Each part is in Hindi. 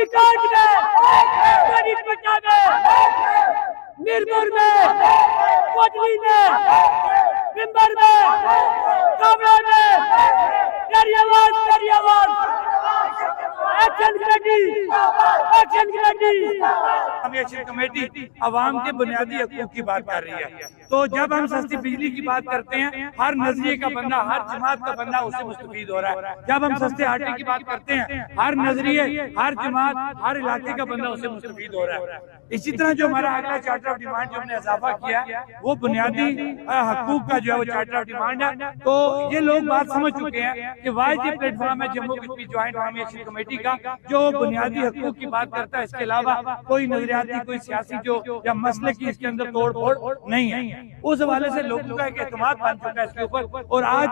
कुम्भीकांड में, मणिपट्टा में, मीरपुर में, कोटली में, बिम्बर में, काबरा में, तेरी आवाज, एक्शन कमेटी अवाम के बुनियादी हकूक की बात कर रही है। तो जब हम सस्ती बिजली की बात करते हैं, हर नजरिए का बंदा, हर जमात का बंदा उससे मुस्तफीद हो रहा है। जब हम सस्ते आटे की बात करते हैं, हर नजरिए, हर जमात, हर इलाके का बंदा उससे मुस्तफीद हो रहा है। इसी तरह जो हमारा अगला चार्टर ऑफ डिमांड जो हमने इजाफा किया, वो बुनियादी हकूक का जो है वो चार्टर ऑफ डिमांड है। तो ये लोग बात समझ चुके हैं कि वाहिद प्लेटफॉर्म है जम्मू कश्मीर ज्वाइंट अवामी एक्शन कमेटी का, जो बुनियादी हकूक की बात करता है। इसके अलावा कोई नजरियाती, कोई सियासी जो या मसले की इसके अंदर तोड़ फोड़ नहीं है। उस हवाले से लोगों का एक एतमाद बन चुका है इसके ऊपर। और आज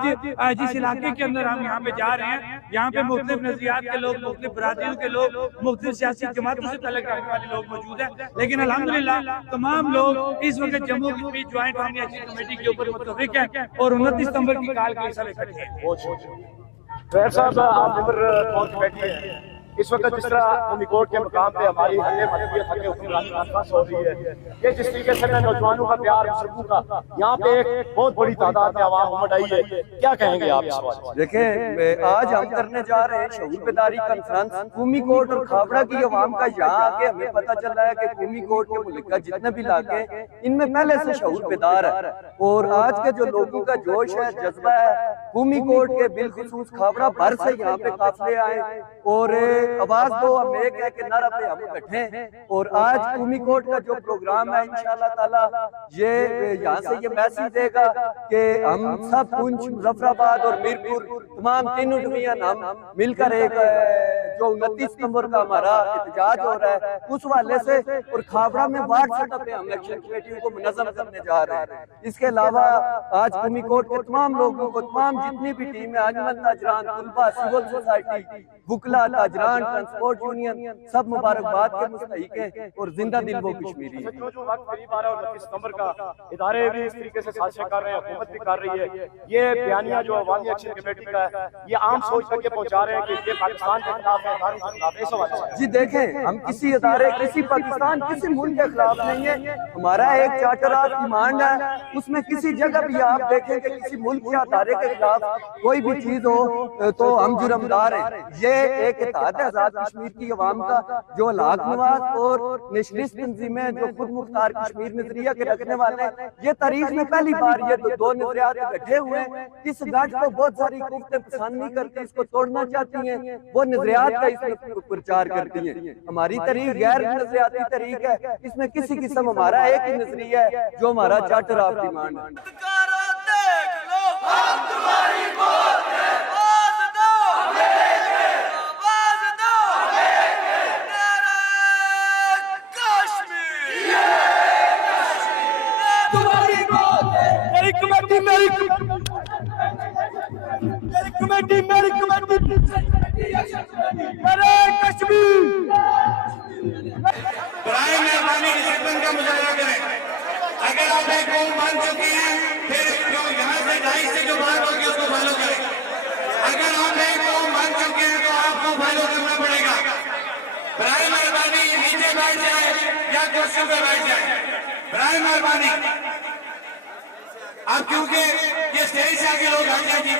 जिस इलाके के अंदर हम यहाँ पे जा रहे हैं, यहाँ पे मुख्तलिफ नजरियात के लोग, मुख्तलिफ बरादरियों के लोग, मुख्तलिफ सियासी जमातों से तल्लुक रखने वाले लोग मौजूद हैं। लेकिन अल्हम्दुलिल्लाह तमाम लोग इस वक्त जम्मू कश्मीर ज्वाइंट अवामी एक्शन कमेटी के ऊपर मुत्तफिक हैं और 29 सितंबर की काल के सब इकट्ठे हैं। साहब आप पहुंच बैठे हैं इस वक्त जिस तरह कोट के मुकाम पे हमारी हो रही है, ये जिस तरीके से नौजवानों का प्यार बुजुर्गों का यहाँ पे एक बहुत बड़ी तादाद में आवाम उमड़ आई है, क्या कहेंगे आप इस बात? देखें, आज हम करने जा रहे हैं शऊर बेदारी कॉन्फ्रेंस। कूमी कोट और खाबड़ा की आवाम का यहाँ आके हमें पता चल रहा है कि कूमी कोट के मुल्क का जितने भी इलाके इनमें पहले से शऊर बेदार है। और आज के जो लोगों का जोश है, जज्बा है, कूमी कोट के बिलखुसूस खाबड़ा भर से यहाँ पे काफिले आए और आवाज दो हम एक है कि नारा पे हम इकट्ठे हैं। और आज कूमी कोट का जो प्रोग्राम है, इंशाल्लाह ताला ये यहाँ से ये मैसेज देगा कि हम सब पुंछ, मुजफ्फराबाद और मीरपुर तमाम तीनों डिवीजन हम मिलकर एक जो 29 सितंबर का हमारा एहतजाज हो रहा है उस वाले से, और खाबड़ा में वार्ड सेटअप पे हम इलेक्शन कमेटियों को मुनज़्ज़म करने जा रहे हैं। इसके अलावा आज कूमी कोट के तमाम लोगों को, तमाम जितनी भी टीम है, अंजुमन ताजरान, तुलबा, सिविल सोसाइटी, बुकला, ताजरान, ट्रांसपोर्ट यूनियन, सब मुबारकबाद के मुस्तहिक हैं और जिंदा दिल वो कश्मीरी है। जो वक्त करीब आ रहा है 29 सितंबर का, इदारे भी इस तरीके से साजिशें कर रहे हैं, हुकूमत भी कर रही है। ये बयानिया जो अवामी एक्शन कमेटी का है, ये आम सोच तक के पहुंचा रहे हैं कि ये पाकिस्तान के खिलाफ है, इदारों के खिलाफ है। इस हवाले से जी देखें, हम किसी इदारे, किसी पाकिस्तान, किसी मुल्क के खिलाफ नहीं है। हमारा एक चार्टर ऑफ डिमांड है, उसमें किसी जगह भी आप देखें कि किसी मुल्क या इदारे के खिलाफ कोई भी चीज हो तो हम जुर्मदार हैं। ये एक इत्तेहाद है आजाद कश्मीर की अवाम का, जो अलाक नवाज और नेशनलिस्ट तंजीमें जो खुद मुख्तार कश्मीर नजरिया के रखने वाले हैं, ये तारीख में पहली बार ये दो नजरियात इकट्ठे हुए हैं। इस गठ को बहुत सारी कुव्वतें पसंद नहीं करती, इसको तोड़ना चाहती हैं, वो नजरियात का इसमें प्रचार करती हैं। हमारी तरीक गैर नजरियाती तरीक है, इसमें किसी किस्म हमारा एक ही नजरिया है जो हमारा चार्टर ऑफ डिमांड है। मेरी कमेटी मेरे कश्मीर बराए मेहरबानी डिसिप्लिन का मुजाहरा करें। अगर आप एक कौम मान चुकी हैं, फिर जो यहाँ से ढाई से जो बात होगी उसको फॉलो करें। अगर आप एक कौम मान चुके हैं तो आपको फॉलो करना पड़ेगा। बराए मेहरबानी नीचे बैठ जाए या कुर्सियों पर बैठ जाए, बराए मेहरबानी। आप क्योंकि ये स्टेज से आगे लोग आ जाएंगे।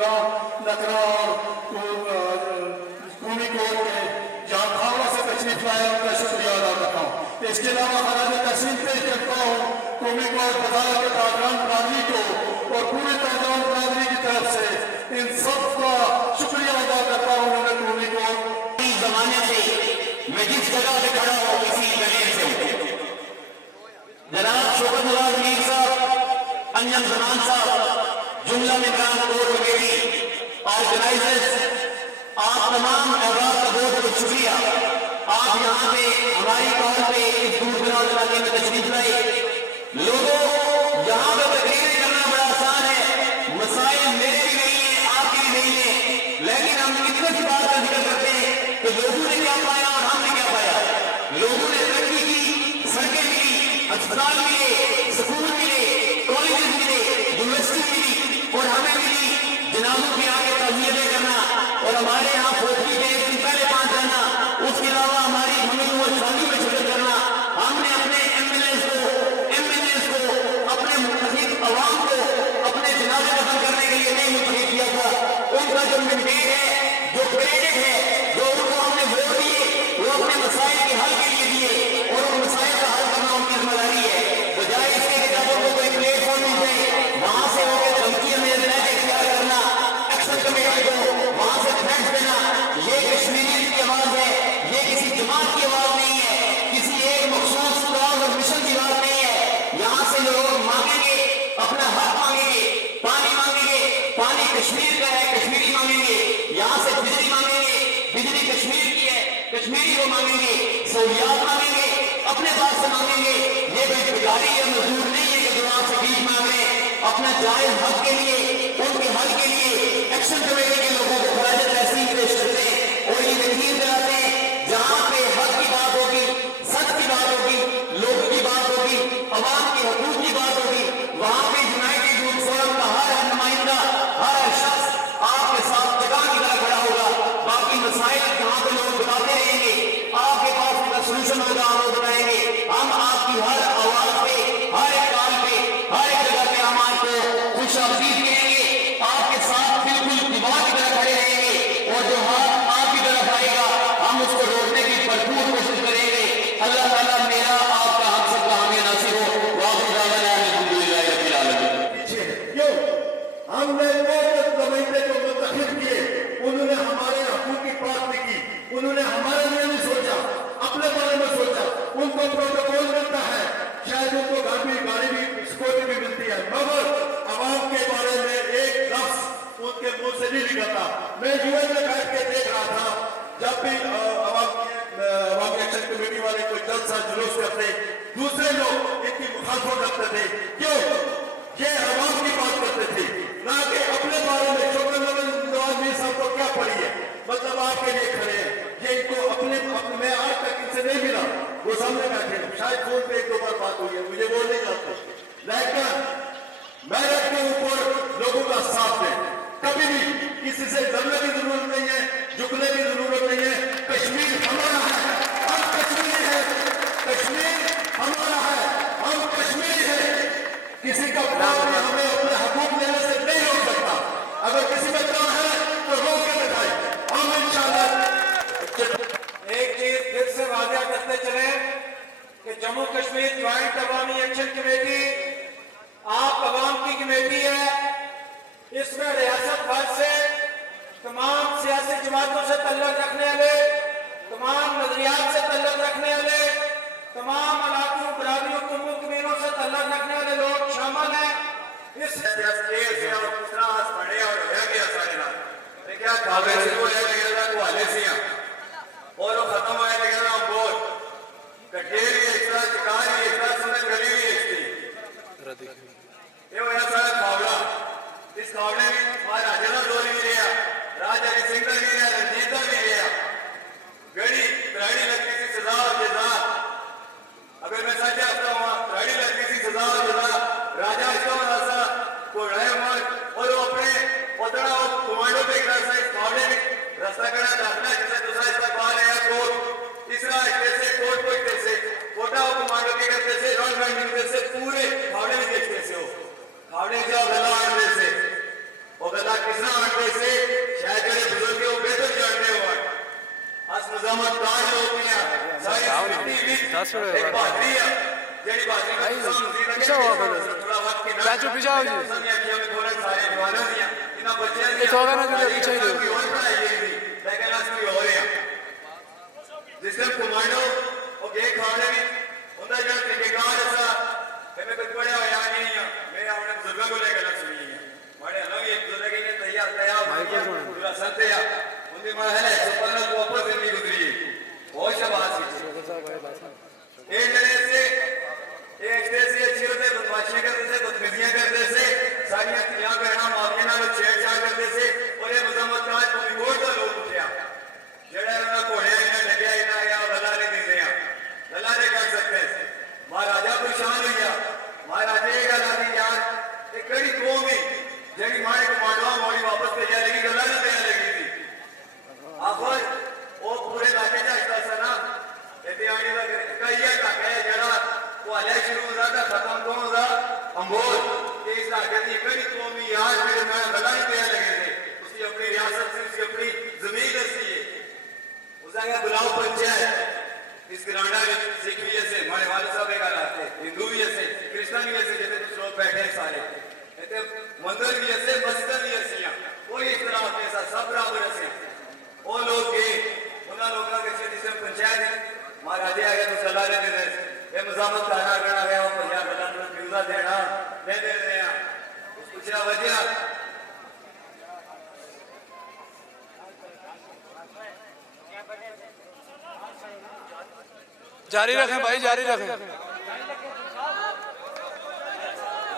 नकरा और कौमी कोर्ट के जहाँ खावड़ा से तशरीफ लाया उनका शुक्रिया अदा करता हूँ। इसके अलावा खराज तहसीन पेश करता हूँ कौमी कोर्ट बदार के ताजरान बरादरी को और पूरे ताजरान बरादरी की तरफ से इन सब का शुक्रिया अदा करता हूँ। उन्होंने कौमी कोर्ट इस जमाने से मैं जिस जगह पे खड़ा हूँ इसी जगह से जनाब शोकत नवाज मीर साहब, अंजम जमान साहब, जुमला निगरान कोर कमेटी, ऑर्गेनाइजर्स, आप तमाम अहबाब का बहुत बहुत शुक्रिया। आप यहाँ पे हमारी कौम पे इस दूर दराज इलाके में तशरीफ लाए। लोगों, यहाँ पे तकरीरें करना बड़ा आसान है, मसाइल मेरे भी नहीं है, आपके भी नहीं है, लेकिन हम कितने की बात का जिक्र करते हैं कि लोगों ने क्या पाया और हमने क्या पाया। लोगों ने तरक्की की, सड़कें मिली, अस्पताल मिले, स्कूल मिले, कॉलेज मिले, यूनिवर्सिटी मिली और हमें मिली जनाबों की आगे तहमीरें करना और हमारे यहाँ फोटवी के एक दिन पहले पहुंच जाना। उसके अलावा हमारी भूमि और शादी में शिरकत करना। हमने अपने एमएलएस को, अपने मुंतखब अवाम को अपने जनाजे दफन करने के लिए नहीं मुंतखब किया था। उनका जो मैंडेट है, जो क्रेडिट है, जो उनको हमने वोट दिए, वो अपने मसाइल के हल के लिए दिए और उन मसाइल का हल करना उनकी जिम्मेदारी है। बजाय इसके कि जब उनको कोई प्लेटफॉर्म मिल जाए वहां से होकर धमकियां में इख्तियार करना, एक्शन कमेटी को वहां से थ्रेट्स देना, ये कश्मीरियत की आवाज है, ये किसी जमात की आवाज नहीं है, किसी एक मखसूस कौम और मिशन की बात नहीं है। यहाँ से लोग मांगेंगे, अपना हक मांगेंगे, पानी कश्मीर का है, कश्मीरी मांगेंगे। यहाँ से बिजली मांगेंगे, बिजली कश्मीर की है, कश्मीरी को मांगेंगे। सहूलियात मांगेंगे, अपने पास से मांगेंगे। ये कोई बेकारी या मजदूर नहीं है कि जवाब से बीच मांग रहे हैं। अपना जायज हक के लिए, उनके हल के लिए एक्शन कमेटी के लोगों को खराज तहसीन पेश करते हैं और ये यकीन दिलाते हैं जहाँ पे हक की बात होगी, सच की बात होगी, लोगों की बात होगी, अवाम के हकूक की बात होगी, वहाँ पे यूनाइटेड यूथ फोरम का हर नुमाइंदा, हर शख्स आपके साथ जगह की तरह खड़ा होगा। बाकी मसाइल जहाँ पे लोग बताते रहेंगे, आपके पास उनका सोल्यूशन होगा, हम वो बताएंगे। हम आपकी हर आवाज पे, हर एक काल पे, हर एक जगह पे हम आपको खुश आमदीद कहेंगे, आपके साथ बिल्कुल दीवार की तरह खड़े रहेंगे और जो हाथ आपकी तरफ आएगा हम उसको रोकने की भरपूर कोशिश करेंगे। अल्लाह ताला मेरा आपका हम सबका हमें नासिर हो। क्यों हमने नुमाइंदे को मुंतखब किए, उन्होंने हमारे हकूक की बात नहीं की, उन्होंने हमारे लिए नहीं सोचा, अपने बारे में सोचा। उनको प्रोटोकॉल मिलता है, शायद उनको गाड़ी भी सिक्योरिटी भी मिलती है, मगर अवाम के बारे में एक लफ्ज उनके मुंह से नहीं निकलता। मैं यूएन में बैठ के देख रहा था, जब भी अवाम एक्शन कमेटी वाले कोई जलसा जुलूस करते, दूसरे लोग इनकी मुखालफत करते थे। क्यों? ये अवाम की बात करते थे, ना कि अपने बारे में। शोकत नवाज मीर साहब को क्या पड़ी है, मतलब आपके लिए खड़े हैं। ये इनको अपने मैं आज तक इनसे नहीं मिला, वो सामने बैठे, शायद फोन पे एक दो बार बात हुई है, मुझे वो नहीं जानते, लेकिन मेहनत के ऊपर लोगों का साथ दें। कभी भी किसी से डरने की जरूरत नहीं है, झुकने की जरूरत नहीं है। कश्मीर हमारा है, हम कश्मीरी है, कश्मीर हमारा है, हम कश्मीरी है। किसी का हमें अपने हकूक लेने से नहीं रोक सकता। अगर किसी में काम है तो रोक के दिखाए, हम इंशाल्लाह। एक चीज फिर से वादा करते चले कि जम्मू कश्मीर ज्वाइंट अवामी एक्शन कमेटी आप अवाम की कमेटी है। इसमें रियासत भर से तमाम सियासी जमातों से तल्लुक रखने वाले, तमाम नजरियात से तल्लुक रखने वाले, तमाम इलाकों, बरादरियों, कमीनों से तल्लुक रखने वाले लोग शामिल हैं। इस और वो खत्म होने लगे ना बोल कटेरी एक्स्ट्रा चिकारी एक्स्ट्रा समय गली एक्स्ट्री ये होया सारा खावड़ा। इस खावड़े में हमारा राजेंद्र दौर भी रहा, राजा हरि सिंह भी रहा, रंजीत भी रहा। गड़ी त्राड़ी लगती थी सजा और जजा। अगर मैं सच आता हूँ, त्राड़ी लगती थी सजा और जजा। राजा इसका मनासा को रहे और वो अपने उतना कमांडो पे एक खावड़े में एक बहादुरी है जेडी बहादुरी का पीछे हुआ थोड़ा वक्त के चाचू पीछे आओ जी सारे जवानों दी इना बच्चे ये थोड़ा ना जो पीछे ही दो और पढ़ाई गई लेकिन आज कोई हो रहे हैं जिस टाइम कमांडो और गेट खाने भी उनका जो ठेकेदार ऐसा मैं कुछ बड़ा होया नहीं है मैं अपने बुजुर्गों को लेकर सुनी है बड़े लोग एक दूसरे के लिए तैयार पूरा सत्य है उनकी मां है सुपरनल को वापस नहीं गुजरी बहुत शाबाश एक तरह से एक से अच्छी होते बदमाशियां करते थे बदतमीजियां करते थे सारियां तियां करना माफिया नाल छेड़छाड़ करते थे और ये मुजम्मत का कोई कोट का लोग उठा जेड़ा उन्हें घोड़े इन्हें लगे इन्हें या लला ने दे दिया लला ने कर सकते महाराजा परेशान हो गया महाराजे ये गल आती यार ये कड़ी कौम है जेडी मारे को मांडवा मोड़ी वापस भेजा लगी गला ने देने लगी थी आखिर वो पूरे इलाके का हिस्सा था ना इतिहानी का कई का है जड़ा वो अलग शुरू हो रहा था खत्म कौन हो रहा अंबोल इस इलाके की कड़ी कौम ही आज मेरे में गला ही देने लगे थे उसकी अपनी रियासत से उसकी अपनी जमीन दस्ती है उसका बुलाओ पंचायत इस ग्रांडा में सिख भी ऐसे हमारे वाले साहब एक आते हिंदू भी ऐसे क्रिश्चियन भी ऐसे जैसे कुछ लोग बैठे हैं सारे ऐसे मंदिर भी ऐसे मस्जिद भी ऐसी कोई इख्तिलाफ नहीं ऐसा सब बराबर ऐसे वो लोग के उन्होंने लोगों के जिसे पंचायत महाराजे आ गए तो सलाह लेते थे ये मजामत करना करना गया वो पंजाब वाला तो फिरोजा देना दे दे रहे हैं पूछा वजह जारी रखें भाई जारी रखें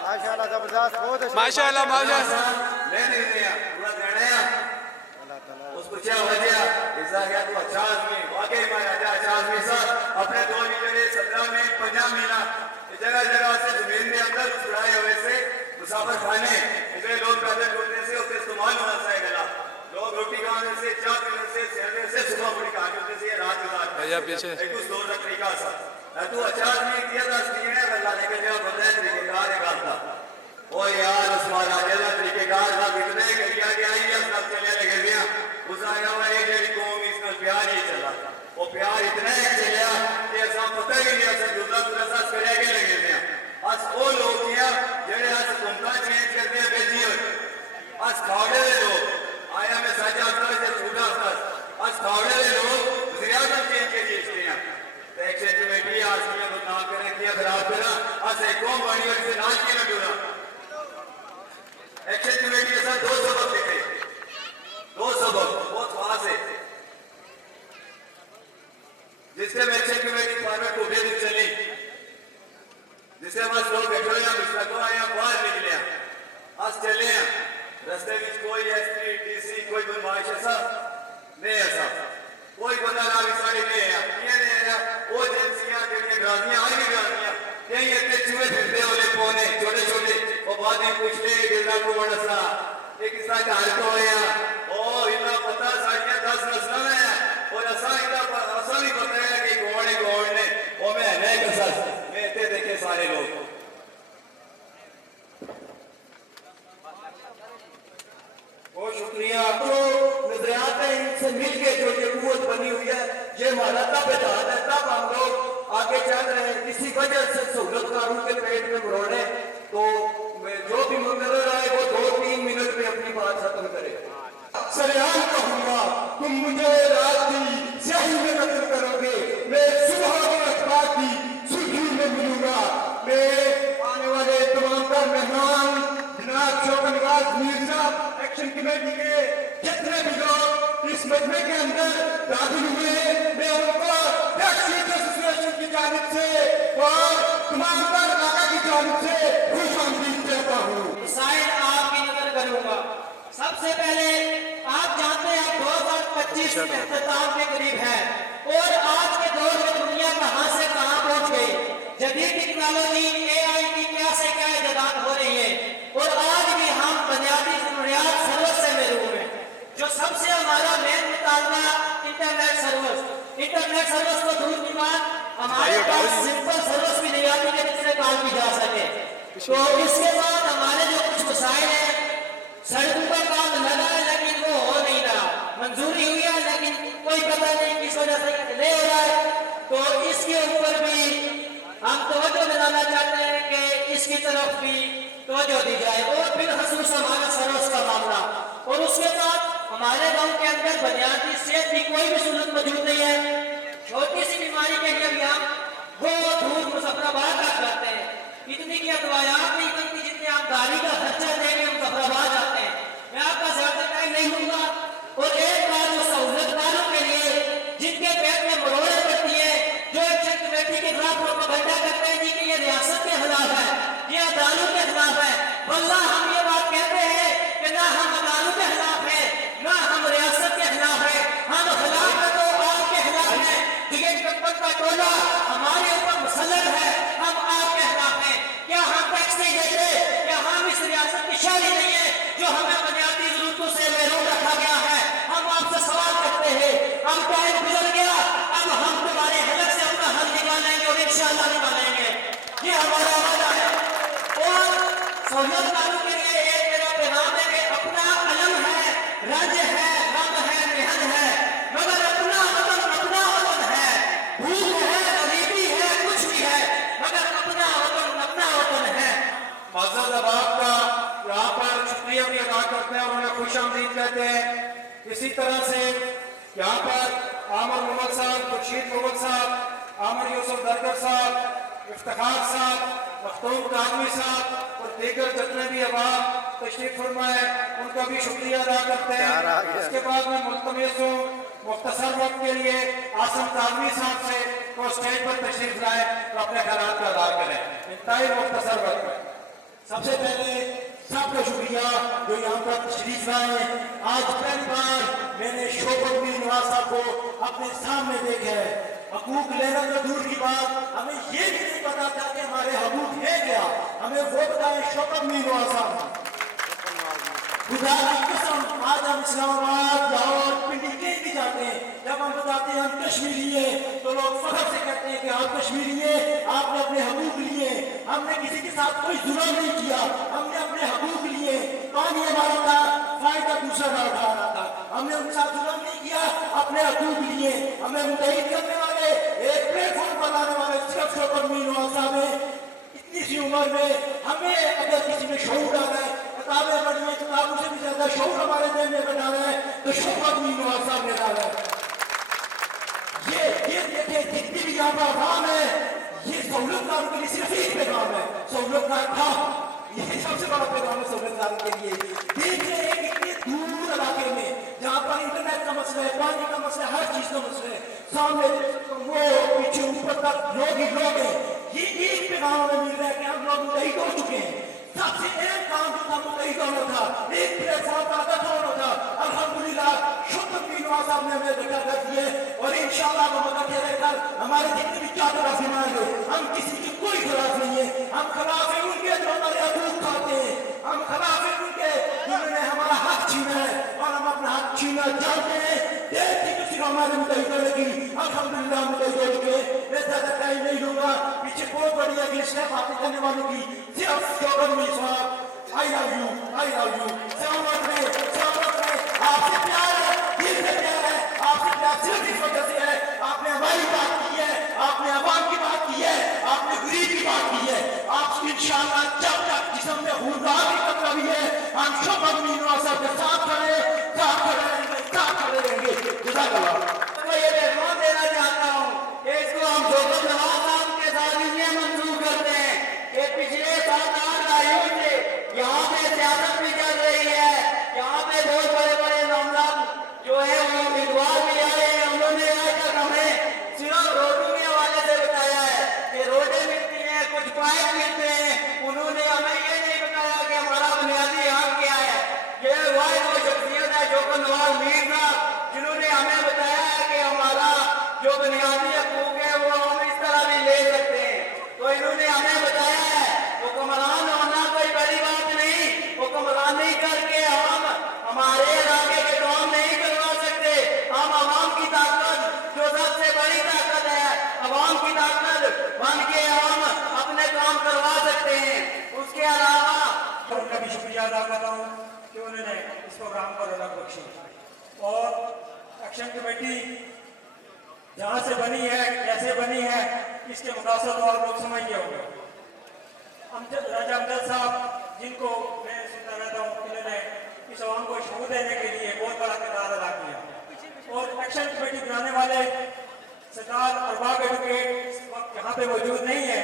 माशाल्लाह जबरदस्त बहुत माशाल्लाह माशाल्लाह ले नहीं रहे पूरा देना है उसको क्या वजह ऐसा गया तो अच्छा आदमी वाकई महाराजा अच्छा आदमी सर अपने 2 महीने 17 मिनट 50 मिनट जगह जगह से जमीन में अंदर छुड़ाए हुए से मुसाफिर खाने इतने लोग पैदल टूटने से उसका इस्तेमाल होना चाहिए गला लोग रोटी खाने से चाय पीने से सहने से सुबह बड़ी कहानी होते से रात गुजारते भैया पीछे एक कुछ दौर का तरीका सा तू अच्छा आदमी किया था स्क्रीन है अल्लाह ने कहा बंदा है तरीकेकार है गाता ओ यार उस महाराजा का तरीकेकार था इतने करिया गया ही सब चले लगे गया उस आया हुआ एक जेडी कौम इसका प्यार ही चला वो प्यार इतना चलिया कि ऐसा पता ही नहीं ऐसा दूसरा दूसरा साथ करे के लगे गया आज वो लोग किया जेडे आज हुकूमत चेंज करते हैं बेजी आज खावड़े लोग आया मैं साझा आता से छूटा था आज खावड़े लोग रियासत चेंज के लिए इसलिए एक्शन कमेटी आज की बदनाम करें किया खराब करा आज एक कौम बनी और इसे नाच के न डोरा एक्शन कमेटी ऐसा 2 सबक लिखे 2 सबक बहुत खास है जिससे एक्शन कमेटी फॉर्मेट को भेज चली जिससे बस लोग बैठे हैं मुस्तको आया बाहर निकले आज चले हैं रास्ते में कोई एसपी डीसी कोई बदमाश ऐसा नहीं ऐसा कोई बंदा ना विसारी नहीं है ये नहीं है वो एजेंसियां जेडियां डरानियां आ गई डरानियां कहीं इतने चूहे फिरते होले पौने छोटे छोटे वो बाद में पूछते गिरदा को वड़सा एक किसा घर को होया ओ इतना पता साड़ियां 10 नस्ल है और ऐसा इतना ऐसा नहीं पता है कि कौन ने वो मैं नहीं कर सकता मैं इतने देखे सारे लोग बहुत शुक्रिया तो नजरियात है इनसे मिलके जो ये कुव्वत बनी हुई है ये हमारा तब इतिहाद है तब हम लोग आगे चल रहे हैं इसी वजह से सहूलत कानून के पेट में मरोड़े तो जो भी मुकर्रर आए वो 2-3 मिनट में अपनी बात खत्म करे सरेआम कहूंगा तुम मुझे रात की स्याही में नजर करोगे मैं सुबह के अखबार की सुर्खी में मिलूंगा मैं आने वाले तमाम तर मेहमान जनाब शौकत मिर्जा एक्शन कमेटी के जितने भी लोग इस मजमे के अंदर दाखिल हुए मैं उनको एसोसिएशन की जानिब से और तमाम तर इलाका की जानिब से खुश आमदीद कहता हूँ। साइड आपकी नजर करूंगा। सबसे पहले आप जानते हैं 2025 अख्ताम के करीब है और आज के दौर में दुनिया कहां से कहां पहुंच गई। जदीद टेक्नोलॉजी AI की क्या से क्या इजाद हो रही है और आज भी हम बुनियादी जरूरियात सर्विस से महरूम हैं। जो सबसे हमारा मेन मुतालबा इंटरनेट सर्विस को दूर की बात हमारे पास सिंपल सर्विस भी नहीं आती कि जिससे कॉल की जा सके। तो इसके बाद हमारे जो कुछ मसाइल है सड़कों का काम लगा है लेकिन वो हो नहीं रहा, मंजूरी हुई है लेकिन कोई पता नहीं किस वजह से डिले हो रहा है। तो इसके ऊपर भी इसकी तरफ भी तवज्जो दी जाए। और फिर खसूस हमारा सरोस का मामला, और उसके बाद हमारे गांव के अंदर बुनियादी सेहत की कोई भी सहूलत मौजूद नहीं है। छोटी सी बीमारी के लिए भी हम बहुत दूर मुजफ्फराबाद तक जाते हैं, इतनी की दवाइयात नहीं बनती जितने आप गाड़ी का खर्चा देंगे मुजफ्फराबाद जाते हैं। मैं आपका ज्यादा टाइम नहीं लूंगा। और एक बार जो सहूलतदारों के लिए जिनके पेट में मरोड़े पड़ती है, जो एक्शन कमेटी के खिलाफ प्रोपेगेंडा करते हैं जी कि ये रियासत के खिलाफ है, ये अदालत के खिलाफ है, वल्लाह हम ये बात कहते हैं कि ना हम अदालत के खिलाफ है, ना हम रियासत के खिलाफ है, हम खिलाफ है तो आपके खिलाफ है। टिकट कंपन का टोला हमारे ऊपर मुसल्लत है, हम आपके खिलाफ है। क्या हम टैक्स नहीं देते? क्या हम इस रियासत की शहरी नहीं है जो हमें बुनियादी जरूरतों से महरूम रखा गया है? हम आपसे सवाल करते हैं, अब टाइम गुजर गया, अब हम तुम्हारे हलक से अपना हल निकालेंगे और इंशाअल्लाह निकालेंगे, ये हमारा वादा है। और सहूलतदारों के लिए एक मेरा पैगाम है कि अपना अलम है, रंज है, गम है, मेहनत है, मगर अपना वतन है, भूख है, गरीबी है, कुछ भी है, मगर अपना वतन है। मज़हब अहबाब का यहाँ पर शुक्रिया भी अदा करते हैं और उन्हें खुशामदीद कहते हैं। इसी तरह से यहाँ पर आमर मोहम्मद साहब, खुर्शीद मोहम्मद साहब, आमर यूसुफ दरगर साहब, इफ्तिखार साहब, मखदूम कादमी साहब और दीगर जितने भी अहबाब तशरीफ फरमाए उनका भी शुक्रिया अदा करते हैं। इसके बाद मैं मुल्तमिस हूँ मुख्तसर वक्त के लिए आसम कादमी साहब से वो स्टेज पर तशरीफ लाए और अपने ख्यालात का अदा करें इंतहाई मुख्तसर वक्त में। सबसे पहले सबका शुक्रिया जो यहाँ पर तशरीफ लाए। आज पहली बार मैंने शोकत मीर नवाज साहब को अपने सामने देखा है। हकूक लेना तो दूर की बात, हमें ये भी नहीं पता था कि हमारे हकूक है क्या, हमें वो बताए शोकत मीर नवाज साहब। खुदा की कसम आज हम इस्लामाबाद, लाहौर, पिंडी कहीं भी जाते हैं, जब हम बताते हैं हम कश्मीरी है तो लोग फख्र से कहते हैं कि आप कश्मीरी है, आपने अपने हकूक लिए। हमने किसी के साथ कोई जुल्म नहीं किया, हमने अपने हकूक लिए। पानी हमारा था, फायदा दूसरा का उठाना था, हमने उनके साथ जुल्म नहीं किया, अपने हकूक लिए। हमें मुतहिद करने वाले, एक प्लेटफॉर्म पर लाने वाले सिर्फ शोकत मीर नवाज साहब है। इतनी सी उम्र में हमें अगर किसी में शऊर आ गए, किताबें पढ़ी है, किताबों से भी ज्यादा शऊर हमारे देश में बना है तो शोकत मीर नवाज साहब ने डाला है। ये देखिए जितनी भी यहाँ पर आवाम है, ये सहूलतदारों के लिए सिर्फ एक पैगाम है, सहूलतदार था, ये सबसे बड़ा पैगाम है सहूलतदारों के लिए। देखिए इतने दूर इलाके में जहाँ पर इंटरनेट का मसला है, पानी का मसला है, हर चीज का मसला है, सामने वो पीछे ऊपर तक लोग ही लोग हैं। ये एक पैगाम हमें मिल रहा है कि हम लोग मुतहिद हो चुके हैं। सबसे एक काम जो था मुतहिद होना था, एक प्लेटफॉर्म पर आदत होना था। अल्हम्दुलिल्लाह शोकत मीर नवाज साहब ने हमें जिक्र कर दिए और इंशाअल्लाह वो मदद रहकर हमारे जितने भी चादर आसमान है, हम किसी की कोई खिलाफ नहीं है। हम खिलाफ है उनके जो हमारे हकूक खाते हैं, हम खिलाफ है उनके जिन्होंने हमारा हक छीना है और हम अपना हक छीना चाहते हैं। हमारे मुतहिद लगी, अल्हम्दुलिल्लाह मुतहिद हो चुके। मैं ज्यादा टाइम नहीं लूंगा, पीछे बहुत बड़ी अगली स्टेप बातें करने वालों की सिर्फ शोकत मीर साहब, I love you, I love you. सहमत में आपसे प्यार है, दिल से प्यार है, आपसे प्यार सिर्फ इस वजह से है आपने हमारी बात की है, आपने अवाम की बात की है, आपने गरीब की बात की है। आप इंशाअल्लाह जब तक जिस्म में खून बहा की कतरा भी है, हम शोकत मीर नवाज साहब के साथ खड़े रहेंगे। मैं ये पैगाम देना चाहता हूँ कि इसको हम शोकत नवाज साहब के साथ इसलिए मंजूर करते हैं कि पिछले 7-8 दहाइयों से यहाँ पे सियासत भी चल रही है, यहाँ पे बहुत बड़े बड़े नामजद जो है वो उम्मीदवार भी आए हैं। उन्होंने आज तक हमें सिर्फ रोडों के हवाले से बताया है कि रोडें मिलती हैं, कुछ पाइप मिलते हैं। उन्होंने हमें ये नहीं बताया कि हमारा बुनियादी हक क्या है। ये वाहिद वो शख्सियत है शोकत नवाज मीर साहब जिन्होंने हमें बताया है कि हमारा जो बुनियादी हकूक है वो हम इस तरह भी ले सकते हैं। तो इन्होंने हमें बताया है हुक्मरान होना कोई बड़ी बात नहीं, हुक्मरानी करके हम हमारे इलाके के काम नहीं करवा सकते। हम आवाम की ताकत जो सबसे बड़ी ताकत है, आवाम की ताकत बन के हम अपने काम करवा सकते हैं। उसके अलावा उनका भी शुक्रिया अदा कर रहा हूँ कि उन्होंने इस प्रोग्राम को रौनक बख्शी। और एक्शन कमेटी जहाँ से बनी है, कैसे बनी है, इसके मुकासद और लोग समझ गए होंगे। राजा अमजद साहब, जिनको मैं सुनता रहता हूँ, इन्होंने इस आवाम को शऊर देने के लिए बहुत बड़ा किरदार अदा किया। और एक्शन कमेटी बनाने वाले सरकार अरबाब एडवोकेट इस वक्त यहाँ पे मौजूद नहीं है,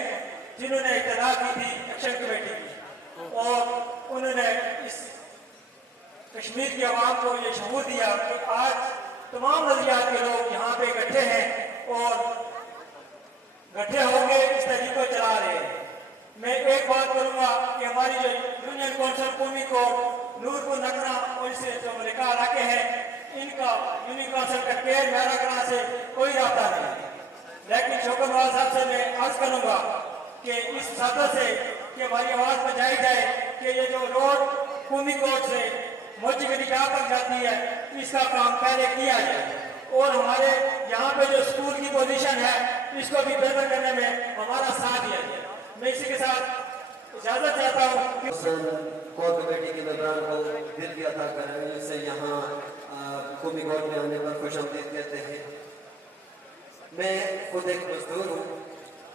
जिन्होंने इत्तला की थी एक्शन कमेटी की, और उन्होंने इस कश्मीर की आवाम को ये शऊर दिया कि आज तमाम नजरियात के लोग यहाँ पे इकट्ठे हैं और इकट्ठे होंगे इस तहरीक को चला रहे हैं। मैं एक बात करूंगा कि हमारी जो यूनियन काउंसिल कौमी कोर्ट नूरपुर नगरा और इससे जो मलिका इलाके हैं, इनका यूनियन काउंसिल कटकेर मैरागढ़ से कोई रास्ता नहीं है। लेकिन शौकत नवाज साहब से मैं अर्ज करूंगा कि इस सदर से कि हमारी आवाज पहुंचाई जाए कि ये जो रोड कौमी कोर्ट से मोची गली जहाँ तक जाती है, इसका काम पहले किया जाए और हमारे यहाँ पे जो स्कूल की पोजीशन है इसको भी बेहतर करने में हमारा साथ दिया जाए। मैं इसी के साथ इजाजत चाहता हूँ। कोर कमेटी के मेंबरान को दिल की अता करें, से यहाँ कौमी कोर्ट में आने पर खुशामदीद कहते हैं। मैं खुद एक मजदूर हूँ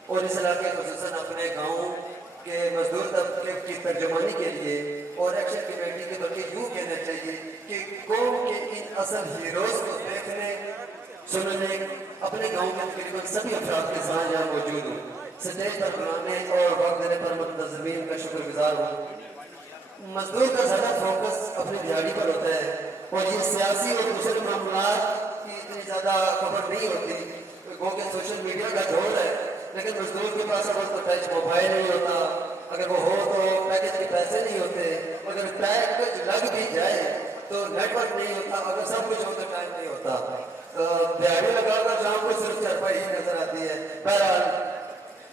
और इस इलाके खुसूसन अपने गाँव के मजदूर तबके की तर्जुमानी के लिए और एक्शन कमेटी के बल्कि यूँ कहना चाहिए कि कौम के इन असल हीरोज को देखने सुनने अपने गाँव के तकरीबन सभी अफराद के साथ यहाँ मौजूद हूँ। स्टेज पर बुलाने और वक्त देने पर मुंतज़मीन का शुक्रगुजार हूँ। मजदूर का ज़्यादा फोकस अपनी दिहाड़ी पर होता है और ये सियासी और दूसरे मामला की इतनी ज़्यादा खबर नहीं होती, क्योंकि सोशल मीडिया का दौर है। लेकिन मजदूर के पास अगर तो टच मोबाइल नहीं होता, अगर वो हो तो पैकेज के पैसे नहीं होते, अगर पैकेज लग भी जाए तो नेटवर्क नहीं होता, अगर सब कुछ हो तो टाइम नहीं होता। दिहाड़ी लगाकर शाम को सिर्फ चारपाई ही नजर आती है। बहरहाल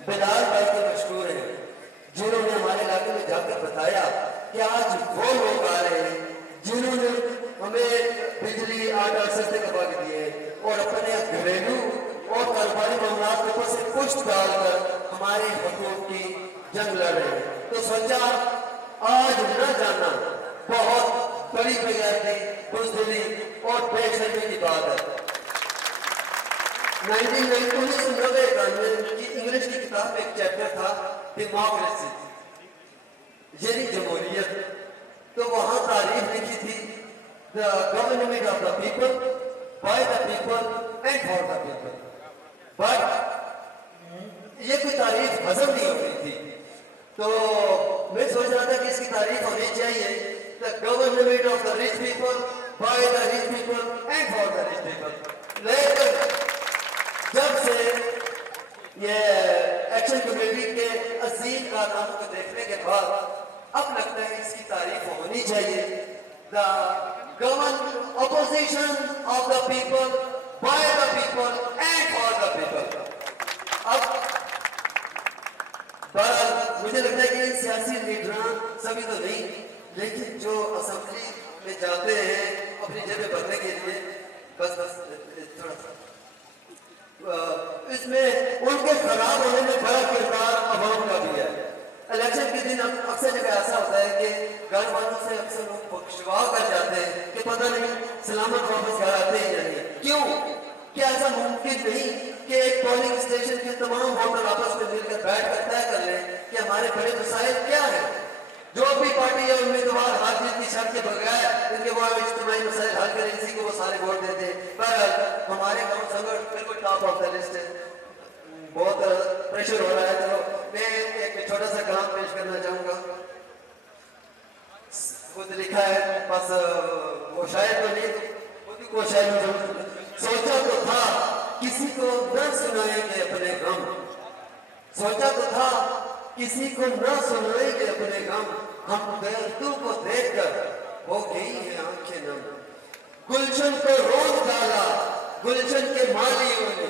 बिलाल भाई के मशहूर हैं, जिन्होंने हमारे इलाके में जाकर बताया कि आज वो लोग आ रहे हैं जिन्होंने हमें बिजली 8 सस्ते करवा के दिए और अपने घरेलू और कारोबारी मामला के ऊपर से पुष्ट डालकर हमारे हकूक की जंग लड़ रहे हैं। तो सोचा आज न जाना बहुत बड़ी बेगैरती, बुज़दिली और बेशर्मी की बात है। 1990 की इंग्लिश की किताब में एक चैप्टर था डेमोक्रेसी, यानी जमहूरियत। तो वहां तारीफ लिखी थी the government of the people, by the people and for the people. But ये कोई तारीफ हजम नहीं हो रही थी, तो मैं सोच रहा था कि इसकी तारीफ होनी चाहिए the government of the rich people, by the rich people and for the rich people. लेकिन जब से ये एक्शन कमेटी के अजीम कारनामों को देखने के बाद अब लगता है इसकी तारीफ होनी चाहिए। The government opposition of the people, by the people and for the people. अब मुझे लगता है कि सियासी लीडर सभी तो नहीं, लेकिन जो असेंबली में जाते हैं अपनी जगह भरने के लिए, बस थोड़ा सा इसमें उनके खराब होने में बड़ा किरदार अवाम का भी है। इलेक्शन के दिन अक्सर जगह ऐसा होता है कि घर वालों से अक्सर लोग बख्शवा कर जाते हैं कि पता नहीं सलामत वापस घर आते हैं या नहीं। क्यों? क्या ऐसा मुमकिन नहीं कि एक पोलिंग स्टेशन के तमाम वोटर आपस में मिलकर बैठ कर तय कर लें कि हमारे बड़े मसाइल क्या है? जो भी पार्टी या उम्मीदवार हार जीत की शर्त के बगैर इनके वो इज्तिमाई मसाइल हल करें, इसी को वो सारे वोट देते हैं। पर हमारे गाँव संगठन बिल्कुल टॉप ऑफ द लिस्ट है, बहुत प्रेशर हो रहा है। चलो मैं एक छोटा सा काम पेश करना चाहूंगा। खुद लिखा है, बस वो शायद तो नहीं, खुद को शायद सोचा तो था किसी को न सुनाएंगे अपने गम, सोचा तो था किसी को न सुनाएंगे अपने गम, हम बेअर्तों को देखकर हो गई है आंखें नम। गुलशन को रोज डाला गुलशन के मालियों ने,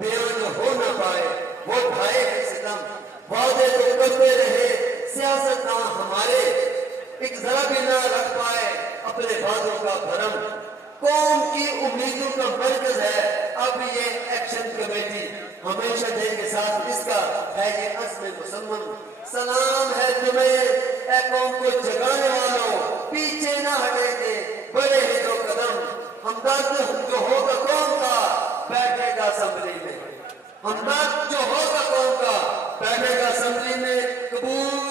बयान हो न पाए वो ढाए हैं सितम। वादे तो करते रहे सियासतदान हमारे, एक जरा भी ना रख पाए अपने वादों का भरम। कौम की उम्मीदों का मरकज है अब ये एक्शन कमेटी, हमेशा देश के साथ इसका है ये अज़्म मुसम्मम। सलाम है तुम्हें ए कौम को जगाने वालों, पीछे ना हटेंगे बड़े ही दो कदम। हमदर्द जो होगा कौम का बैठेगा असेंबली में, हमदर्द जो होगा कौम का बैठेगा असेंबली में। कबूल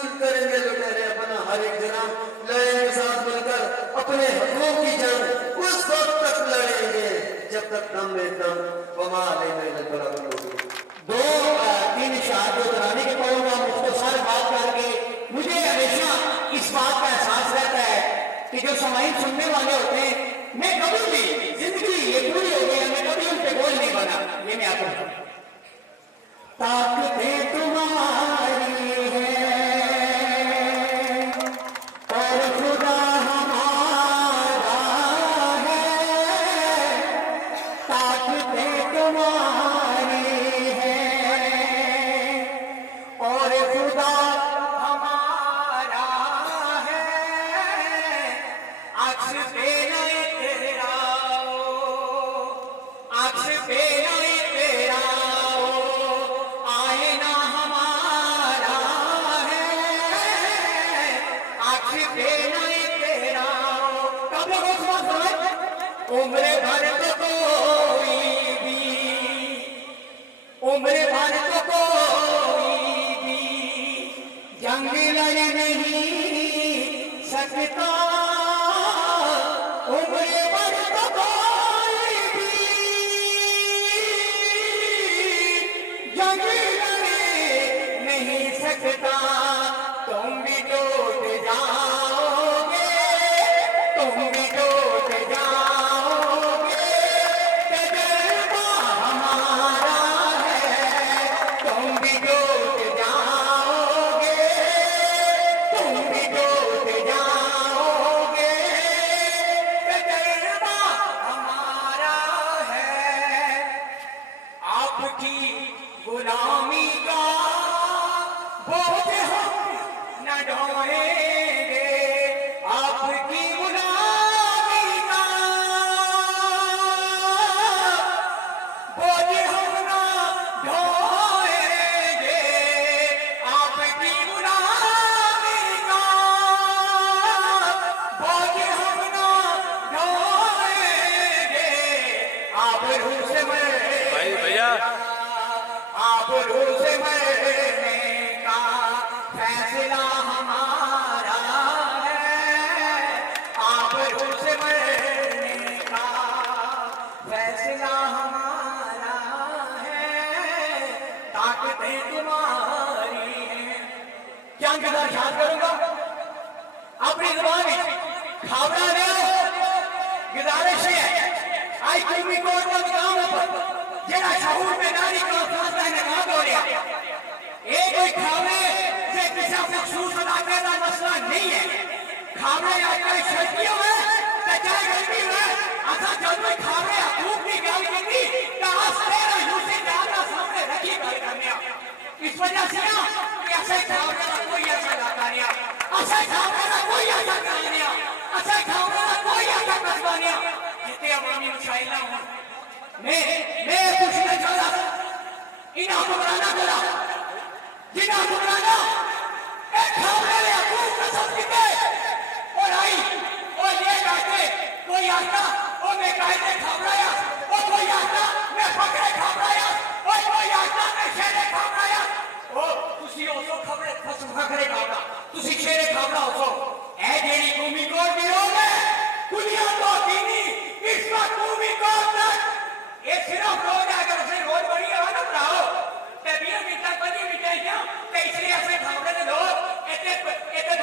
सामने दम वमा अलैना इल्ला अल बलाग। दो तीन इशारे दोहराने के पड़ूंगा मुख्तसर बात करके। मुझे हमेशा इस बात का एहसास रहता है कि जो समाइन सुनने वाले होते हैं, मैं कभी भी जिंदगी ये पूरी हो गई, मैं कभी उन पे बोझ नहीं बना। ये मैं आपको ताकतें तुम्हारी है और खुदा हमारा है, ताकतें तुम्हारी और खुदा हमारा है। अक्स पे नहीं तेरा अक्स पे नहीं तेरा आईना हमारा है। अक्स पे नहीं तेरा कब उम्र भर तो कोई भी उम्र भर तो कोई भी जंग लड़ नहीं सकता। उम्र भर तो कोई भी जंग लड़ नहीं सकता। तुम भी टूट जाओगे, तुम भी टूट जाओगे, तजुर्बा हमारा है। तुम भी टूट जाओगे, तुम भी टूट जाओगे, तजुर्बा हमारा है। आपकी गुलामी का बोझ हम न ढोएंगे, आपकी गुलामी का बोझ हम न ढोएंगे, आपकी गुलामी का बोझ हम न ढोएंगे। आप रूह से भाई भैया आप रूह से मरने का फैसला हमारा है। आप रूह से मरने का फैसला हमारा है। ताकतें तुम्हारी हैं। क्या अंकित याद करूंगा अपनी जुबान में खावड़ा ले गुजारिश है। आई कौमी कोर्ट का काम है जेड़ा शहूर बेदारी का फैसला निकाल हो रहा ये कोई खावे से किसी मखसूस इलाके का मसला नहीं है। खावे आजकल सर्दियों में चाहे गर्मी में असा जब कोई खावे हकूक की गल की कहा तेरा यूसी दादा सामने रखी गल करने इस वजह से ना कि ऐसे खावे का कोई ऐसा इलाका नहीं ऐसे खावे का कोई ऐसा काम नहीं ऐसे खावे का कोई ऐसा कस्बा नहीं जितने अवामी मसाइल ना हो। मैं पूछना चाहता इन्हें हुक्मराना बोला जिन्हें हुक्मराना एक खामरे ने हकूक नस्ब किए और आई और ये कहते कोई आता और मैं कहते खामराया और कोई आता मैं फकरे खामराया और कोई आता मैं शेरे खामराया। ओ तुसी ओसो खबरे फकरे खामरा तुसी शेरे खामरा ओसो ए जेडी कौमी कोर्ट में होगे दुनिया तो दीनी इस वक्त कौमी कोर्ट तक ये सिर्फ रोज अगर से रोज बड़ी है ना भराओ ते 20 मिनट 25 मिनट क्या ते इसलिए ऐसे खामरे दे लोग इतने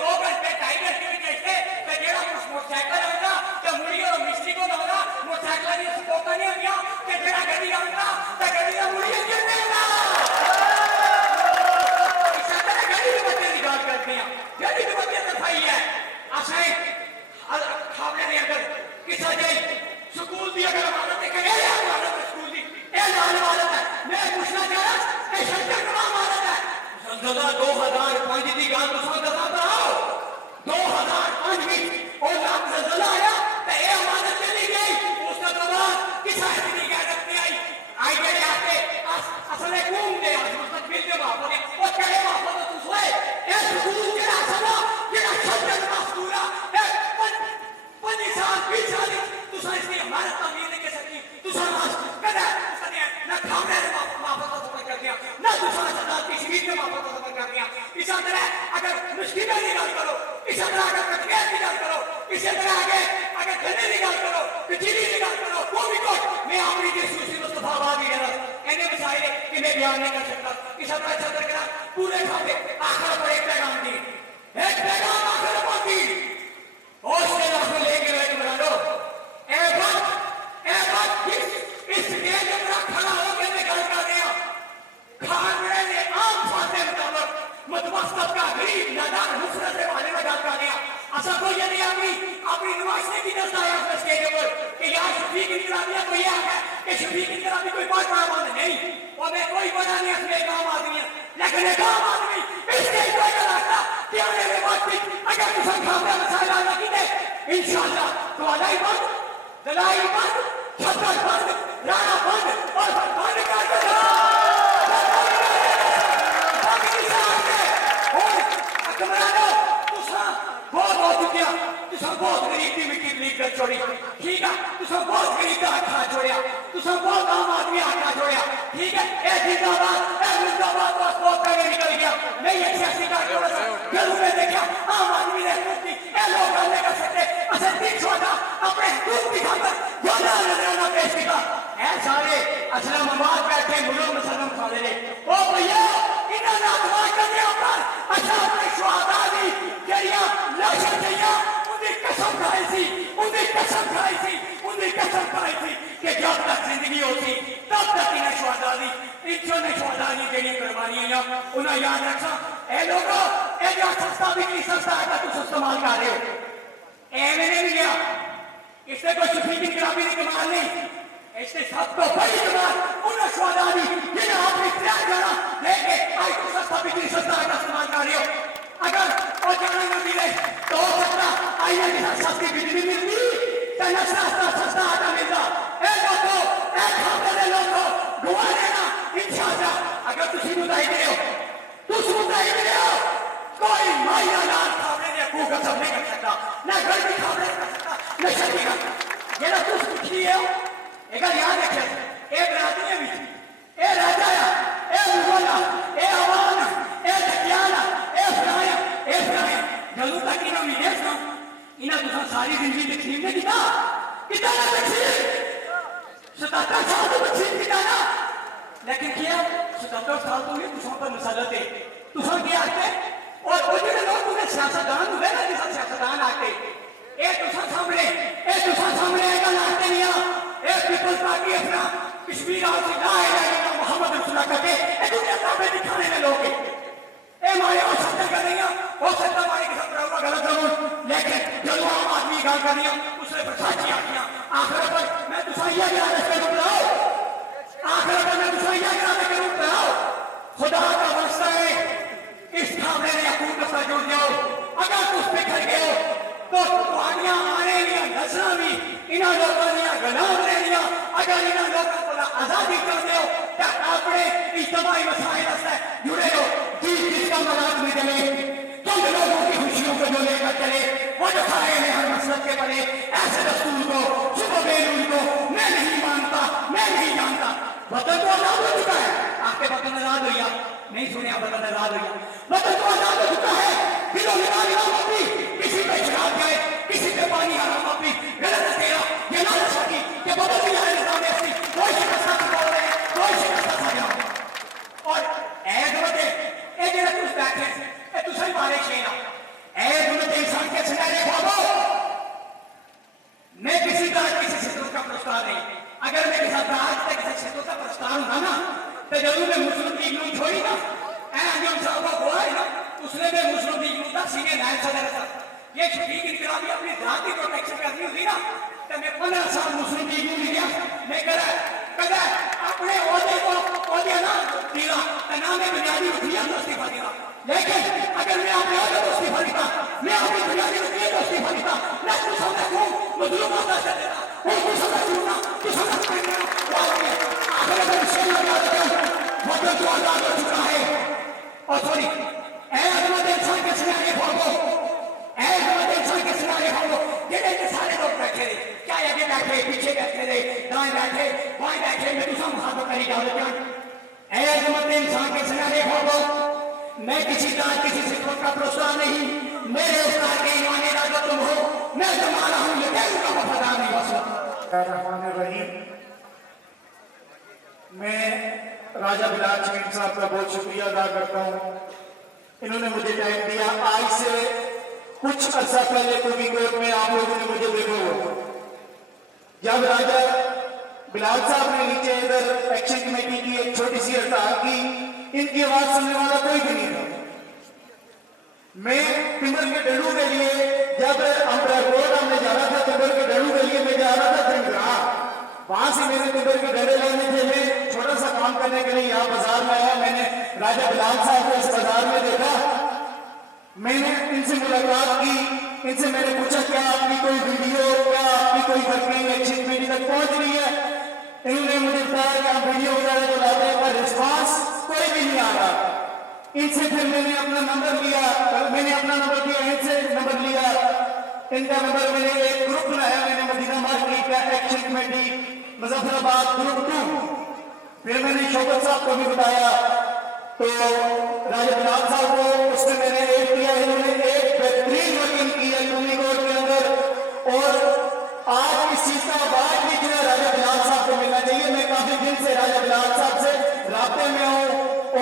2 घंटे 2.5 घंटे में जैसे ते जेड़ा मोटरसाइकिल आंदा ते मुड़ी और मिस्त्री को आंदा मोटरसाइकिल की सपोर्ट नहीं आंदा ते जेड़ा गड्डी आंदा ते गड्डी दा मुड़ी इंजन नहीं आंदा। इस तरह गड्डी के बच्चे की बात करते हैं गड्डी के बच्चे सफाई है असे खामरे दे अंदर किसा जाई स्कूल दी अगर हालत है ये हालत स्कूल दी ये हालत है। मैं पूछना चाह रहा कि शंकर का हालत है संसदा 2005 की गाल तो संसदा बताओ 2005 में और नाम संसदा आया तो ये हालत चली गई उसका बाद किसा इतनी गैरत नहीं आई के आके असले घूम दे मुस्तकबिल के बाप ने वो कहे बाप तो तू सोए ये स्कूल के असला ये शंकर का स्कूल है 5 साल 20 साल तुसा इसकी हमारा तामीर नहीं कर सकती तुसा कदा उसने ना खामरे ने वापस समझ कर दिया ना दूसरा सदा की शहीद के वापस समझ कर दिया। इस तरह अगर मुश्किल की बात करो इस तरह अगर कठिनाई की बात करो इसी तरह आगे अगर गले की बात करो कचीरी की बात करो वो भी कोर्ट में आपकी बयान नहीं कर सकता कि सबका छत्र करा पूरे खाते आखिर पर एक पैगाम दी, एक पैगाम आखिर पर दी और उसके नाम लेके लेके बना लो इस स्टेज पर खड़ा होकर निकल कर दिया खाने ने आम फाते मुताबिक मतवसत का गरीब नादान मुफरत से वाले में कर दिया। असल तो ये नहीं अपनी नुमाइश की दस्ता है उस स्टेज पर कि यार शफीक इंतजामिया को ये है कि शफीक इंतजामी कोई बहुत बड़ा बंद नहीं और मैं कोई बड़ा नहीं इसमें एक आम आदमी है, लेकिन एक आम आदमी इस स्टेज पर लगता कि आने में बात अगर किसी खाते मसाइल आना की दे इंशाअल्लाह तो अलाई बंद दलाई बंद छतर बंद राणा बंद और बंद कर दो बहुत गरीब की मिट्टी लीक कर छोड़ी, ठीक है तुझे बहुत गरीब का हाथ खा छोड़िया, तुझे बहुत आम आदमी हाथ खा छोड़िया, ठीक है ए जिंदाबाद बस बहुत पहले निकल गया। मैं ये सियासी का जरूर में देखा आम आदमी ने मुक्ति ए लोग करने का सकते असर दिन छोटा अपने दूध दिखाकर ज्यादा नजराना पेश किया ए सारे असलम आबाद बैठे मुल्क मुसलमान खा ले ओ भैया इन्होंने अगवा करने पर अच्छा अपने शुहादा दी जरिया लाशें चाहिए कसम खाई थी कि जब तक जिंदगी होती तब तक इन्हें शुहादा दी इन्होंने शुहादा दी देनी कुर्बानियां उन्हें याद रखा ए लोगों ए जो सस्ता बिजली सस्ता है तुम इस्तेमाल कर रहे हो एवं नहीं मिला इससे कोई शफीक इंकलाबी की कमाल नहीं, इससे सबको बड़ी कमाल उन्हें शुहादा दी जिन्हें आपने त्याग करा लेके आज तुम सस्ता बिजली सस्ता का इस्तेमाल कर रहे हो। अगर और जाने न मिले तो हो सकता आइए जहाँ सस्ती बिजली मिलती तो सस्ता आटा मिलता ए लोगों ए खाते दे लोगों दुआ देना इंशाअल्लाह अगर तुसी मुताई दे हो कोई माया लाल खाने ने को कसम नहीं कर सकता ना घर की खाने कर सकता ना शक्ति का ये ना तुस पूछी है एक याद रखे ए बरादरी में ए राजा ए मुगला ए अवान ए तकियाना ए फराया जरूर तक इन्हों मिले सो इन्हें तुसा सारी जिंदगी तकसीम ने किया कितना ना तकसीम 77 साल तो तकसीम किया ना लेकिन क्या 77 साल तो ये तुसा पर मसलत है तुसा क्या आते और वो जो लोग तुम्हें सियासतदान हुए ना जिस सियासतदान आते ए तुसा सामने आएगा लाते नहीं ए पीपल्स पार्टी अपना कश्मीर और सिद्धार्थ मोहम्मद रसूलुल्लाह कहते ए दुनिया सामने दिखाने में लोग ए मारे और सत्य कर रही हो सकता मारे के साथ रहुआ गलत करूं लेकिन जो आम आदमी गाल कर रही उसने प्रसाद किया आखिर पर मैं तुसाइया गिराने के रूप लाओ आखिर पर मैं तुसाइया गिराने के रूप लाओ खुदा का वास्ता है इस मामले में हुकूमत से जुड़ जाओ अगर तुम बिखर गए हो तो पानियां आने लिया नजरा भी इन्हों लोगों ने गुलाम ले लिया अगर इन्हों लोगों को आजादी चाहते हो तो अपने इज्तिमाई मसाइल से जुड़े हो जिसका मजाक में चले तुम लोगों की खुशियों को जो लेकर चले वो जो खाए हैं हर मसलक के बने ऐसे दस्तूर को सुबह बेलूर को मैं नहीं मानता मैं नहीं जानता वतन तो आजाद हो चुका है आपके वतन आजाद हो गया नहीं सुने वतन आजाद हो गया वतन तो आजाद हो चुका है दिलों में अपनी किसी पे शराब जाए किसी पे पानी हराम अपनी गलत तेरा ये ना सकी कि बदल भी है निजाम ऐसी कोई शिकस्त नहीं बोल रहे कोई शिकस्त नहीं आ और ऐड बते ए जेड़ा तुस बैठे ए तुस ही मारे शेना ऐड बते इंसान के सिनारे बाबू मैं किसी क्षेत्र का प्रस्ताव नहीं अगर मैं किसी आज तक किसी क्षेत्र का प्रस्ताव होगा ना तो जरूर मैं मुस्लिम लीग में छोड़ी ना अंजुम साहब को बोला है ना उसने मैं मुस्लिम लीग में था सीनियर नायब सदर था ये शफीक इंकलाबी अपनी जाति प्रोटेक्शन करनी होगी ना तो मैं 15 साल मुस्लिम लीग में लिया मैं कदा अपने ओहदे को ओहदे ना दिला ना मैं बुनियादी रुपया तो इस्तीफा दिला लेकिन अगर मैं अपने ओहदे को इस्तीफा देता मैं अपनी बुनियादी रुपये को इस्तीफा देता मैं तो समझता हूं मजलूम होता देता हूं कुछ समझ लूंगा कुछ समझ करना आखिर में शेर लगा देता हूं वतन तो आजाद हो चुका है और सॉरी ऐ अहमद इंसान के सिनारे भागो ऐ अहमद इंसान के सिनारे भागो ये सारे लोग बैठे थे क्या आगे बैठे पीछे बैठे थे दाएं बैठे बाएं बैठे मैं दूसरा मुखातब करी जाओ ऐ अहमद इंसान के सिनारे भागो मैं किसी सिफत का प्रस्ताव नहीं मेरे उस्ताद के ईमान इरादा तुम हो मैं तुम्हारा हूं ये कहूं का वफादार नहीं हो सकता। मैं राजा बिलाल शमीम साहब का बहुत शुक्रिया अदा करता हूँ। इन्होंने मुझे टाइम दिया। आज से कुछ अर्सा पहले कुमी कोर्ट में आप लोगों ने मुझे देखा हो, जब राजा बिलाल साहब ने नीचे इधर एक्शन कमेटी की एक छोटी सी हड़ताल की, इनकी आवाज सुनने वाला कोई भी नहीं था। मैं टिम्बर के डंडू के लिए, जब कोर्ट हमने जाना था टिम्बर के डंडू के लिए, मैं जा रहा था जंगरा, वहां से मेरे टिम्बर के डंडे लेने थे। मैं छोटा सा काम करने के लिए यहाँ बाजार में आया। मैंने राजा बिलाल साहब को इस बाजार में देखा, मैंने इनसे मुलाकात की, इनसे मैंने पूछा क्या आपकी कोई वीडियो, क्या आपकी कोई वर्किंग एक्शन कमेटी तक पहुंच रही है। इन्होंने मुझे बताया कि आप वीडियो वगैरह तो लाते हैं पर रिस्पॉन्स कोई भी नहीं आ रहा। इनसे फिर मैंने अपना नंबर लिया, इनसे नंबर लिया, इनका नंबर मैंने एक ग्रुप बनाया, मैंने मदीना मार्केट का एक्शन कमेटी मुजफ्फराबाद ग्रुप 2, फिर मैंने शौकत साहब को भी बताया, तो राजा बिलाल साहब को उसमें मैंने एक किया। इन्होंने एक बेहतरीन वर्किंग की है कुमी कोर्ट के अंदर, और आज इस चीज का बात भी जो है राजा बिलाल साहब को मिलना चाहिए। मैं काफी दिन से राजा बिलाल साहब से रास्ते में हूँ,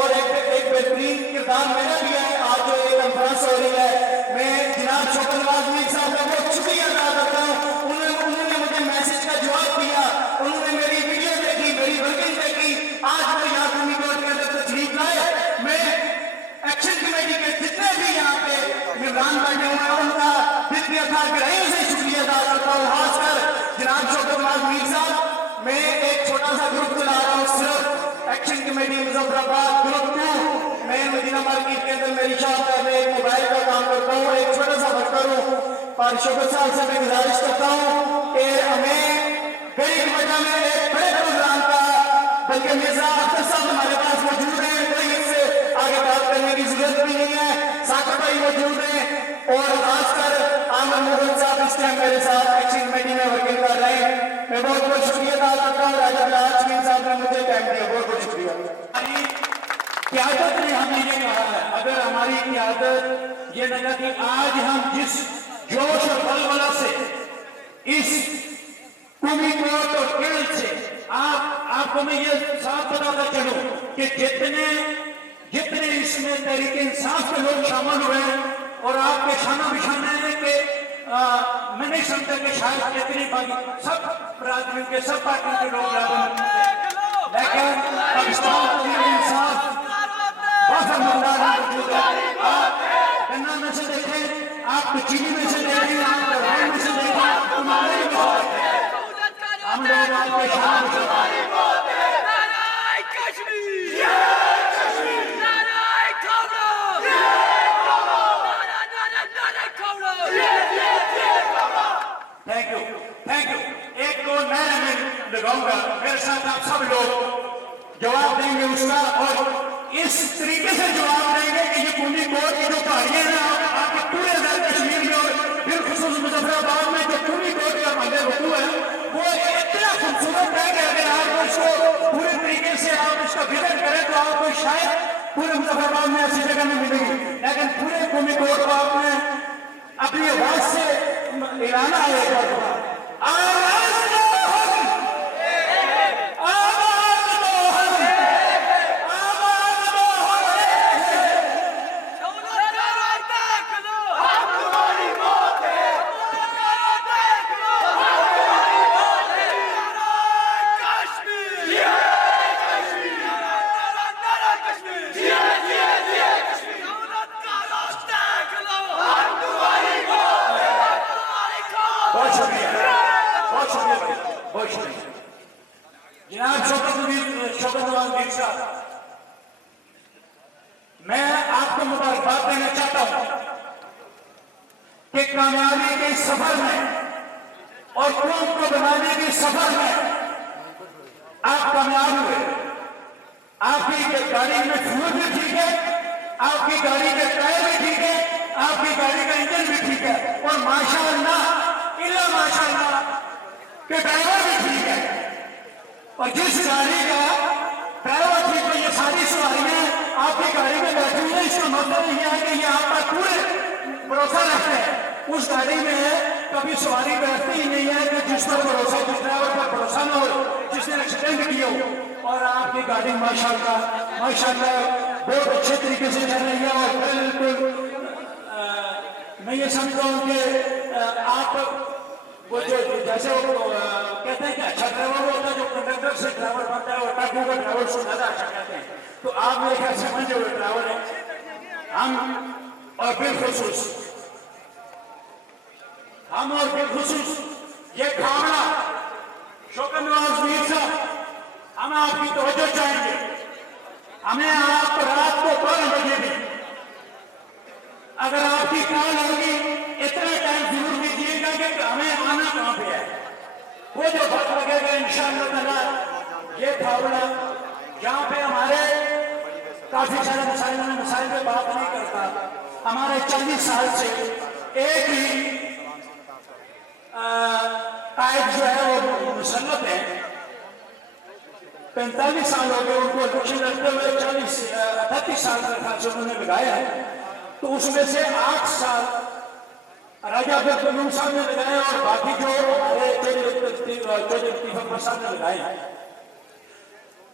और एक बेहतरीन किरदार मेरा भी है। आज जो एक कॉन्फ्रेंस हो रही है, मैं जनाब शौकत आजमी साहब का बहुत शुक्रिया अदा करता हूँ। उन्होंने मुझे मैसेज का जवाब दिया, उन्होंने मेरी वीडियो देखी, मेरी वर्किंग देखी, आज वो यहाँ कुमी कोर्ट के अंदर तशरीफ लाए। मैं एक्शन कमेटी के जितने भी यहाँ पे मेहमान बैठे हुए हैं उनका दिल था गहराई से शुक्रिया अदा करता हूँ, खासकर जनाब शौकत आजमी साहब। मैं एक छोटा सा ग्रुप चला रहा हूँ, सिर्फ एक्शन कमेटी मुजफ्फराबाद ग्रुप 2। मैं मदीना मार्केट के अंदर मेरी शॉप है, मैं एक मोबाइल का काम करता हूँ, एक छोटा सा वर्कर हूँ। और शौकत साहब से मैं गुजारिश करता हूँ कि हमें गरीब वजह में एक बड़े प्रोग्राम का, बल्कि मिर्जा अख्तर साहब हमारे पास मौजूद है, कोई इससे आगे बात करने की जरूरत भी नहीं है, साकर भाई मौजूद है, और खासकर आमर मुगल साहब इस टाइम मेरे साथ एक्शन कमेटी में वर्किंग कर रहे हैं। मैं बहुत बहुत शुक्रिया अदा करता हूँ। राजा बिलाल शमीम साहब ने मुझे टाइम दिया, बहुत बहुत शुक्रिया। क़यादत ने हमें ये कहा है, अगर हमारी क़यादत ये लगा कि आज हम जिस जोश और बलबला से इस कुमी कोर्ट और केरल से आपको मैं ये साफ बताता चलूं कि जितने इसमें तहरीक इंसाफ के लोग शामिल हुए हैं, और आपके शाना बिशाना है कि मैं नहीं समझता कि शायद इतनी सब राजनीतियों के सब पार्टियों के लोग यहाँ पर, लेकिन पाकिस्तान तहरीक इंसाफ बहुत मौजूद है। आप गन्ना में से देखें, आप चीनी में से देखें, आप दरबार में से देखें, आप कुमारी में से देखें, हम लोग आपके शान थैंक यू। एक तो मैं लगाऊंगा, मेरे साथ आप सब लोग जवाब देंगे उसका, और इस तरीके से जवाब देंगे कि ये कुमी कोर्ट की जो पहाड़ियां हैं आपके पूरे कश्मीर में, और बिलखुसूस मुजफ्फराबाद में जो कुमी कोर्ट का महल वकूअ है, वो इतना खूबसूरत है कि अगर आप उसको पूरे तरीके से आप इसका विजिट करें तो आपको शायद पूरे मुजफ्फराबाद में ऐसी जगह नहीं मिलेगी। लेकिन पूरे कुमी कोर्ट को आपने अपनी आवाज से हिलाना है। जनाब शौकत आजमी साहब, मैं आपको मुबारकबाद देना चाहता हूं कि कामयाबी के सफर में और कौम को बनाने के सफर में आप कामयाब हुए। आपकी गाड़ी में फ्यूल भी ठीक है, आपकी गाड़ी के टायर भी ठीक है, आपकी गाड़ी का इंजन भी ठीक है, और माशाअल्लाह इल्ला माशाअल्लाह के ड्राइवर भी ठीक है। और जिस गाड़ी का ड्राइवर ठीक है, ये सारी सवारियां आपकी गाड़ी में बैठी हुई है, इसका मतलब ये है कि ये आप पर पूरे भरोसा रखते हैं। उस गाड़ी में कभी सवारी बैठती ही नहीं है कि जिस पर भरोसा, जिस ड्राइवर पर भरोसा न हो, जिसने एक्सीडेंट किया हो। और आपकी गाड़ी माशाल्लाह बहुत अच्छे तरीके से चल रही है। और बिल्कुल मैं ये समझता हूँ कि आप वो जो जैसे वो कहते हैं कि अच्छा ड्राइवर वो होता है जो कंडक्टर से ड्राइवर बनता है और टाकू का ड्राइवर से ज्यादा अच्छा कहते हैं। तो आप मेरे ख्याल से समझे हुए ड्राइवर है हम। और बिलखुसूस हम और बिलखुसूस ये खामड़ा शौकत नवाज मीर साहब हम आपकी तवज्जो चाहेंगे। हमें आप रात को 12 बजे भी अगर आपकी कॉल होगी इतना टाइम जरूर दीजिएगा कि हमें आना कहां पे है। वो जो वक्त लगेगा इंशाअल्लाह ताला ये खावड़ा जहां पे हमारे काफी सारे मसाइल पे बात नहीं करता। हमारे 40 साल से एक ही कायद जो है वो मुसल्लत है। 45 साल हो गए उनको इलेक्शन लड़ते हुए, 38 साल का जो उन्होंने लगाया है। तो उसमें से 8 साल राजा अब्दुल साहब ने लगाए और बाकी जो चौधरी लतीफ साहब ने लगाए हैं।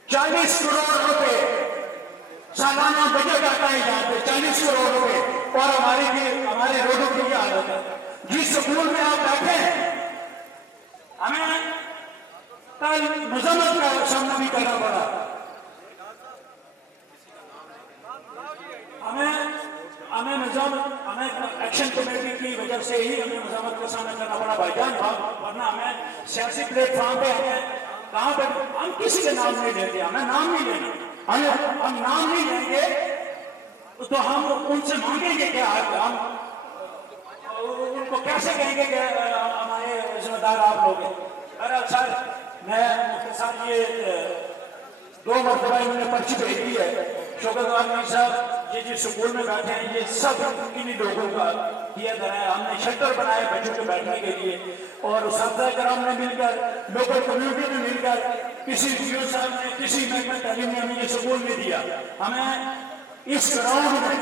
40 करोड़ रुपए सालाना बजट आता है यहाँ पे, 40 करोड़ रुपए। और हमारे रोडों की यह हालत है। जिस स्कूल में आप बैठे हैं हमें कल मजम्मत का सामना भी करना पड़ा। हमें एक्शन कमेटी की वजह से ही हमें मजम्मत का सामना करना पड़ा भाईजान। वरना हमें सियासी प्लेटफॉर्म पे हमें कहां पर हम किसी के नाम नहीं लेते। हमें नाम नहीं लेना, हम नाम नहीं लेंगे तो हम उनसे मांगेंगे क्या? हम उनको कैसे कहेंगे कि हमारे जिम्मेदार आप लोग हैं? अरे सर मैं सर ये 2 मरतबा इन्होंने पर्ची भेजी है। शौकत वालमी साहब ये जो स्कूल में बैठे हैं ये सब इन्हीं लोगों का किया गया है। हमने शेल्टर बनाए बच्चों के बैठने के लिए और साथीकराम ने मिलकर, लोकल कम्युनिटी ने मिलकर, किसी डीओ साहब ने, किसी महकमा तालीम ने हमें ये स्कूल में दिया। हमें इस ग्राउंड में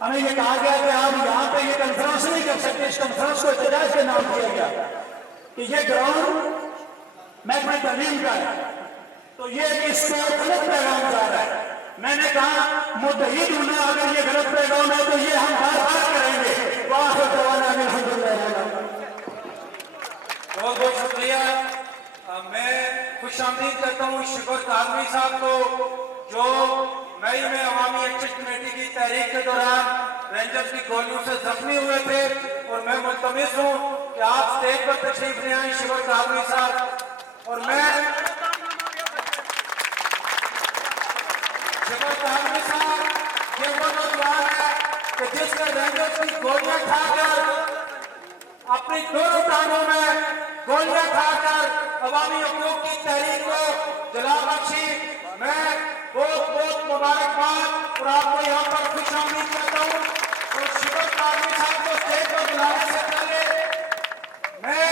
हमें ये कहा गया कि आप यहाँ पे ये कॉन्फ्रेंस नहीं कर सकते। इस कॉन्फ्रेंस को एहतजाज के नाम दिया गया कि ये ग्राउंड महकमा तालीम का है। तो ये इसका गलत पैगाम जा रहा है। मैंने कहा मुद्दईद होना अगर ये गलत पैगाम है तो ये हम बार बार करेंगे। बहुत बहुत शुक्रिया। मैं खुशामदीद करता हूँ शिफात आजमी साहब को जो मई में अवामी एक्शन कमेटी की तहरीक के दौरान रेंजर्स की गोलियों से जख्मी हुए थे। और मैं मुल्तमिस हूँ कि आप स्टेज पर तशरीफ ले आए शिफात आजमी साहब। और मैं शिफात आजमी साहब ये वो नौजवान है कि जिसने रेंजर्स की गोलियां खाकर अपनी दोनों टांगों में गोलियां खाकर अवामी हकूक की तहरीक को जला बख्शी। मैं बहुत बहुत मुबारकबाद और आपको यहाँ पर खुशामदीद करता हूँ। और शिफात आजमी साहब को स्टेज पर बुलाने से पहले मैं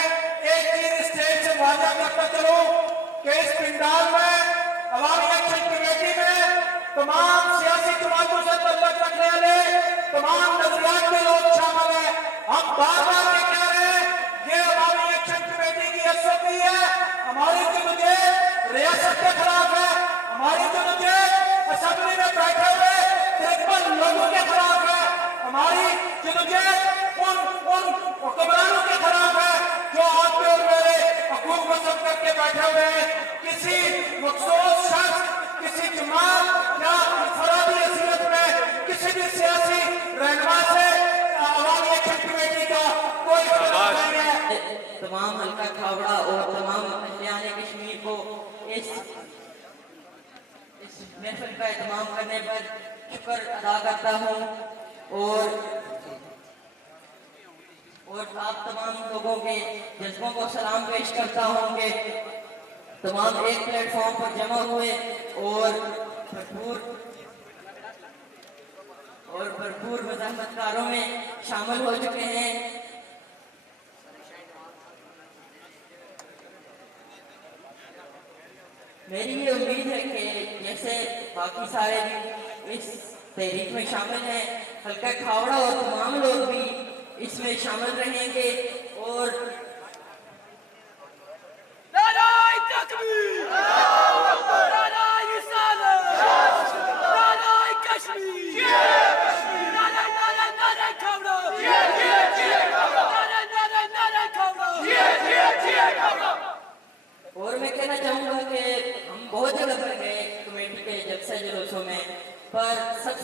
एक चीज स्टेज से वादा करता चलूं कि इस पिंडाल में अवामी एक्शन कमेटी में तमाम सियासी जमातों से ताल्लुक रखने वाले तमाम नजरियात के लोग शामिल हैं। हम बार बार ये कह रहे हैं ये अवामी एक्शन कमेटी की एसओपी है। हमारी जदोजहद रियासत के खिलाफ है। हमारी जदोजहद असेंबली में बैठे हुए 53 लोगों के खिलाफ है। हमारी जदोजहद उन हुक्मरानों के खिलाफ है जो आपके और मेरे हकूक को सब करके बैठे हुए हैं। किसी मखसूस शख्स, किसी जमात या फरादी हैसियत में किसी भी सियासी रहनुमा से अवामी एक्शन कमेटी का कोई इख्तिलाफ नहीं है। तमाम हल्का खावड़ा और तमाम अहलियाने कश्मीर को इस महफिल का एहतमाम करने पर शुक्र अदा करता हूँ। और आप तमाम लोगों के जज्बों को सलाम पेश करता हूँ कि तमाम एक प्लेटफॉर्म पर जमा हुए और भरपूर मज़ाहमतकारों में शामिल हो चुके हैं। मेरी ये उम्मीद है कि जैसे बाकी सारे इस तहरीक में शामिल हैं, हल्का खावड़ा और तमाम लोग भी इसमें शामिल रहेंगे। और नाराए तकबीर, नाराए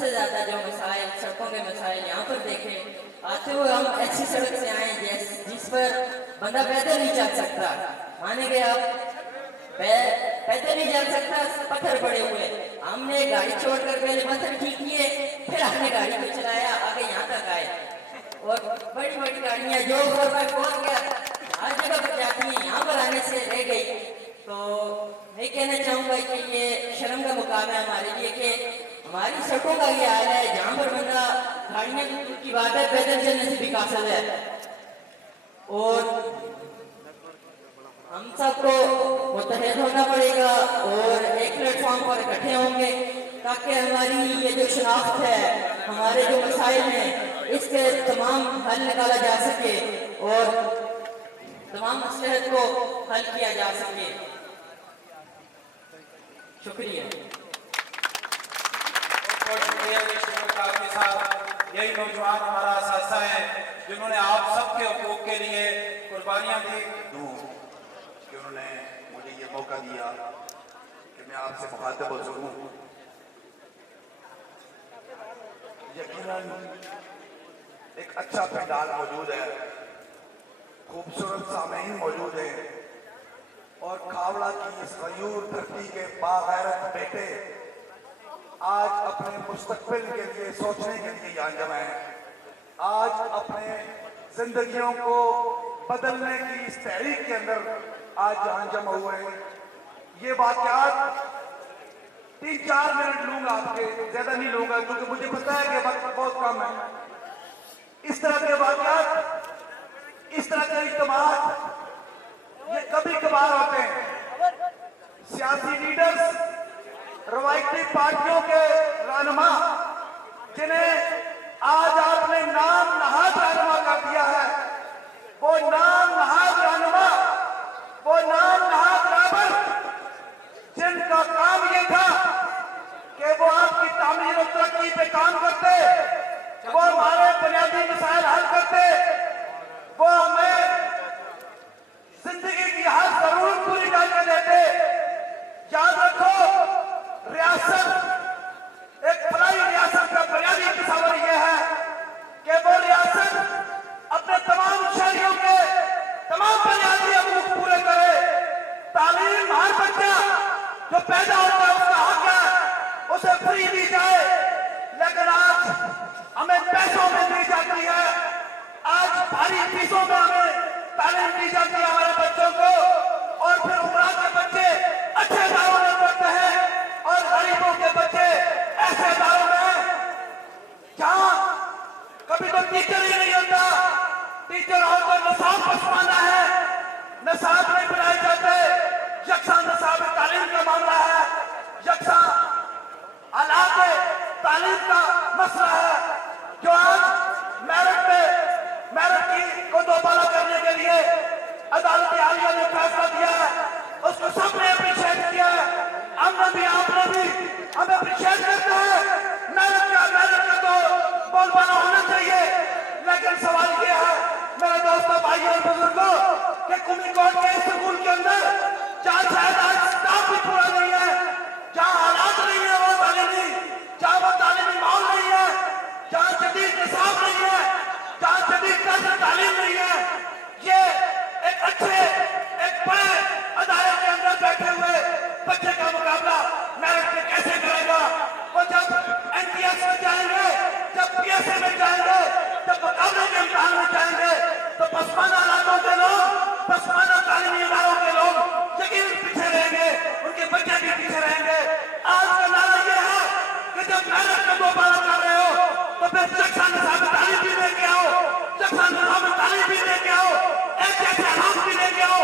सबसे ज्यादा जो मसाइल, सड़कों के मसाइल यहाँ पर देखे। आते हुए हम ऐसी सड़क से आए जिस पर बंदा पैदल नहीं चल सकता, मानेंगे आप, पैदल नहीं चल सकता, पत्थर पड़े हुए। हमने गाड़ी छोड़कर पहले पत्थर ठीक किए, फिर हमने गाड़ी को चलाया, आगे यहाँ तक आए। और बड़ी बड़ी गाड़ियाँ जो 4x4 गया हर जगह पर जाती है, यहाँ पर आने से रह गई। तो मैं कहना चाहूँगा कि ये शर्म का मुकाम है हमारे लिए कि हमारी सड़कों का ये हाल है, जहाँ पर बंदा गाड़ियाँ की बात है, पैदल चलने से भी कासल है। और हम सबको मुत्तहिद होना पड़ेगा और एक प्लेटफॉर्म पर इकट्ठे होंगे ताकि हमारी ये जो शनाख्त है, हमारे जो मसाइल हैं, इसके तमाम हल निकाला जा सके और तमाम मसलहत को हल किया जा सके। शुक्रिया। आपके साथ यही नौजवान हमारा सासा है जिन्होंने आप सबके हकूक के लिए कुर्बानियां दी। कि उन्होंने मुझे ये मौका दिया कि मैं आपसे मुखातिब हो सकूं। यकीनन एक अच्छा पंडाल मौजूद है, खूबसूरत सामईन मौजूद है और खावड़ा की इस गयूर धरती के बागैरत बेटे आज अपने मुस्तकबिल के लिए सोचने के लिए यहाँ जमा है। आज अपने जिंदगियों को बदलने की इस तहरीक के अंदर आज जहाँ जमा हुए हैं। ये वाक़यात 3-4 मिनट लूंगा आपके, ज्यादा नहीं लूंगा क्योंकि मुझे पता है कि वक्त बहुत कम है। इस तरह के वाक़यात, इस तरह के इज्तिमाअ ये कभी कभार होते हैं। सियासी लीडर्स, रवायती पार्टियों के रहनुमा जिन्हें आज आपने नाम नहाद रहनुमा कर दिया है, वो नाम नहाद रहनुमा, वो नाम नहाद रहबर जिनका काम ये था कि वो आपकी तामीर और तरक्की पे काम करते, वो हमारे बुनियादी मसाइल हल करते, वो हमें जिंदगी की हर जरूरत पूरी करके देते। याद रखो, रियासत, एक फलाई रियासत का बुनियादी तस्वर यह है कि वो रियासत अपने तमाम शहरियों के तमाम बुनियादी हकूक पूरे करे। तालीम हर बच्चा जो पैदा होता है उसका हक है, उसे फ्री दी जाए। लेकिन आज हमें पैसों में दी जाती है, आज भारी फीसों में हमें तालीम दी जाती है हमारे बच्चों को, और फिर उमरा के बच्चे अच्छे दारों में पढ़ते हैं और गरीबों के बच्चे ऐसे दारों में जहां कभी तो टीचर ही नहीं होता। टीचर हो तो निसाब पसमाना है, निसाब नहीं बनाए जाते। यकसा निसाब तालीम का मामला है, यकसा आलात तालीम का मसला है। जो आज मेरिट को दोबारा करने के लिए अदालत आलिया ने फैसला दिया है, उसको सबने अप्रिशिएट किया है। हमने भी, आपने भी, हमें अप्रिशिएट करते हैं। मेरिट का तो बोलबाला होना चाहिए। लेकिन सवाल ये है मेरे दोस्तों, भाइयों और बुजुर्गों, कि कुमी कोर्ट के स्कूल के अंदर जहाँ शायद आज स्टाफ भी पूरा नहीं है, जहाँ हालात नहीं है वो तालीमी, जहाँ वो तालीमी माहौल नहीं है, जहाँ जदीद निसाब नहीं है, जहाँ जदीद तर्ज तालीम नहीं है, ये एक अच्छे, एक बड़े अदारे के अंदर बैठे हुए बच्चे का मुकाबला मेरिट में कैसे करेगा? वो जब NTS में जाएंगे, जब PSA में जाएंगे, जब मुकाबले के इम्तिहान में जाएंगे, तो पसमाना इलाकों के लोग, पसमाना तालीमी इदारों के लोग यकीनन पीछे रहेंगे, उनके बच्चे भी पीछे रहेंगे। आज का नारा यह है कि जब मेरिट का दोबारा कर रहे हो तो फिर शिक्षा निसाब तालीम भी लेके आओ, शिक्षा निसाब तालीम भी लेके आओ, एक जैसे हालात भी लेके आओ।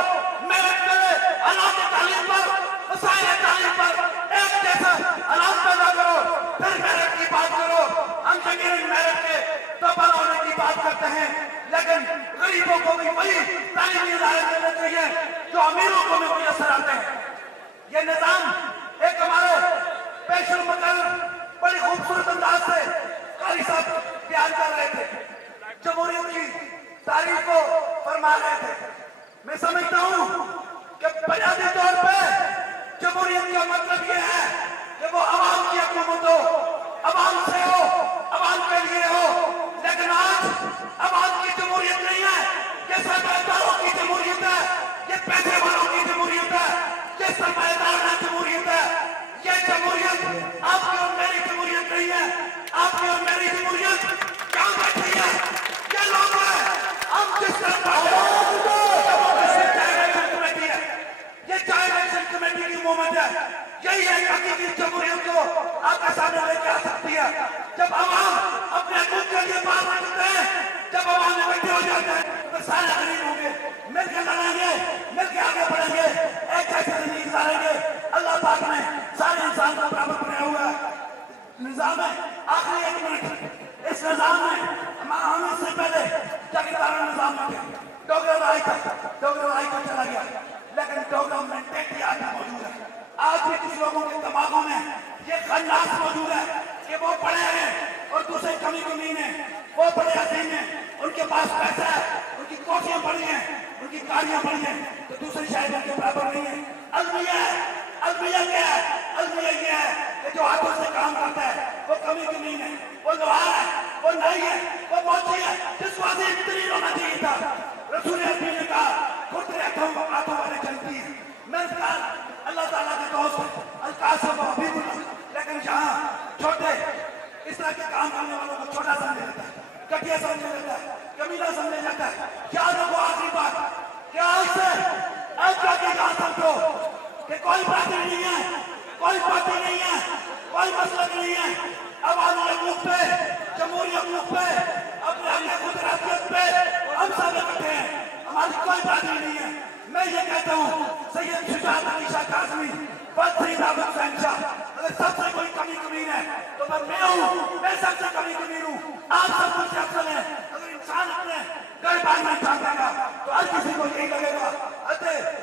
मेरिट में हालात तालीम पर, मसाइल तालीम पर एक जैसा हालात पैदा करो, फिर मेरिट की बात करो। हम यकीनन मेरिट के दोबारा होने की बात करते हैं, लेकिन गरीबों को भी वही तालीमी इदारे देने चाहिए जो अमीरों को भी मुयसर आते हैं। ये निजाम एक हमारे पेशल मुकर्रर बड़ी खूबसूरत अंदाज से कारी साहब बयान कर रहे थे, जमहूरियत की तारीफ को फरमा रहे थे। मैं समझता हूँ कि बुनियादी तौर पे जमहूरियत का मतलब ये है कि वो आवाम की हुकूमत हो, अवाम से हो, अवाम के लिए हो। लेकिन आज अवाम की जमहूरियत नहीं है, ये सरमाएदारों की जमहूरियत है, ये पैसे वालों की जमहूरियत है, ये सरमाएदाराना जमहूरियत है। ये जमहूरियत आपकी और मेरी जमहूरियत नहीं है। आपकी और मेरी जमहूरियत क्या बैठी है? ये लोग हैं, हम जिस तरह कमेटी है, ये चाइल्ड एक्शन कमेटी की मूवमेंट है। यही है हकीकी जमहूरियत को आपके सामने लेके आ सकती है। जब आवाम अपने हकूक के लिए बात करते हैं, जब आवाम इकट्ठे हो जाते हैं, तो सारे गरीब होंगे, मिलकर लड़ेंगे, मिलकर आगे बढ़ेंगे, एक जैसे जिंदगी गुजारेंगे। अल्लाह पाक ने सारे इंसान को बराबर बनाया हुआ है। निजाम है आखिरी 1 मिनट, इस निजाम में हम इससे पहले जागीरदारा निजाम में थे, डोगरा राय था, डोगरा राय को चला गया, लेकिन डोगरा मेंटेलिटी आज भी मौजूद है। आज भी कुछ लोगों के दिमागों में ये खन्नास मौजूद है कि वो पढ़े हैं और दूसरे कमी कमीन है, वो बड़े हसीन है, उनके पास पैसा है, उनकी कोठियां बड़ी हैं, उनकी गाड़ियां बड़ी हैं, तो दूसरे शायद उनके बराबर नहीं है। अलमिया है, अलमिया क्या है? अलमिया ये है कि जो हाथों से काम करता है वो कमी कमीन है, वो लोहार है, वो नाई है, वो मौजी है, जिसको अजीम तरीन होना चाहिए था। रसूल अरबी ने कहा खुद हाथों वाले चलती है। मेरे ख्याल अल्लाह ताला के दोस्त अलकासम हबीबुल्लाह, लेकिन जहाँ छोटे इस तरह के काम करने वालों को छोटा समझा जाता है, घटिया समझा जाता है, कमीना समझा जाता है। क्या रखो आखिरी बात, क्या आज जाके यहाँ समझो कि कोई पार्टी नहीं है, कोई पार्टी नहीं है, कोई मसला नहीं है। अवामी हकूक पे, जमहूरी हकूक पे, अपने अपने खुदरातियत पे हम सब इकट्ठे हैं, हमारी कोई पार्टी नहीं है। मैं ये कहता हूँ सैयद शुजात अली शाह काज़मी, बदरीन अहमद हुसैन शाह, अगर सबसे कोई कमी कमीन है तो मैं हूँ, मैं सबसे कमी कमीन हूँ। आप सब मुझसे अफसल हैं। अगर इंसान अपने घर बार में जान देगा तो हर किसी को यही लगेगा।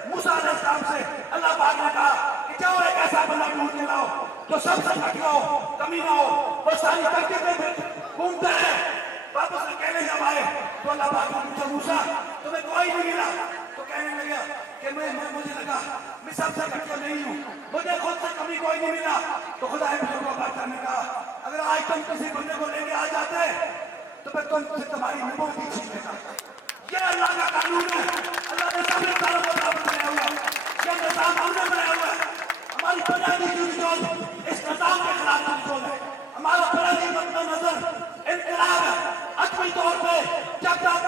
मूसा अलैहिस्सलाम से अल्लाह पाक ने कहा कि जाओ एक ऐसा बंदा ढूंढ के लाओ जो सबसे घटिया हो, कमीना हो, वो सारी करके घूमता है। वापस अकेले जब आए तो अल्लाह पाक ने पूछा मूसा तुम्हें कोई नहीं मिला? तो कहने लगा कि मुझे लगा मैं सबसे घटिया नहीं हूँ, मुझे खुद से कमी कोई नहीं मिला। तो खुदा को बात करने का अगर आज तुम किसी बंदे को लेके आ जाते तो फिर तुमसे तुम्हारी नबूवत छीन लेता। ये अल्लाह का कानून है। अल्लाह ने सब इंसानों को बराबर बनाया हुआ है। ये निजाम हमने बनाया हुआ है। हमारी बुनियादी जदोजहद इस निजाम के खिलाफ जदोजहद है। हमारा बुनियादी मद्देनजर नजर इनकलाब है। अजमी तौर पे जब तक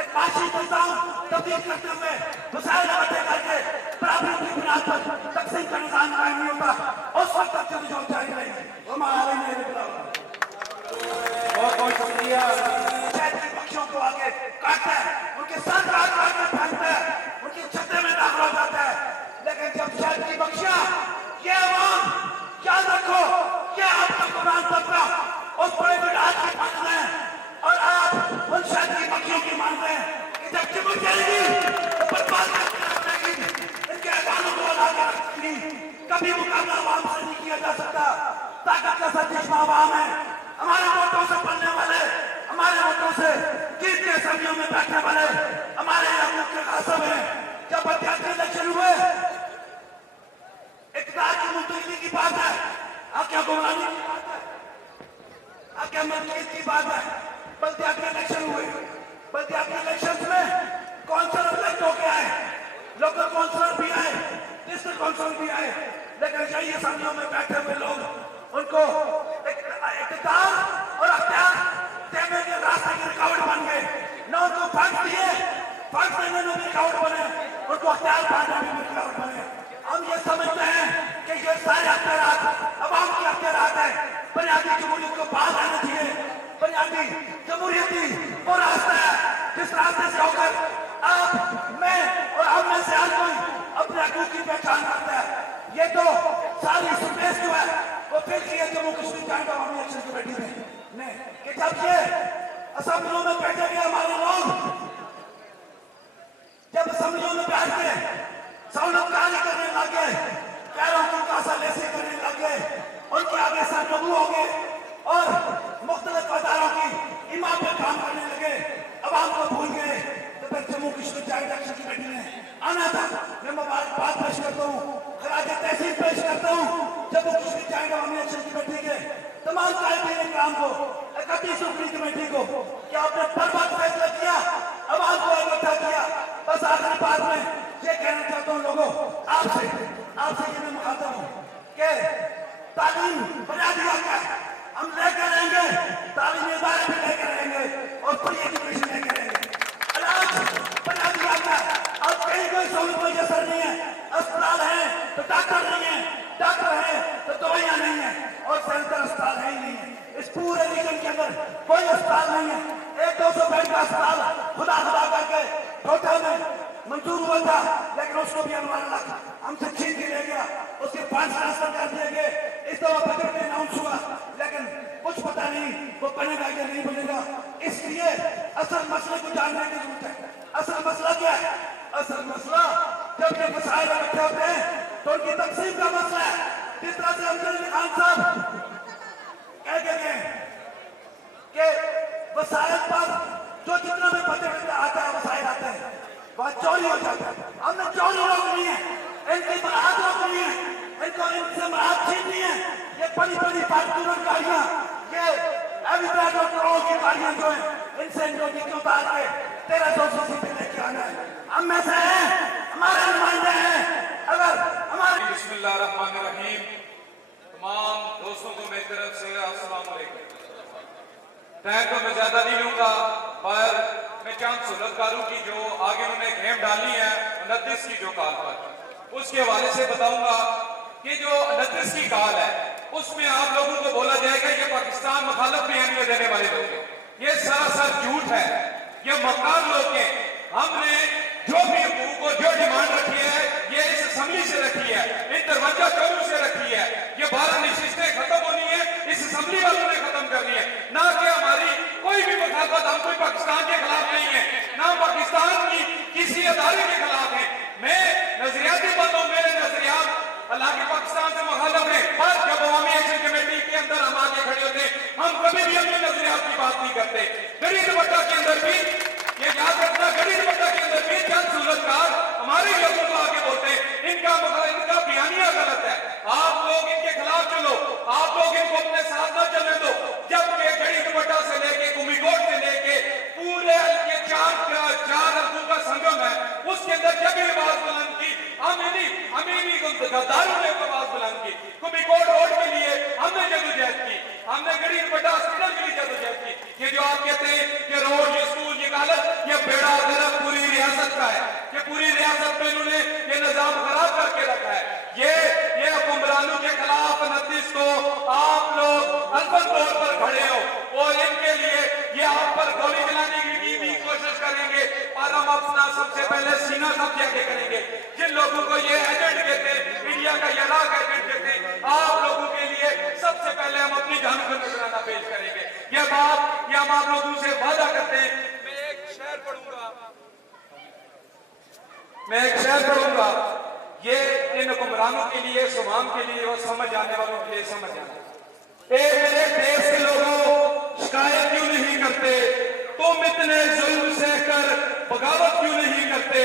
एक माशी निजाम तब्दील करते हुए वसाइल इकट्ठे करके बराबरी की बुनियाद पर तकसीम का निजाम कायम नहीं होता, उस वक्त तक जदोजहद जारी रहेगी। हमारा बहुत बहुत शुक्रिया। पक्षियों को आगे काटता है, उनके साथ काट कर फेंकता है, उनके छत्ते में दाखिल हो जाता है। लेकिन जब शहद की बख्शियां, ये अवाम याद रखो, ये आपका कुरान तबका उस बड़े विराट की मानते हैं और आप उन शहद की बख्शियों की मानते हैं कि जब चिमट जाएगी तो बर्बाद करेगी, इनके अकालों को अदा करेगी। कभी मुकाबला अवाम से नहीं किया जा सकता। ताकत का सच्चा अवाम है। हमारे वोटों से पढ़ने वाले, हमारे वोटों से जीत के असम्बलियों में बैठने वाले हमारे हकूक के कासिब हैं। जब अध्यक्ष इलेक्शन हुए, इक़्तिदार की मुंतजमी की बात है, आज्ञा गुमरानी की बात है, आज्ञा मजलिस की बात है। बल्दियाती इलेक्शन हुए, बल्दियाती इलेक्शन में कौंसलर इलेक्ट होके आए, लोकल कौंसलर भी आए, डिस्ट्रिक्ट कौंसलर भी आए, लेकिन यही असम्बलियों में बैठे हुए लोग उनको इक़्तिदार और अख्तियार देने के रास्ते की रुकावट बन गए। न उनको फंड दिए, फंड देने में भी रुकावट बने, उनको अख्तियार पाने में भी रुकावट बने। हम ये समझते हैं कि ये सारे अख्तियारात अवाम के अख्तियारात है। बुनियादी जमहूरियत को बाहर आना चाहिए। बुनियादी जमहूरियती वो रास्ता है जिस रास्ते से होकर आप, मैं और हम में से हर कोई अपने हकूक की पहचान करता है। ये तो सारी स्पेस जो है वो फिर किए जम्मू कश्मीर जॉइंट अवामी एक्शन कमेटी ने कि जब ये असम्बलियों में बैठे गए हमारे लोग, जब असम्बलियों में बैठ के सौलतकारी करने लगे, पैरों की कासालेसी करने लगे, उनके आगे सरनगू हो गए और मुख्तलिफ अदारों की इमाम पे काम करने लगे, अवाम को भूल गए। तो फिर Jammu Kashmir joint action committee ने आना था। मैं मुबारकबाद पेश करता हूँ, खराज तहसीन पेश करता हूँ जम्मू कश्मीर जॉइंट अवामी एक्शन कमेटी के तमाम कार्यक्रम को 31 रुकनी कमेटी को कि आपने बर्बाद फैसला किया, आवाज को इकट्ठा किया। बस आखिरी बात में ये कहना चाहता हूँ लोगों, आपसे ये मैं मुखातब हूँ कि तालीम बुनियादी हक है, हम लेकर रहेंगे, तालीमी इदारे भी लेकर रहेंगे और फ्री एजुकेशन लेकर रहेंगे। इलाज बुनियादी हक है, अब कहीं कोई सहूलत मैसर नहीं है, अस्पताल है तो डॉक्टर नहीं है, डॉक्टर है तो दवाइयाँ नहीं है और सेंटर अस्पताल है ही नहीं है। इस पूरे रीजन के अंदर कोई अस्पताल नहीं है। 100-200 बेड का अस्पताल खुदा करके छोटा में मंजूर हुआ था, लेकिन उसको भी हमारा हमसे छीन के ले गया, उसके 5 ट्रांसफर कर दिए गए। इस दफा बजट में अनाउंस हुआ, लेकिन कुछ पता नहीं वो बनेगा या नहीं बनेगा। इसलिए असल मसले को जानने की जरूरत है। असल मसला क्या है? असल मसला जब ये मसाइल इकट्ठे होते हैं तो उनकी तकसीम का मसला है। जिस तरह से अमजद अली खान साहब कह गए कि वसाइल पर जो जितना भी बजट आता है वसाइल आते हैं वहाँ चोरी हो जाता है। हमने चोरी रोकनी है, इनकी बरात रोकनी है, इनको इनसे बरात छीननी है। ये बड़ी बड़ी फार्चूनर गाड़ियाँ, ये एविडेंट और करोड़ों की गाड़ियाँ जो है, इनसे इनको नीचे उतार के 1300 सीटें लेके आना है। हम में से हैं, हमारे नुमाइंदे हैं। अगर हमारे बिस्मिल्लाहिर्रहमानिर्रहीम, तमाम दोस्तों को मेरी तरफ से अस्सलाम वालेकुम। टाइम तो मैं ज्यादा नहीं लूंगा, पर मैं चंद सूरतकारों की जो आगे उन्होंने गेम डाली है 29 की जो काल पर, उसके हवाले से बताऊंगा कि जो 29 की काल है उसमें आप लोगों को बोला जाएगा ये पाकिस्तान मुखालिफ बयानियां देने वाले लोग हैं। ये सरासर झूठ है, ये मक्कार लोग हैं। हमने जो भी हुकूक और जो डिमांड रखी है ये इस असेंबली से रखी है, इन 53 करोड़ से रखी है। ये 12 नशिस्तें खत्म होनी है, इस असेंबली वालों ने खत्म करनी है, ना कि हमारी कोई भी मुखालफत। हम कोई पाकिस्तान के खिलाफ नहीं है, ना पाकिस्तान की किसी अदारे के खिलाफ है। मैं नजरियाती बंद हूं, मेरे नजरियात अल्लाह के पाकिस्तान से मुखालिफ है। पर जब अवामी एक्शन कमेटी के अंदर हम आगे खड़े होते हैं, हम कभी भी अपने नजरियात की बात नहीं करते। गड़ी दुपट्टा के अंदर भी ये याद रखना, गड़ी दुपट्टा के अंदर भी चंद सूरतकार हमारे लोगों को आगे बोलते हैं, इनका बयानिया गलत है। आप लोग इनके खिलाफ चलो, आप लोग इनको अपने साथ न चलने दो। जब ये गड़ी दुपट्टा से लेके कुमीकोट से लेके पूरे ये चार हल्कों का संगम है, उसके अंदर जब ये आवाज बुलंद की, अमीनी गद्दारों ने आवाज बुलंद की। कुमीकोट रोड के लिए हमने जदोजहद की, हमने गड़ी दुपट्टा हॉस्पिटल के लिए जदोजहद की। ये जो आप कहते हैं कि रोड, ये स्कूल, ये कॉलेज, ये बेड़ा गर्क पूरी रियासत का है। ये पूरी रियासत में इन्होंने ये निजाम खराब करके रखा है। ये हुक्मरानों के खिलाफ 29 को आप लोग अलबत तौर पर खड़े हो और इनके लिए ये आप पर गोली चलाने की भी कोशिश करेंगे। और हम अपना सबसे पहले सीना सब जाके करेंगे। जिन लोगों को ये एजेंट कहते हैं, इंडिया का ये राग एजेंट कहते हैं, आप लोगों के लिए सबसे पहले हम अपनी जानों का नजराना पेश करेंगे। ये बात ये हम आप लोगों से वादा करते हैं। मैं एक शेर पढ़ूंगा, ये इन हुक्मरानों के लिए, सुमाम के लिए और समझ आने वालों के लिए समझ आना। मेरे देश के लोगों, शिकायत क्यों नहीं करते? तुम इतने जुल्म सहकर बगावत क्यों नहीं करते?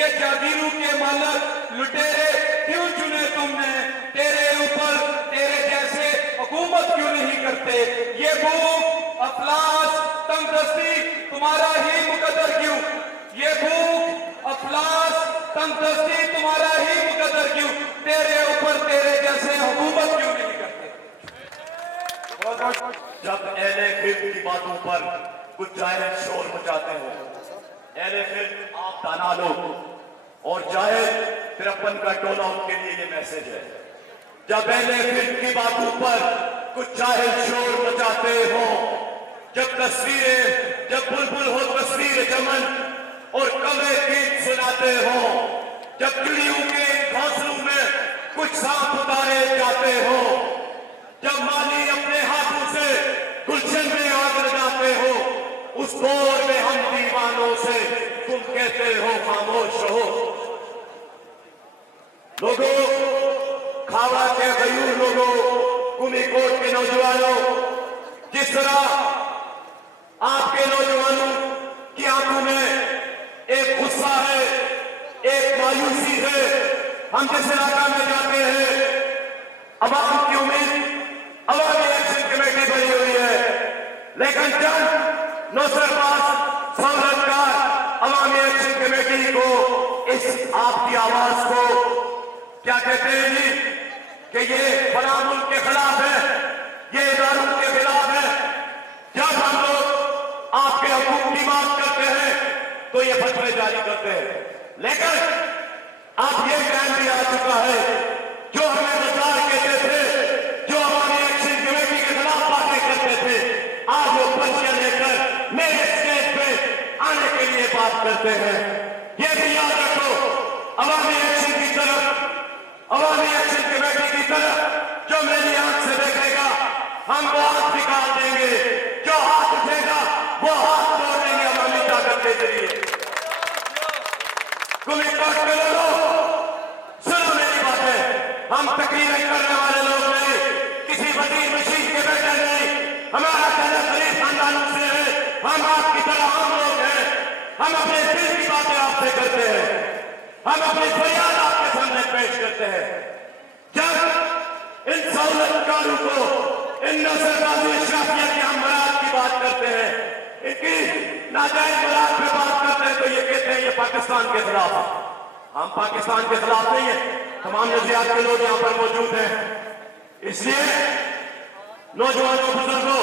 ये जागीरों के मालक लुटेरे क्यों चुने तुमने? तेरे ऊपर तेरे जैसे हुकूमत क्यों नहीं करते? ये भूख, अफलास, तंगदस्ती तुम्हारा ही मुकद्दर क्यों? ये भूख, अफलास, तंगदस्ती तुम्हारा ही मुकद्दर क्यों? तेरे ऊपर तेरे जैसे हुकूमत क्यों नहीं करते? जब अहले फिल्म की बातों पर कुछ जाहिल शोर मचाते हो, अहले फिल्म आप ताना लो और जाहिल तिरपन का टोला, उनके लिए ये मैसेज है। जब अहले फिल्म की बातों पर कुछ जाहिल शोर मचाते हो, जब बुलबुल हो तस्वीर चमन और कमरे गीत सुनाते हो, जब चिड़ियों के घोंसलों में कुछ सांप उतारे जाते हो, जब माली अपने हाथों से गुलशन में आग लगाते हो, उस दौर में हम दीवानों से तुम कहते हो खामोश रहो। लोगों, खावड़ा के गयूर लोगों, कुमीकोट के नौजवानों, जिस तरह आपके नौजवानों की आंखों में एक गुस्सा है, एक मायूसी है। हम जिस इलाका में जाते हैं, अवाम की उम्मीद अवामी एक्शन कमेटी लेकिन जब नुसरतबाज सहूलतकार अवामी एक्शन कमेटी को इस आपकी आवाज को क्या कहते हैं जी कि ये फला मुल्क के खिलाफ है, ये इदारों के खिलाफ है, जब हम लोग आपके हकूक की बात करते हैं तो ये फतवे जारी करते हैं। लेकिन अब ये टाइम भी आ चुका है, जो हमें नजार कहते थे, जो हमारी एक्शन कमेटी के खिलाफ बातें करते थे, आज वो पर्चियां लेकर मेरे स्टेज पे आने के लिए बात करते हैं। ये भी याद रखो, अवामी एक्शन की तरफ, अवामी एक्शन कमेटी की तरफ जो मेरी आंख से देखेगा हम वो हाथ निकाल देंगे, जो हाथ उठेगा वो हाथ तोड़ देंगे अवामी ताकत के जरिए। कुमिकोट के लोगों, सुनो मेरी बातें, हम तकरीरें करने वाले लोग नहीं, किसी वजीर मशीन के बेटे नहीं, हमारा कहना गरीब खानदानों से है, हम आपकी तरह आम लोग हैं, हम अपने दिल की बातें आपसे करते हैं, हम अपनी फरियाद आपके सामने पेश करते हैं। जब इन सहूलतकारों को, इन नसलबाजी अशराफिया की हम बरात की बात करते हैं, इनकी नाजायज बरात पे बात करते हैं तो ये कहते हैं ये पाकिस्तान के खिलाफ है। हम पाकिस्तान के खिलाफ नहीं है, तमाम नजरियात के लोग यहाँ पर मौजूद हैं। इसलिए नौजवानों, बुजुर्गों,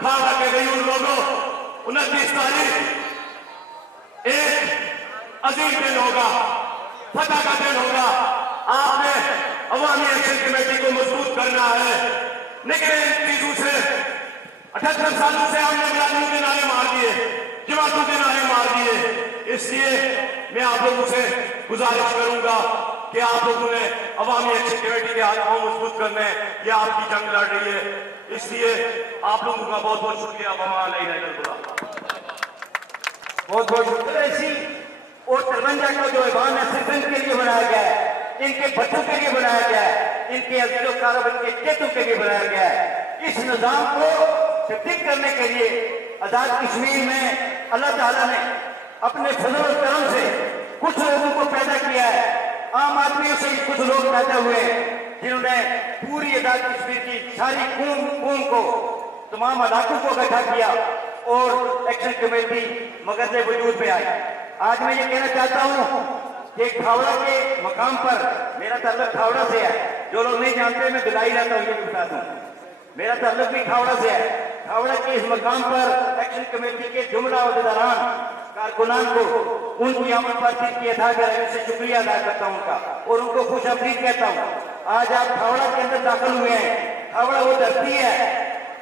खास रखे गई उन लोगों, 29 तारीख एक अजीम दिन होगा, फतह का दिन होगा। आपने अवामी एक्शन कमेटी को मजबूत करना है, लेकिन इन चीजों से 78 सालों से हमने मुलाजिमों के नारे मार दिए, जमातों के नारे मार दिए। इसलिए मैं आप लोगों से गुजारिश करूंगा कि आप लोगों ने अवामी एक्शन कमेटी के हाथ को मजबूत करने, ये आपकी जंग लड़ रही है, इसलिए आप लोगों का बहुत बहुत शुक्रिया। बहुत बहुत शुक्रिया। ऐसी और 53 को जो ऐवान है सिर्फ इनके लिए बनाया गया है, इनके बच्चों के लिए बनाया गया है, इनके अजीजों कारोबार के चेतों के लिए बनाया गया है। इस निजाम को तब्दील करने के लिए आजाद कश्मीर में अल्लाह ताला ने अपने फजल और करम से कुछ लोगों को पैदा किया है। आम आदमियों से कुछ लोग पैदा हुए जिन्होंने पूरी आजाद कश्मीर की सारी कौम को, तमाम इलाकों को इकट्ठा किया और एक्शन कमेटी मगज़ वजूद में आई। आज मैं ये कहना चाहता हूँ कि खावड़ा के मकाम पर, मेरा ताल्लुक खावड़ा से है, जो लोग नहीं जानते मैं दिलाई रहता हूँ, ये बताता हूँ, मेरा ताल्लुक भी खावड़ा से है। खावड़ा के इस मकाम पर एक्शन कमेटी के जुमला अहदेदारान, कारकुनान को उनकी आमद पर की अदा करने से शुक्रिया अदा करता हूँ उनका और उनको खुश अमदीद कहता हूँ। आज आप खावड़ा के अंदर दाखिल हुए हैं। खावड़ा वो धरती है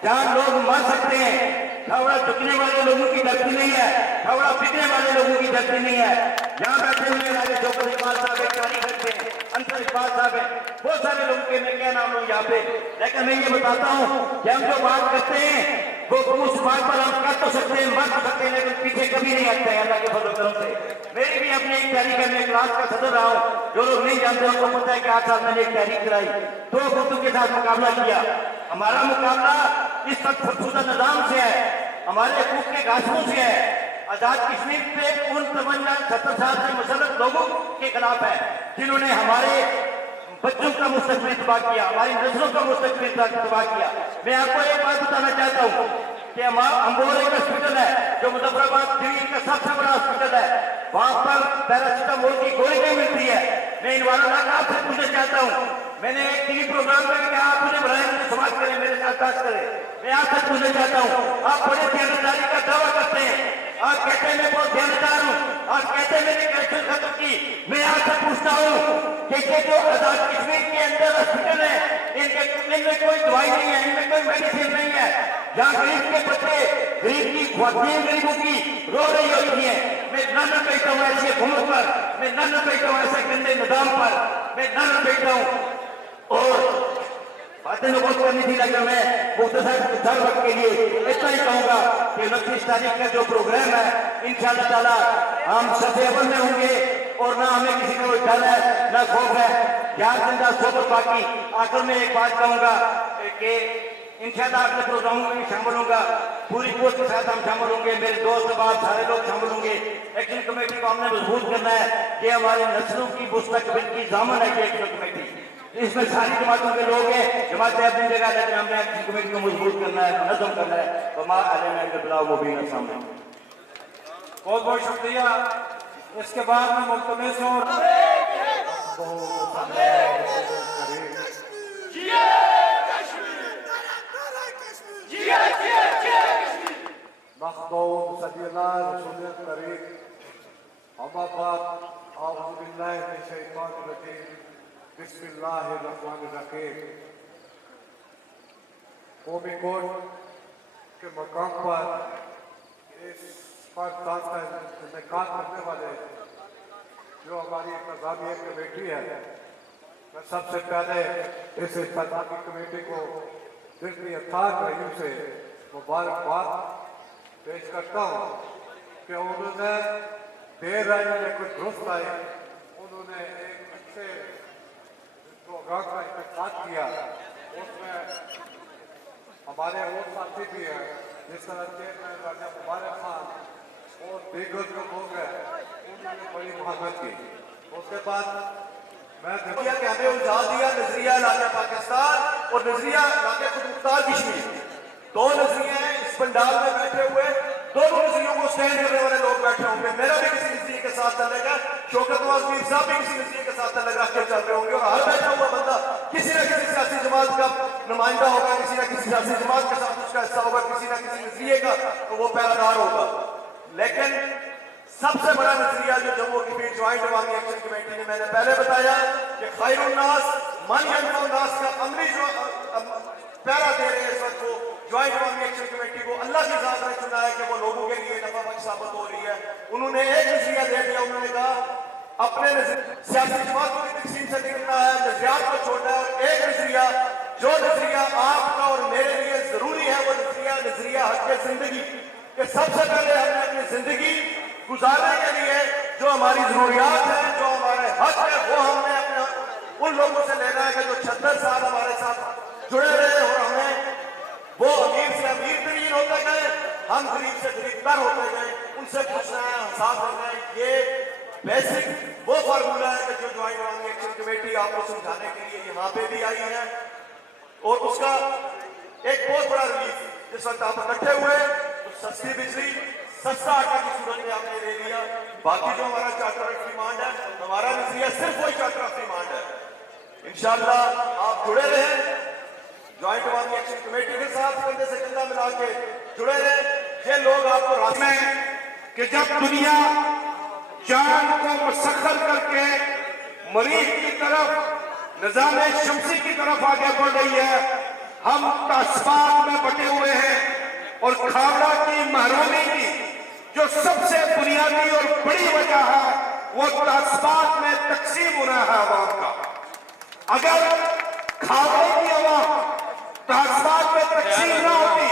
जहाँ लोग मर सकते हैं। खावड़ा झुकने वाले लोगों की धरती नहीं है, खावड़ा पिटने वाले लोगों की धरती नहीं है। यहाँ बैठे हुए राजे शौकत इकबाल साहब एक कारीगर थे, अंसर इकबाल साहब है, बहुत सारे लोगों के मैं क्या नाम लूँ यहाँ पे, लेकिन मैं ये बताता हूँ कि हम जो बात करते हैं वो उस बात पर हम कर तो सकते हैं, मर तो सकते हैं, लेकिन पीछे कभी नहीं हटते हैं अल्लाह के फजल करम से। मेरी भी अपनी एक तहरीक में क्लास का सदर रहा हूँ, जो लोग नहीं जानते उनको पता है कि 8 साल मैंने एक तहरीक कराई, 2 गुर्दों के साथ मुकाबला किया। हमारा मुकाबला इस वक्त फरसुदा निजाम से है, हमारे हकूक के गाछों से है। आजाद कश्मीर पे उन 70 साल से मुसल्लत लोगों के खिलाफ है जिन्होंने हमारे बच्चों का मुस्तकबिल तबाह किया, हमारी नस्लों का मुस्तकबिल तबाह किया। मैं आपको एक बात बताना चाहता हूँ कि अम्बोर एक हॉस्पिटल है जो मुजफ्फराबाद दिल्ली का सबसे बड़ा हॉस्पिटल है, वहां पर पैरासिटामोल की गोली नहीं मिलती है। मैं इन वालों का आपसे पूछना चाहता हूँ, मैंने एक टीवी प्रोग्राम में कहा आप मुझे बुलाएं, मुझे समाज करें, मेरे साथ बात करें। मैं आपसे पूछना चाहता हूँ, आप बड़े ध्यानदारी का दावा करते हैं, आप कहते हैं मैं बहुत ध्यानदार हूँ, आप कहते हैं मैंने करप्शन खत्म की। मैं आपसे पूछता हूँ कि ये जो आजाद कश्मीर के अंदर हॉस्पिटल है, इनमें कोई दवाई नहीं है, इनमें कोई मेडिसिन नहीं है, जहाँ गरीब के बच्चे, गरीब की ख्वातीन गरीबों की रो रही होती है। मैं नजर बैठा हूँ ऐसे हुकूमत पर, मैं नजर बैठा हूँ ऐसे गंदे निजाम पर, मैं नजर बैठा हूँ। और बातें तो बहुत करनी थी, लेकिन मैं मुख्तसर वक्त के लिए इतना ही कहूँगा कि 29 तारीख का जो प्रोग्राम है इंशाअल्लाह ताला हम सबसे अव्वल में होंगे और ना हमें किसी को डर है ना खौफ है। याद जिंदा सोबर बाकी। आखिर में एक बात कहूँगा कि इंशाअल्लाह अपने प्रोग्रामों में भी शामिल होगा, पूरी कोशिश के साथ हम शामिल होंगे, मेरे दोस्त बाप सारे लोग शामिल होंगे। एक्शन कमेटी को हमने मजबूत करना है कि हमारे नस्लों की मुस्तकबिल की दामन है ये एक्शन कमेटी। इसमें सारी जमातों के लोग हैं, जमात अपनी जगह, लेकिन हमने अपनी कमेटी को मजबूत करना है, नजम करना है। तो मुबीन सामने बहुत बहुत शुक्रिया। इसके बाद में मुल्तमिस हूं कौमी कोर्ट के मकाम पर इस पाकिस्तान का इनेकाद करने वाले जो हमारी इंतजामिया कमेटी है, मैं सबसे पहले इस इंतजामी कमेटी को दिल की अथाह रहीम से मुबारकबाद पेश करता हूँ कि उन्होंने देर आए लेकिन दुरुस्त आए, उन्होंने एक अच्छे प्रोग्राम का इंतजाम किया। उसमें हमारे वो साथी भी हैं, जिस तरह चेयरमैन राजा मुबारक खान और दीगर जो लोग हैं, उन्होंने बड़ी मेहनत की। उसके बाद मैं कि हमें उलझा दिया नजरिया लाके पाकिस्तान और नजरिया लाके खुद मुख्तार कश्मीर, दो नजरिए हैं इस पंडाल में बैठे हुए, दोनों नजरियों को स्टैंड करने वाले लोग बैठे होंगे। मेरा भी किसी नजरिए के साथ चलेगा, शौकत नवाज मीर साहब भी किसी नजरिए के साथ अलग रख के चल रहे होंगे, और हर बैठा हुआ बंदा किसी न किसी सियासी जमात का नुमाइंदा होगा, किसी न किसी सियासी जमात के साथ उसका हिस्सा होगा, किसी न किसी नजरिए का तो वो पैरादार होगा। लेकिन सबसे बड़ा नजरिया जो जम्मू कश्मीर ज्वाइंट अवामी एक्शन कमेटी ने, मैंने पहले बताया कि खैरुन्नास मन यनफउन्नास का अमली जो पैरा दे रहे हैं इस वक्त, वो ज्वाइंट अवामी एक्शन कमेटी को अल्लाह की जात ने चुना है कि वो लोगों के लिए नफा बख्श साबित हो रही है। उन्होंने एक नजरिया दे दिया, उन्होंने कहा अपने सियासी जमातों की तकसीम से निकलना है, नजरियात को छोड़ना है, और एक नजरिया जो नजरिया आपका और मेरे लिए जरूरी है, वो नजरिया हक के जिंदगी के। सबसे पहले हमने अपनी जिंदगी गुजारने के लिए जो हमारी जरूरियात है, जो हमारे हक है, वो हमने अपने उन लोगों से लेना है कि जो 76 साल हमारे साथ जुड़े रहे, और हमें वो अमीर से अमीर तरीन होते गए, हम गरीब से गरीबतर होते गए, उनसे पूछना है, हिसाब देना है। ये बेसिक वो फार्मूला है कि जो ज्वाइंट अवामी एक्शन कमेटी आपको समझाने के लिए यहाँ पे भी आई है, और उसका एक बहुत बड़ा रिलीफ जिस वक्त आप इकट्ठे हुए तो सस्ती बिजली, सस्ता आटा की सूरत में आपने ले लिया। बाकी जो हमारा चार्टर ऑफ डिमांड है, हमारा नजरिया सिर्फ वही चार्टर ऑफ डिमांड है। इंशाल्लाह आप जुड़े रहे ज्वाइंट अवामी एक्शन कमेटी के साथ, कंधे से कंधा मिला के जुड़े रहे। ये लोग आपको रात में कि जब दुनिया जान को मुसख्खर करके मरीज की तरफ, निजाम शमसी की तरफ आगे बढ़ रही है, हम तासबात में बटे हुए हैं, और खावड़ा की महरूमी की जो सबसे बुनियादी और बड़ी वजह है, वो तासबात में तकसीम होना है आवाम का। अगर खावड़े की आवाम तासबात में तकसीम ना होती,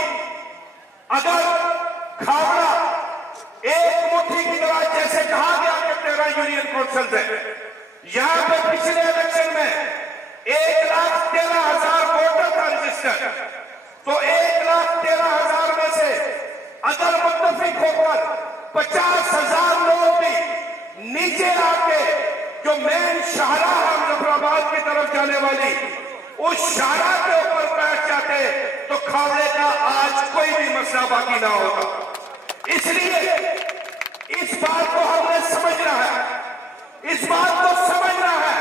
अगर खावड़ा एक मुट्ठी की तरह, जैसे कहा गया कि 13 यूनियन काउंसिल है, यहां पे पिछले इलेक्शन में 1,13,000 वोटर था रजिस्टर, तो 1,13,000 में से अगर मुत्तफिक होकर 50,000 लोग भी नीचे आके जो मेन शाहराह है मुजफ्फराबाद की तरफ जाने वाली, उस शाहराह के ऊपर बैठ जाते तो खावड़े का आज कोई भी मसला बाकी ना होगा। इसलिए इस बात को हमने समझना है, इस बात को समझना है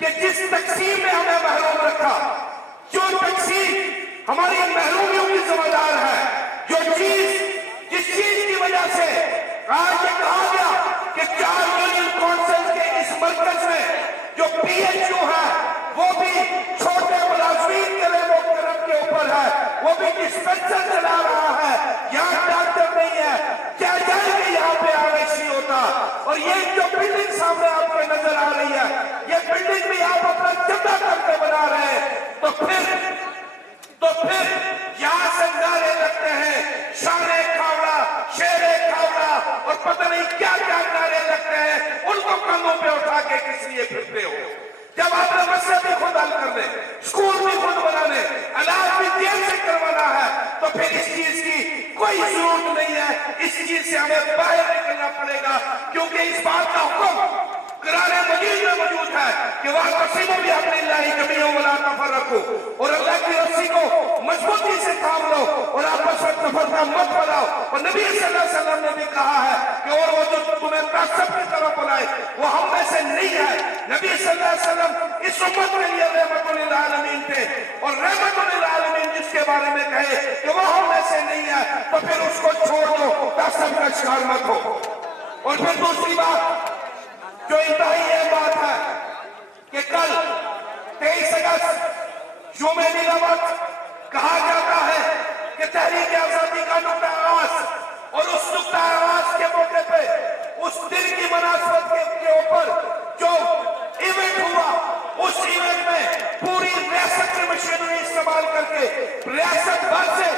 कि जिस तकसीम में हमें महरूम रखा, जो तकसीम हमारी महरूमियों की जिम्मेदार है, जो चीज जिस चीज की वजह से आज ये कहा गया कि 4 यूनियन काउंसिल के इस मरकज में जो PHU है, वो भी छोटे मुलाजमीन के लोगों के ऊपर है, वो भी डिस्पेंसर चला रहा है, यहाँ डॉक्टर नहीं है, क्या जाएंगे यहाँ पे RSC होता। और ये जो बिल्डिंग सामने आपको नजर आ रही है, ये बिल्डिंग भी आप अपना चंदा करके बना रहे हैं, तो फिर यहाँ से नारे लगते हैं, शाने खावड़ा, शेरे खावड़ा, और पता नहीं क्या क्या नारे लगते हैं, उनको कंधों पे उठा के किस लिए फिरते हो। जब आपने मसले भी खुद हल करने, स्कूल भी खुद बनाने, इलाज भी जेल से करवाना है, तो फिर इस चीज की कोई जरूरत नहीं है, इस चीज से हमें बाहर निकलना पड़ेगा, क्योंकि इस बात का हुक्म कुरान मजीद में मौजूद है कि वह वसीम भी अपनी लाही कभी तफर्रक हो, और अल्लाह की रस्सी को मजबूती से थाम लो और आपस में तफर्रक मत बनाओ। और नबी सल्लल्लाहु अलैहि वसल्लम ने भी कहा है कि और वो जो तुम्हें ताकत की तरफ बुलाए वो हम में से नहीं है। नबी सल्लल्लाहु अलैहि वसल्लम इस उम्मत के लिए रहमतुल लिल आलमीन थे, और रहमतुल लिल आलमीन जिसके बारे में कहे कि वो हम में से नहीं है तो फिर उसको छोड़ दो, ताकत का शिकार मत हो। और फिर दूसरी बात जो इंतहाई यह बात है कि कल 23 अगस्त जुमे नीलावत कहा जाता है कि तहरीक आजादी का नुक्ता आगाज, और उस नुक्ता आगाज के मौके पे उस दिन की मुनासबत के ऊपर जो इवेंट हुआ, उस इवेंट में पूरी रियासत की मशीनरी इस्तेमाल करके रियासत भर से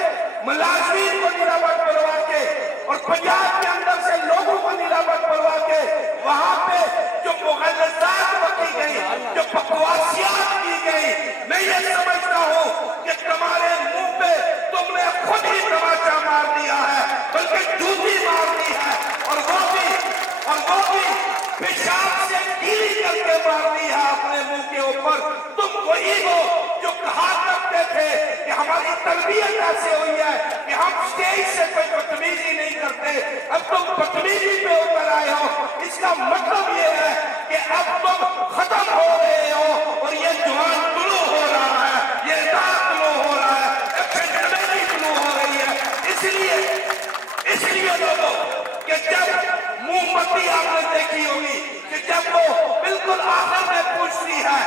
मुलाजमीन को नीलावत करवा के और पंजाब के अंदर से लोगों को नीलावत करवा के वहां पे जो मुगलजात बकी गई, जो बकवासियात की गई, मैं ये समझता हूं कि तुम्हारे मुंह पे तुमने खुद ही तमाचा मार दिया है, बल्कि जूती मार दी है, और वो भी पेशाब से ढीली करके मार दी है अपने मुंह के ऊपर। तुम वही हो जो कहा करते थे कि हमारी तरबियत ऐसे हुई है कि हम स्टेज से कोई बदतमीजी नहीं करते, अब तुम बदतमीजी पे उतर आए हो। इसका मतलब ये है कि अब तुम खत्म हो रहे हो, और ये जवान तुलू हो रहा है, ये रात तुलू हो रहा है, फिर तुलू हो रही है। इसलिए लोगों कि जब मोमबत्ती आपने देखी होगी कि जब वो बिल्कुल आखिर में पहुंचती है,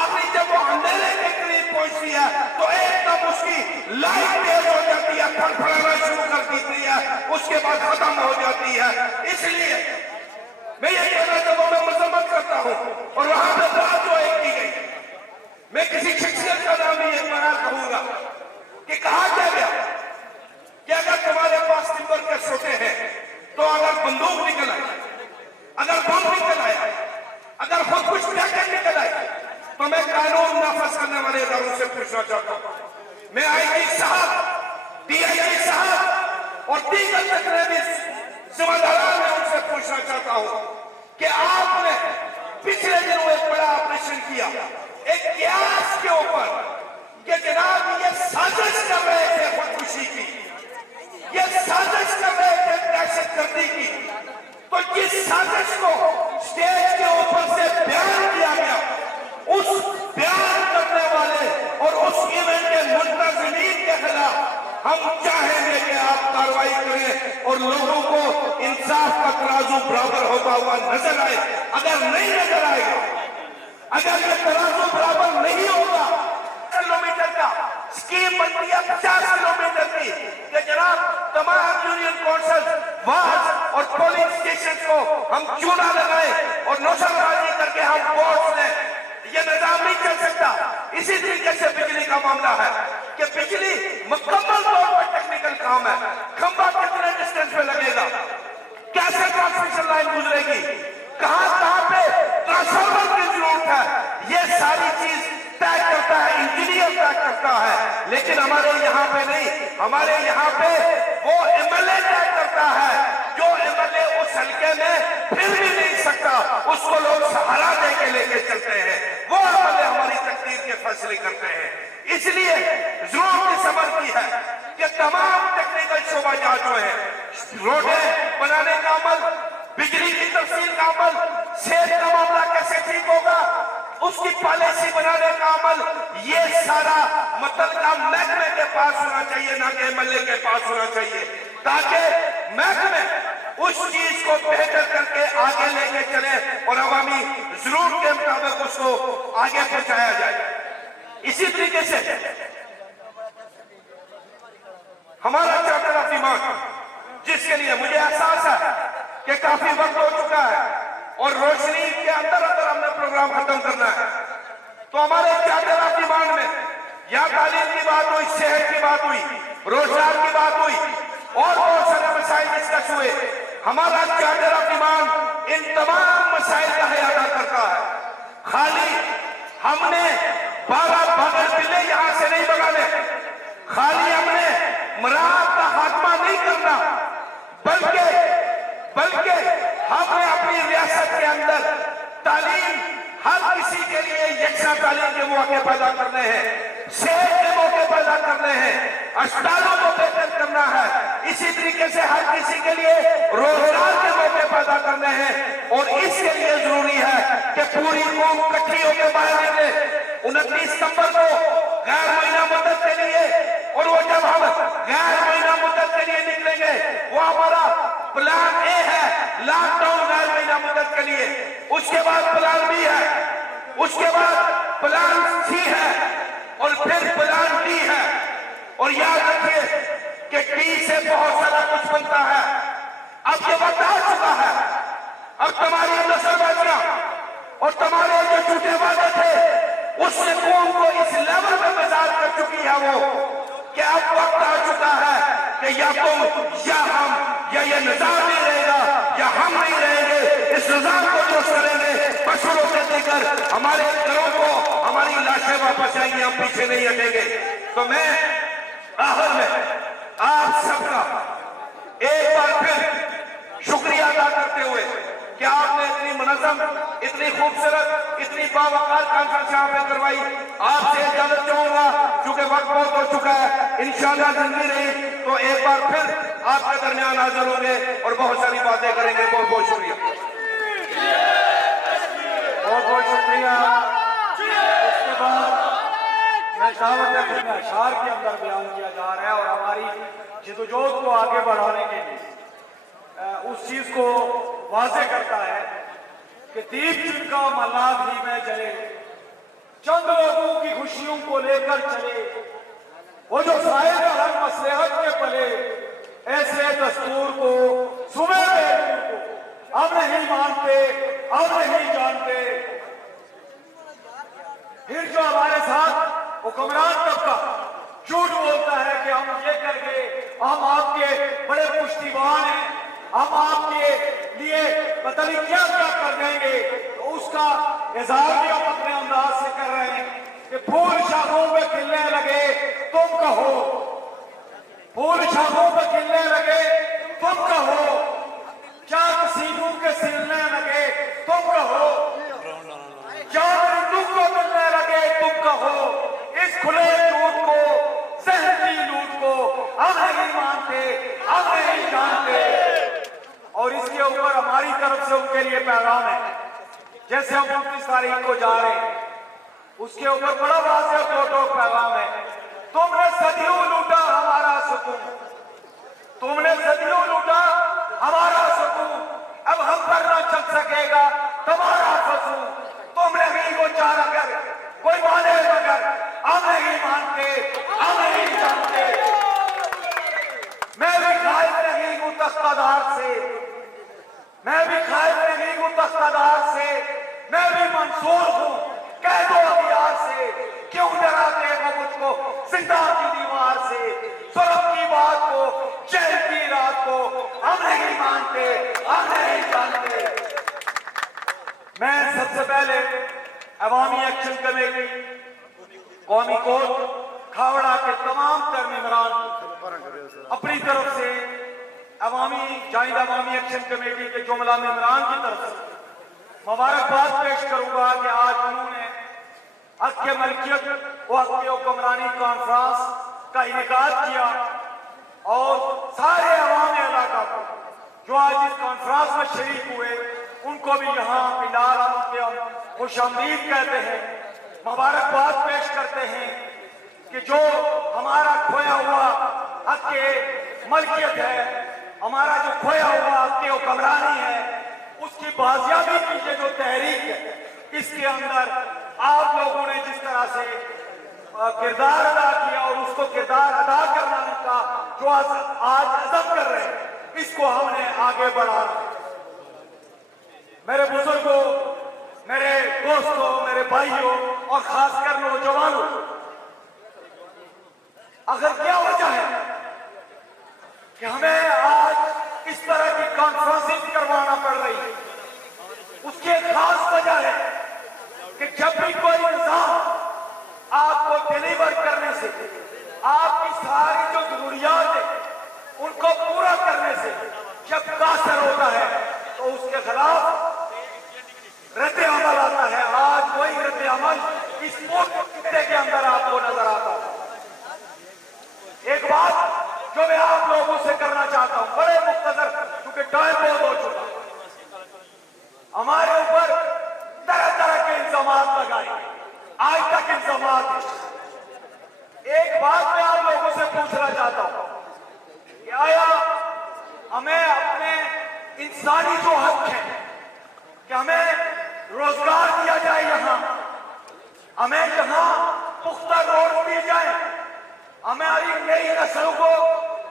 आखिर जब वो अंधेरे के करीब पहुंचती है तो एकदम उसकी लाइट तेज हो जाती है, फड़फड़ाना शुरू कर देती है, उसके बाद खत्म हो जाती है। इसलिए मैं ये कहना चाहता हूं, मैं मजम्मत करता हूं, और वहां पर बात जो एक की गई, मैं किसी शख्सियत का नाम भी एक बार कहूंगा कि कहा क्या गया कि अगर तुम्हारे पास टिम्बर के सोते हैं तो अगर बंदूक निकल आई, अगर बम निकल आया, अगर खुद कुछ पैकेट निकल आए, तो मैं कानून नाफज करने वाले इदारों से पूछना चाहता हूं। मैं आईजी साहब, डीआईजी साहब और दीगर जितने भी जिम्मेदारान हैं उनसे पूछना चाहता हूं कि आपने पिछले दिनों एक बड़ा ऑपरेशन किया एक क्यास के ऊपर कि जनाब ये साजिश कर रहे थे खुदकुशी की, ये साजिश कर रहे थे दहशतगर्दी की, तो जिस साजिश को स्टेज के ऊपर से बयान किया गया, उस बयान करने वाले और उस इवेंट के मुंतज़िमीन के खिलाफ हम चाहेंगे कि आप कार्रवाई करें और लोगों को इंसाफ का तराजू बराबर होता हुआ नजर आए। अगर नहीं नजर आएगा, अगर ये तराजू बराबर नहीं होगा, किलोमीटर का स्कीम बनती है 50 किलोमीटर की कि जनाब तमाम यूनियन काउंसिल वार्ड और पोलिंग स्टेशन को हम चूना लगाए और नौशरबाजी करके हम वोट दें। ये निजाम नहीं चल सकता। इसी तरीके से बिजली का मामला है कि बिजली मुकम्मल तौर पर टेक्निकल काम है, खंबा कितने डिस्टेंस पे लगेगा, कैसे ट्रांसमिशन लाइन गुजरेगी, कहां पे ट्रांसफार्मर की जरूरत है, ये सारी चीज तय करता है इंजीनियर, तय करता है। लेकिन हमारे यहाँ पे नहीं, हमारे यहाँ पे वो एमएलए तय करता है, जो एमएलए उस हल्के में फिर भी नहीं सकता, उसको लोग सहारा दे के लेके चलते हैं, वो एमएलए हमारी तकदीर के फैसले करते हैं। इसलिए जरूरत इस अमल की है कि तमाम टेक्निकल शोबाजात जो है, रोडें बनाने का अमल, बिजली की तफसील का अमल, सेहत का मामला कैसे ठीक होगा, उसकी पॉलिसी बनाने का अमल, ये सारा मुतल्लिका महकमे के पास होना चाहिए, ना कि एमएलए के पास होना चाहिए, ताकि महकमे उस चीज को बेहतर करके आगे लेके चले और अवामी जरूरत के मुताबिक उसको आगे पहुंचाया जाए। इसी तरीके से हमारा चार्टर ऑफ डिमांड, जिसके लिए मुझे एहसास है कि काफी वक्त हो चुका है और रोशनी के अंदर अंदर हमने प्रोग्राम खत्म करना है, तो हमारे चार्टर ऑफ डिमांड में या तालीम की बात हुई, सेहत की बात हुई, रोजगार की बात हुई और बहुत सारे मसाइल डिस्कस हुए। हमारा चार्टर ऑफ डिमांड इन तमाम मसाइल का अदा करता है। खाली हमने 12 बगल बिल्ले यहां से नहीं भगाने, खाली हमने मराद का खात्मा नहीं करना, बल्कि हमें अपनी रियासत के अंदर तालीम हर किसी के लिए यकसा तालीम के मौके पैदा करने हैं, सेहत के मौके पैदा करने हैं, अस्पतालों को बेहतर करना है, इसी तरीके से हर किसी के लिए रोजगार के मौके पैदा करने हैं। और इसके लिए जरूरी है कि पूरी कौम इकट्ठी होकर बाहर निकले 29 सितंबर को गैर महीना मुद्दत के लिए। और वो जब हम गैर महीना मुद्दत के लिए निकलेंगे, वो हमारा प्लान ए है, लॉकडाउन गैर महीना मुद्दत के लिए। उसके बाद प्लान बी है, उसके बाद प्लान सी है और फिर प्लान डी है। और याद रखिए कि डी से बहुत सारा कुछ बनता है। अब ये वक्त आ चुका है, अब तुम्हारी नस्लबाजियां और तुम्हारे जो झूठे वादे थे उसने कौम को इस लेवल पे बेजार कर चुकी है वो, कि अब वक्त आ चुका है कि या तुम या हम, या ये निजाम नहीं रहेगा या हम नहीं रहेंगे। इस निजाम को दुरुस्त करेंगे, पशुओं से देकर हमारे घरों को हमारी लाशें वापस आएंगी, हम पीछे नहीं हटेंगे। तो मैं आखिर में आप सबका एक बार फिर शुक्रिया अदा करते हुए कि आपने इतनी मुनज़्ज़म, इतनी खूबसूरत, इतनी बावकार कॉन्फ्रेंस यहाँ पे करवाई, आपसे इजाजत चाहूंगा क्योंकि वक्त बहुत हो चुका है। इंशाअल्लाह जिंदगी रही तो एक बार फिर आपके दरमियान हाजिर होंगे और बहुत सारी बातें करेंगे। बहुत बहुत शुक्रिया, बहुत बहुत शुक्रिया। उसके बाद मैं दावत अपने अशार के अंदर बयान किया जा रहा है और हमारी जिदोजहद को आगे बढ़ाने के लिए उस चीज को वाजे करता है कि दीप जिनका मल्लाह ही में जले, चंद लोगों की खुशियों को लेकर चले, वो जो साहिब हर मसलहत के पले, ऐसे दस्तूर को सुबह को अब नहीं मानते, अब नहीं जानते। फिर जो हमारे साथ हुक्मरान तबका झूठ बोलता है कि हम ये करके, हम आपके बड़े पुष्टिवान हैं, हम आपके लिए पता नहीं क्या क्या कर देंगे, तो उसका इज़हार भी हम अपने अंदाज से कर रहे हैं कि फूल शाखों पे खिलने लगे तुम कहो, फूल शाखों पे खिलने लगे तुम कहो, चाक सीनों के सिलने लगे तुम कहो, चाक रिंदू को मिलने लगे तुम कहो। इस खुले झूठ को, सहती लूट को हम नहीं मानते, हम नहीं जानते। और इसके ऊपर हमारी तरफ से उनके लिए पैगाम है, जैसे हम 29 तारीख को जा रहे हैं, उसके ऊपर बड़ा वाज़ेह फोटो पैगाम है। तुमने सदियों लूटा हमारा सुकून, तुमने सदियों लूटा हमारा सुकून, अब हम पर न चल सकेगा तुम्हारा फसून। तुमने भी वो चारा कर कोई माने मगर हम नहीं मानते, हम नहीं जानते। मैं भी खाइफ नहीं हूं तख्तादार से, मैं भी खाइफ नहीं हूं तख्तादार से, मैं भी मंसूर हूं कह दो अखियार से। क्यों डराते हो मुझको जिंदा की दीवार से, सुरख की बात को, जेल की रात को हम नहीं मानते, हम नहीं जानते। मैं सबसे पहले अवामी एक्शन कमेटी कौमी कोर्ट खावड़ा के तमाम मेंबरान अपनी तरफ से जाइंद अवामी एक्शन कमेटी के जुमला मेंबरान की तरफ से मुबारकबाद पेश करूंगा कि आज उन्होंने हक के मलकियत व हक के हुक्मरानी कॉन्फ्रेंस का इनेकाद किया और सारे अवाम इलाका को जो आज इस कॉन्फ्रेंस में शरीक हुए उनको भी यहाँ पिंडार के हम खुशामदीद कहते हैं, मुबारकबाद पेश करते हैं कि जो हमारा खोया हुआ हक के मलकियत है, हमारा जो खोया हुआ हक के हुक्मरानी है, उसकी बाजियाबी की ये जो तहरीक है, इसके अंदर आप लोगों ने जिस तरह से किरदार अदा किया और उसको किरदार अदा करने का जो आज अज़म कर रहे हैं, इसको हमने आगे बढ़ाना। मेरे बुजुर्गों, मेरे दोस्तों, मेरे भाइयों और खासकर नौजवानों, अगर क्या वजह है कि हमें आज इस तरह की कॉन्फ्रेंसिंग करवाना पड़ रही है, उसकी एक खास वजह है कि जब भी कोई निजाम आपको डिलीवर करने से, आपकी सारी जो जरूरियात है उनको पूरा करने से जब कासर होता है तो उसके खिलाफ रद्द अमल आता है, आज वही रद्द अमल इस मुद्दे के अंदर आपको नजर आता है। एक बात जो मैं आप लोगों से करना चाहता हूं, बड़े मुख्तसर, क्योंकि टाइम बहुत हो चुका, हमारे ऊपर तरह तरह के इल्जाम लगाए, आज तक इल्जाम। एक बात मैं आप लोगों से पूछना चाहता हूं कि आया हमें अपने इंसानी जो हक है कि हमें रोजगार दिया जाए, हमें यहाँ पुख्ता रोड दी जाए, हमारी नई नस्लों को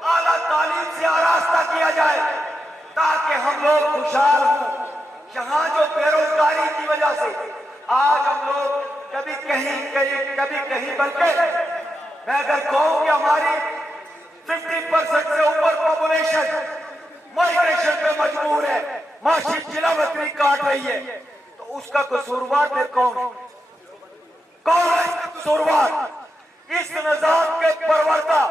आला तालीम से आरास्ता किया जाए ताकि हम लोग खुशहाल हों। यहाँ जो बेरोजगारी की वजह से आज हम लोग कभी कहीं बल्कि मैं अगर कहूं कि हमारी 50% से ऊपर पॉपुलेशन माइग्रेशन पे मजबूर है, माशी जिलावतनी काट रही है, तो उसका कसूरवार फिर कौन है? कसूरवार? इस निजाम के परवरता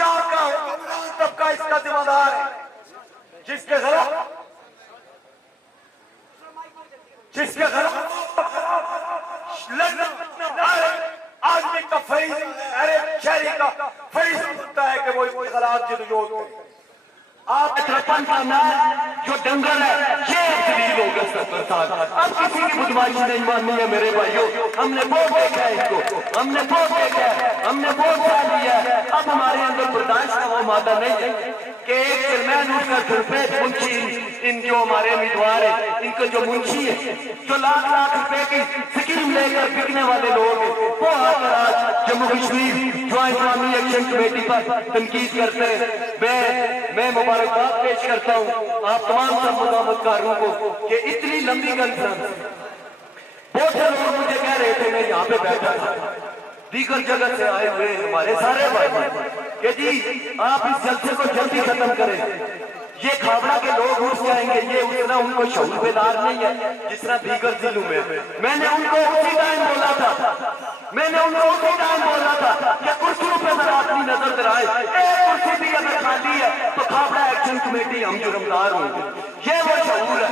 यहाँ का हुक्मरान तबका इसका जिम्मेदार है, जिसके आदमी का फरीज, अरे शहरी का फरीज होता है कि वो इस हालात जिदोजहद करे। आप सरपंच का नाम जो दंगल है ये तब्दील होगा सरकार। अब किसी की बदमाशी नहीं माननी है मेरे भाइयों। हमने वोट देखा है इसको, हमने वोट देखा है, हमने वोट डाल दिया है। अब हमारे अंदर बर्दाश्त का वो मादा नहीं है कि एक चेयरमैन उसका घरपेट मुंशी, इन जो हमारे उम्मीदवार है, इनका जो मुंशी है, जो लाख लाख रुपए की स्कीम लेकर बिकने वाले लोग हैं, वो आकर आज जम्मू कश्मीर ज्वाइंट अवामी एक्शन कमेटी पर तनकीद करते हैं। मैं मुबारकबाद पेश करता हूँ आप तमाम सब मुदामतकारों को कि इतनी लंबी कॉन्फ्रेंस, बहुत से लोग मुझे कह रहे थे, मैं यहाँ पे बैठा था, दीगर जगह से आए हुए हमारे सारे भाई कि जी आप इस जलसे को जल्दी खत्म करें, ये खाबड़ा के लोग उठ जाएंगे, ये उतना उनको शऊर बेदार नहीं है जिस तरह दीगर जिलों में। मैंने उनको उसी टाइम बोला था कि कुर्सियों पर जरा अपनी नजर कराए, एक कुर्सी भी अगर खाली है तो खाबड़ा एक्शन कमेटी हम जुर्मदार होंगे। ये वो शऊर है,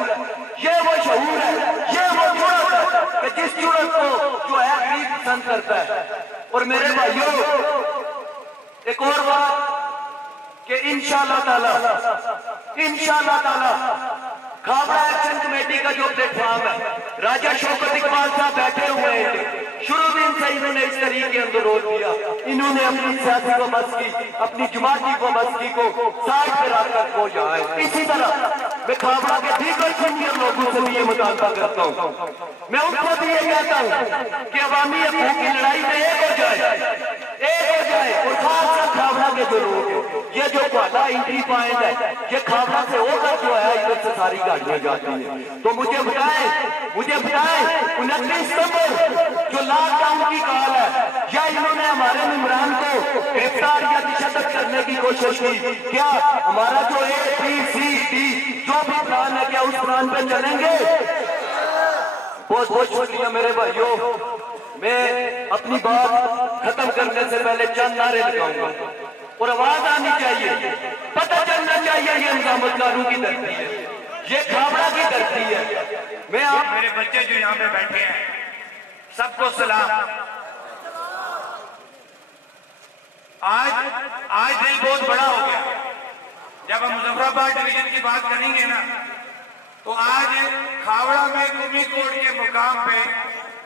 ये वो जुर्रत है कि जिस जुर्रत को जो है गरीब पसंद करता है। और मेरे भाइयों एक और बात कि इंशाअल्लाह ताला खाबड़ा एक्शन कमेटी का जो प्लेटफॉर्म है, राजा शौकत इकबाल साहब बैठे हुए हैं, शुरू दिन से इन्होंने इस तरीके के अंदर रोक दिया। इन्होंने अपनी सियासी वबस्तगी, अपनी जमाती वबस्तगी को साइड पे रखकर को जाए। इसी तरह मैं खाबड़ा के दीगर सीनियर लोगों से भी ये मुतालबा करता हूँ, मैं उनको भी ये कहता हूँ कि अवामी हकूक की लड़ाई में एक हो जाए और खासकर खाबड़ा के जो लोग हैं, ये जो पहला एंट्री पॉइंट है, ये खाबड़ा से होकर जो है इधर से सारी गाड़ियां जाती है। तो मुझे बताएं 29 सितंबर जो लॉकडाउन की कॉल है, या इन्होंने हमारे मेंबरान को गिरफ्तार या तशद्दुद करने की कोशिश की? क्या हमारा जो ABCD जो भी प्लान है, क्या उस प्लान पे चलेंगे? बहुत बहुत शुक्रिया मेरे भाइयों। मैं अपनी बात खत्म करने से पहले चंद नारे लगाऊंगा और आवाज आनी चाहिए, पता चलना चाहिए ये निजामत कानून की धरती है, ये खाबड़ा की धरती है। मैं आप मेरे बच्चे जो यहाँ पे बैठे हैं सबको सलाम। आज दिल बहुत बड़ा हो गया। जब हम मुजफ्फराबाद डिवीजन की बात करेंगे ना, तो आज खावड़ा में कुमी कोर्ट के मुकाम पे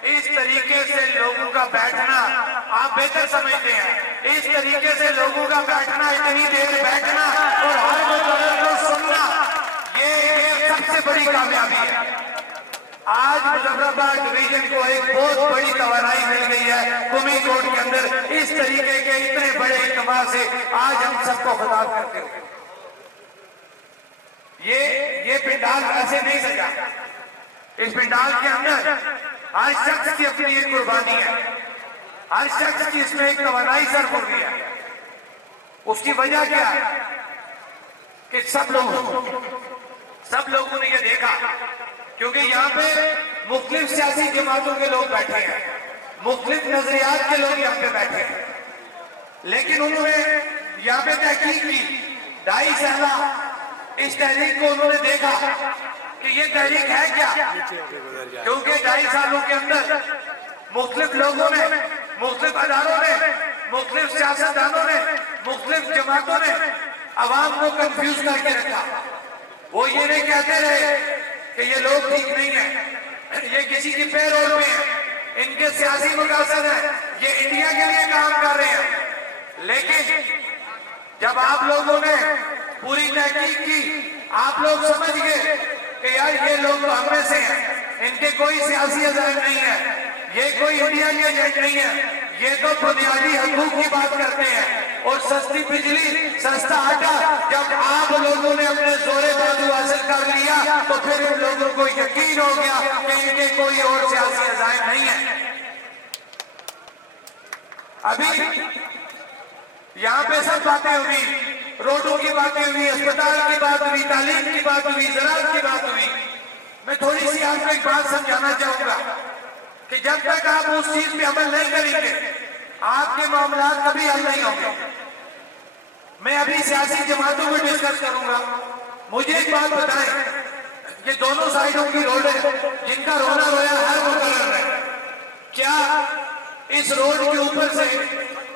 इस तरीके से लोगों का बैठना आप बेहतर समझते हैं। इस तरीके से लोगों का बैठना, इतनी देर बैठना और हर मुद्दे को सुनना, ये सबसे बड़ी कामयाबी है। आज मुजफ्फराबाद डिवीजन को एक बहुत बड़ी तवानाई मिल गई है कुमी कोर्ट के अंदर। इस तरीके के इतने बड़े इज्तिमा से आज हम सबको खिताब करते हुए ये पंडाल ऐसे नहीं सजा। इस पंडाल के अंदर हर शख्स की अपनी एक कुर्बानी है, हर शख्स की इसमें एक तवानाई सर्व हो रही है। उसकी वजह क्या है कि सब लोगों ने ये देखा, क्योंकि यहाँ पे मुख्तलिफ सियासी जमातों के लोग बैठे हैं, मुख्तलिफ नजरियात के लोग यहाँ पे बैठे हैं, लेकिन उन्होंने यहाँ पे तहकीक की 2.5 साल इस तहरीक को उन्होंने देखा कि ये तहरीक है क्या, क्योंकि 2.5 सालों के अंदर मुख्तलिफ लोगों ने, मुख्तलिफ अदारों ने, मुख्तलिफ सियासतदानों ने, मुख्तलिफ जमातों ने अवाम को कंफ्यूज करके रखा। वो ये नहीं कहते रहे कि ये लोग ठीक नहीं है, ये किसी की पैरोल पे है, इनके सियासी मकासद है, ये इंडिया के लिए काम कर रहे हैं। लेकिन जब आप लोगों ने पूरी तहकीक की, आप लोग समझ गए कि यार ये लोग तो हम में से हैं, इनके कोई सियासी एजेंट नहीं है, ये कोई इंडिया के एजेंट नहीं है, ये तो बुनियादी हकूक की बात करते हैं। और सस्ती बिजली, सस्ता आटा जब आप लोगों ने अपने जोरे बाजू हासिल कर लिया तो फिर इन लोगों को यकीन हो गया कि इनके कोई और सियासी एजेंट नहीं है। अभी यहाँ पे सब बातें हुई, रोडों की बातें हुई, अस्पताल की बात हुई, तालीम की बात हुई, ज़राअत की बात हुई। मैं थोड़ी सी आपको एक बात समझाना चाहूंगा कि जब तक आप उस चीज पे अमल नहीं करेंगे आपके मामला कभी हल नहीं होंगे। मैं अभी सियासी जमातों को डिस्कस करूंगा। मुझे एक बात बताएं, ये दोनों साइडों की रोड है जिनका रोना रोया हर मुकर्रर है, क्या इस रोड के ऊपर से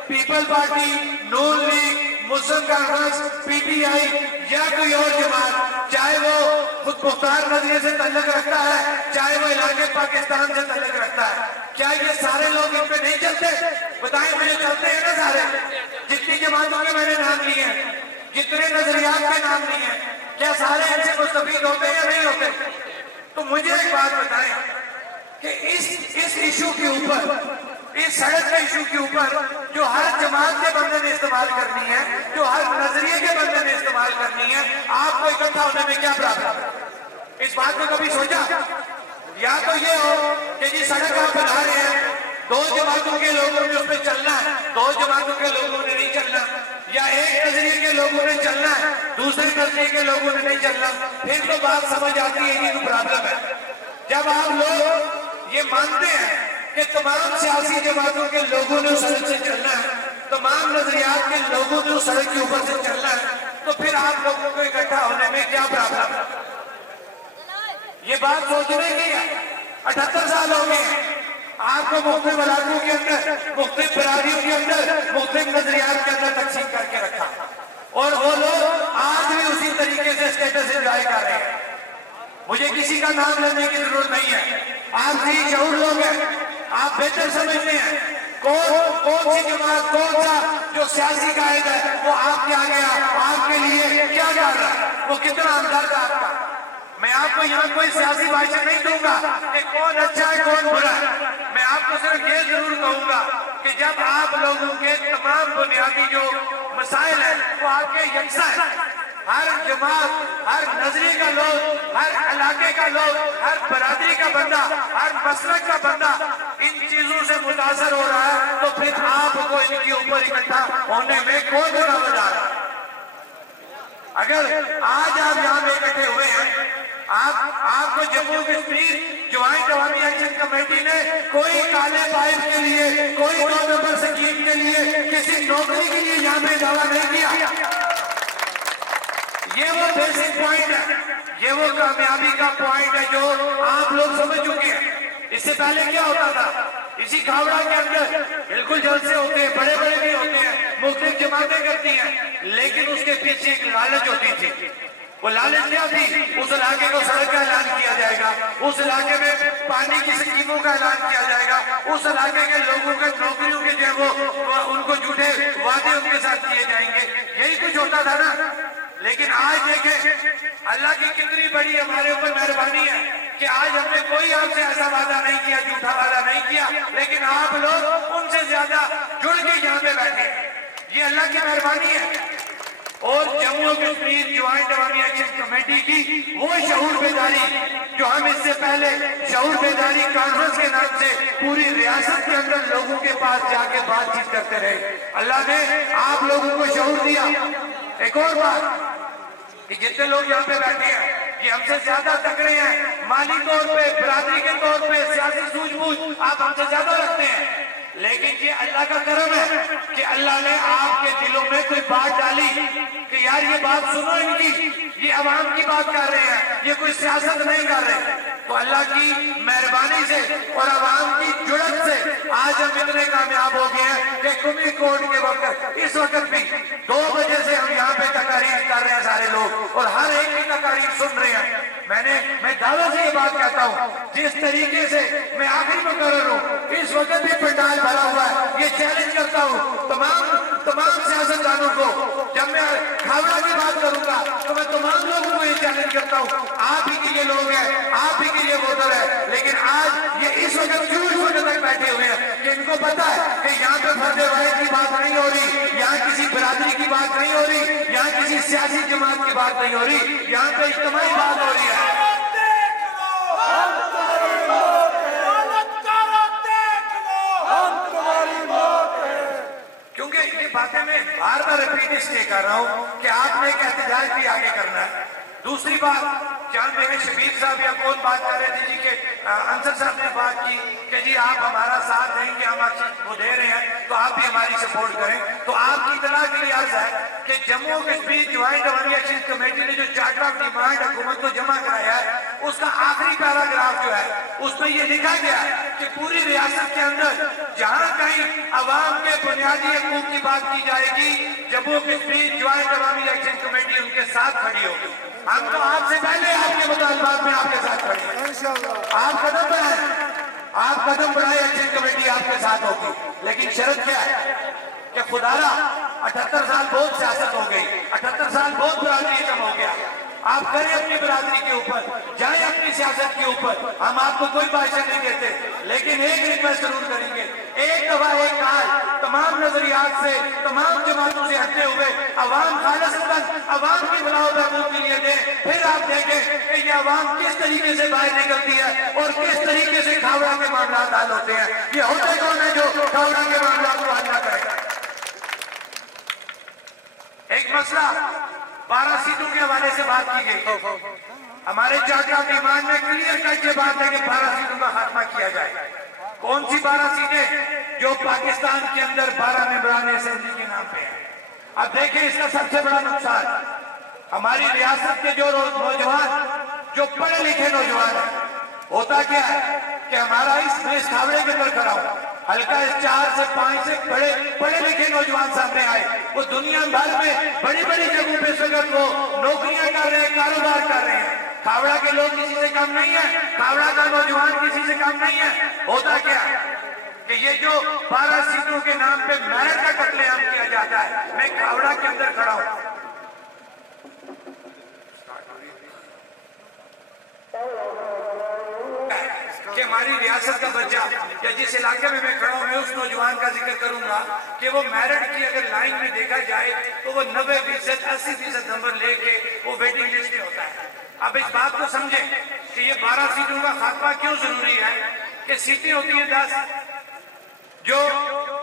पीपल पार्टी, नून लीग, मुस्लिम कांग्रेस, पीटीआई या कोई और जमात, चाहे वो खुद मुख्तार नजरिए से ताल्लुक रखता है, चाहे वो इलाके पाकिस्तान से ताल्लुक रखता है, क्या ये सारे लोग इन पे नहीं चलते? बताएं मुझे, चलते हैं ना सारे? जितनी जमातों के मैंने नाम लिए हैं, जितने नजरियात के नाम लिए हैं, क्या सारे इनसे मुस्तफीद होते हैं या नहीं होते? तो मुझे एक बात बताएं कि इस इशू के ऊपर, इस सड़क के इशू के ऊपर जो हर जमात के बंदे ने इस्तेमाल करनी है, जो हर नजरिए के बंदे ने इस्तेमाल करनी है, आपको इकट्ठा होने में क्या प्रॉब्लम है? इस बात को कभी सोचा? या तो ये हो कि जी सड़क आप बना रहे हैं, 2 जमातों के लोगों ने उस पर चलना है, 2 जमातों के लोगों ने नहीं चलना, या एक नजरिए के लोगों ने चलना है, दूसरे नजरिए के लोगों ने नहीं चलना, फिर तो बात समझ आती है कि प्रॉब्लम है। जब आप लोग ये मानते हैं कि तमाम सियासी जमातों के लोगों ने उस सड़क से चलना है, तमाम नजरियात के लोगों ने उस सड़क के ऊपर से चलना है, तो फिर आप लोगों को इकट्ठा होने में क्या प्रॉब्लम है? ये बात सोचने की है। 78 साल हो गए आपको मुख्तलिफ इलाकों के अंदर, मुख्तलिफ बरादरियों के अंदर, मुख्तलिफ नजरियात के अंदर तकसीम करके रखा, और वो लोग आज भी उसी तरीके से स्टेटस एंजॉय कर रहे हैं। मुझे किसी का नाम लेने की जरूरत नहीं है, आप भी शऊर लोग हैं, आप बेहतर समझते हैं कौन सी जमात, कौन सा जो सियासी कायद है वो आपके आगे आपके लिए क्या कर रहा है, वो कितना हमदर्द है आपका। मैं आपको यहाँ कोई सियासी भाषण नहीं दूंगा कि कौन अच्छा है कौन बुरा है। मैं आपको सिर्फ ये जरूर कहूंगा कि जब आप लोगों के तमाम बुनियादी जो मसाइल है वो आपके यकसा है, हर जमात, हर नजरिए का लोग, हर इलाके का लोग, हर बरादरी का बंदा, हर मसलक का बंदा इन चीजों से मुतासर हो रहा है, तो फिर आपको इनके ऊपर इकट्ठा होने में कौन रुकावट आ रहा है? अगर आज आप यहाँ पे इकट्ठे हुए हैं, आपको जम्मू कश्मीर ज्वाइंट अवामी एक्शन कमेटी ने कोई काले पाइप के लिए, कोई 2 नंबर स्कीम के लिए, किसी नौकरी के लिए यहाँ पे दावा नहीं किया। ये वो बेसिक पॉइंट है, ये वो कामयाबी का पॉइंट है जो आप लोग समझ चुके हैं। इससे पहले क्या होता था, इसी खावड़ा के अंदर बिल्कुल जलसे होते हैं, बड़े बड़े भी होते हैं, मुख्तलिफ जमातें करती हैं, लेकिन उसके पीछे एक लालच होती थी। वो लालच क्या थी? उस इलाके को सड़क का ऐलान किया जाएगा, उस इलाके में पानी की स्कीमों का ऐलान किया जाएगा, उस इलाके के लोगों के नौकरियों के जो वो उनको झूठे वादे उनके साथ किए जाएंगे, यही कुछ होता था ना। लेकिन आज देखें अल्लाह की कितनी बड़ी हमारे ऊपर मेहरबानी है कि आज हमने कोई आपसे ऐसा वादा नहीं किया, झूठा वादा नहीं किया, लेकिन आप लोग उनसे ज्यादा जुड़ के यहाँ पे बैठे। ये अल्लाह की मेहरबानी है। और जम्मू कश्मीर ज्वाइंट अवामी एक्शन कमेटी की वो शऊर बेदारी जो हम इससे पहले शऊर बेदारी कॉन्फ्रेंस के नाम से पूरी रियासत के अंदर लोगों के पास जाके बातचीत करते रहे, अल्लाह ने आप लोगों को शऊर दिया। एक और बात कि जितने लोग यहाँ पे बैठे हैं ये हमसे ज्यादा तगड़े हैं, माली तौर पे, बरादरी के तौर पे, सियासी सूझबूझ आप हमसे ज्यादा रखते हैं, लेकिन ये अल्लाह का करम है कि अल्लाह ने आपके दिलों में कोई बात डाली कि यार ये बात सुनो इनकी, ये अवाम की बात कर रहे हैं, ये कोई सियासत नहीं कर रहे। तो अल्लाह की मेहरबानी से और अवाम की जुड़त से आज हम इतने कामयाब हो गए हैं कि कुमी कोर्ट के वक्त इस वक्त भी 2 बजे से हम यहाँ पे तकारीर कर रहे हैं सारे लोग, और हर एक की तकारीर सुन रहे हैं। मैं दावा से ये बात कहता हूँ, जिस तरीके से मैं आखिरी मुकर्रर हूँ, इस वक्त भी पंडाल भरा हुआ है। ये चैलेंज करता हूँ तमाम सियासतदानों को, जब मैं खावड़ा की बात करूंगा तो मैं तमाम लोगों को ये चैलेंज करता हूँ, आप ही के लिए लोग हैं, आप ही के लिए वोटर है। लेकिन आज ये इस वक्त क्यों इस वक्त तक बैठे हुए हैं कि इनको पता है कि यहाँ पे फर्द वाहिद की बात नहीं हो रही, यहाँ किसी बिरादरी की बात नहीं हो रही, यहाँ किसी सियासी जमात की बात नहीं हो रही, यहाँ पे इज्तिमाई बात हो रही है। क्योंकि ये बातें मैं बार बार रिपीट इसलिए कर रहा हूँ कि आपने एक एहतजाज भी आगे करना है। दूसरी बात, जहाँ मेरे शबीर साहब या कौन बात कर रहे थे जी के अंसर साहब ने बात की कि जी आप हमारा साथ देंगे, हम वो दे रहे हैं तो आप भी हमारी सपोर्ट करें। तो आपकी इतला के लिए अर्ज है कि जम्मू कश्मीर ज्वाइंट अवामी एक्शन कमेटी ने जो चार्टर ऑफ डिमांड हुकूमत को जमा कराया है, उसका आखिरी पैराग्राफ जो है उसमें ये लिखा गया है कि पूरी रियासत के अंदर जहाँ कहीं अवाम के बुनियादी हकूक की बात की जाएगी, जम्मू कश्मीर ज्वाइंट अवामी एक्शन कमेटी उनके साथ खड़ी होगी। हम तो आपसे पहले आपके मुतालबात में आपके साथ खड़े हैं, आप कदम बढ़ाएं, आप कदम बढ़ाए, एक्शन कमेटी आपके साथ होगी। लेकिन शर्त क्या है कि खुदारा 78 साल बहुत सियासत हो गई, 78 साल बहुत बरादरीज़म हो गया। आप करें अपनी बरादरी के ऊपर, जाएं अपनी सियासत के ऊपर, हम आपको कोई बाइशन नहीं देते। लेकिन एक रिक्वेस्ट जरूर करेंगे, एक दफा एक हाल तमाम नजरियात से, तमाम जमातों से हटते हुए अवाम खालिसतन अवाम की भलाई बहबूद के लिए दें। फिर आप देखें कि ये अवाम किस तरीके से बाहर निकलती है और किस तरीके से खावड़ा के मामला हल होते हैं। ये होते कौन है जो खावड़ा के मामला को हल न करें। एक मसला 12 सीटों के हवाले से बात की गई, हमारे चार्टर ऑफ डिमांड में क्लियर कट ये बात है कि 12 सीटों का खात्मा किया जाए। कौन सी 12 सीटें? जो पाकिस्तान के अंदर 12 मेंबरान असेंबली के नाम पे है। अब देखें इसका सबसे बड़ा नुकसान, हमारी रियासत के जो नौजवान, जो पढ़े लिखे नौजवान है, होता क्या है कि हमारा इस खावड़े के अंदर खड़ा हूं, हल्का इस 4 से 5 से पढ़े लिखे नौजवान सामने आए, वो दुनिया भर में बड़ी बड़ी जगहों पे सगत वो नौकरियां कर रहे हैं, कारोबार कर रहे हैं। खावड़ा के लोग किसी से कम नहीं है, खावड़ा का नौजवान किसी से कम नहीं है। होता क्या है कि ये जो 12 सीटों के नाम पे मेरिट का कत्लेआम किया जाता है, मैं खावड़ा के अंदर खड़ा हूं, कि हमारी रियासत का बच्चा या जिस इलाके में मैं खड़ा हूं, मैं उस नौजवान का जिक्र करूंगा कि वो मेरिट की अगर लाइन में देखा जाए तो वो 90%, 80% नंबर लेके वो वेटिंग लिस्ट में होता है। अब इस बात को समझें कि ये 12 सीटों का खात्मा क्यों जरूरी है कि सीटें होती हैं 10, जो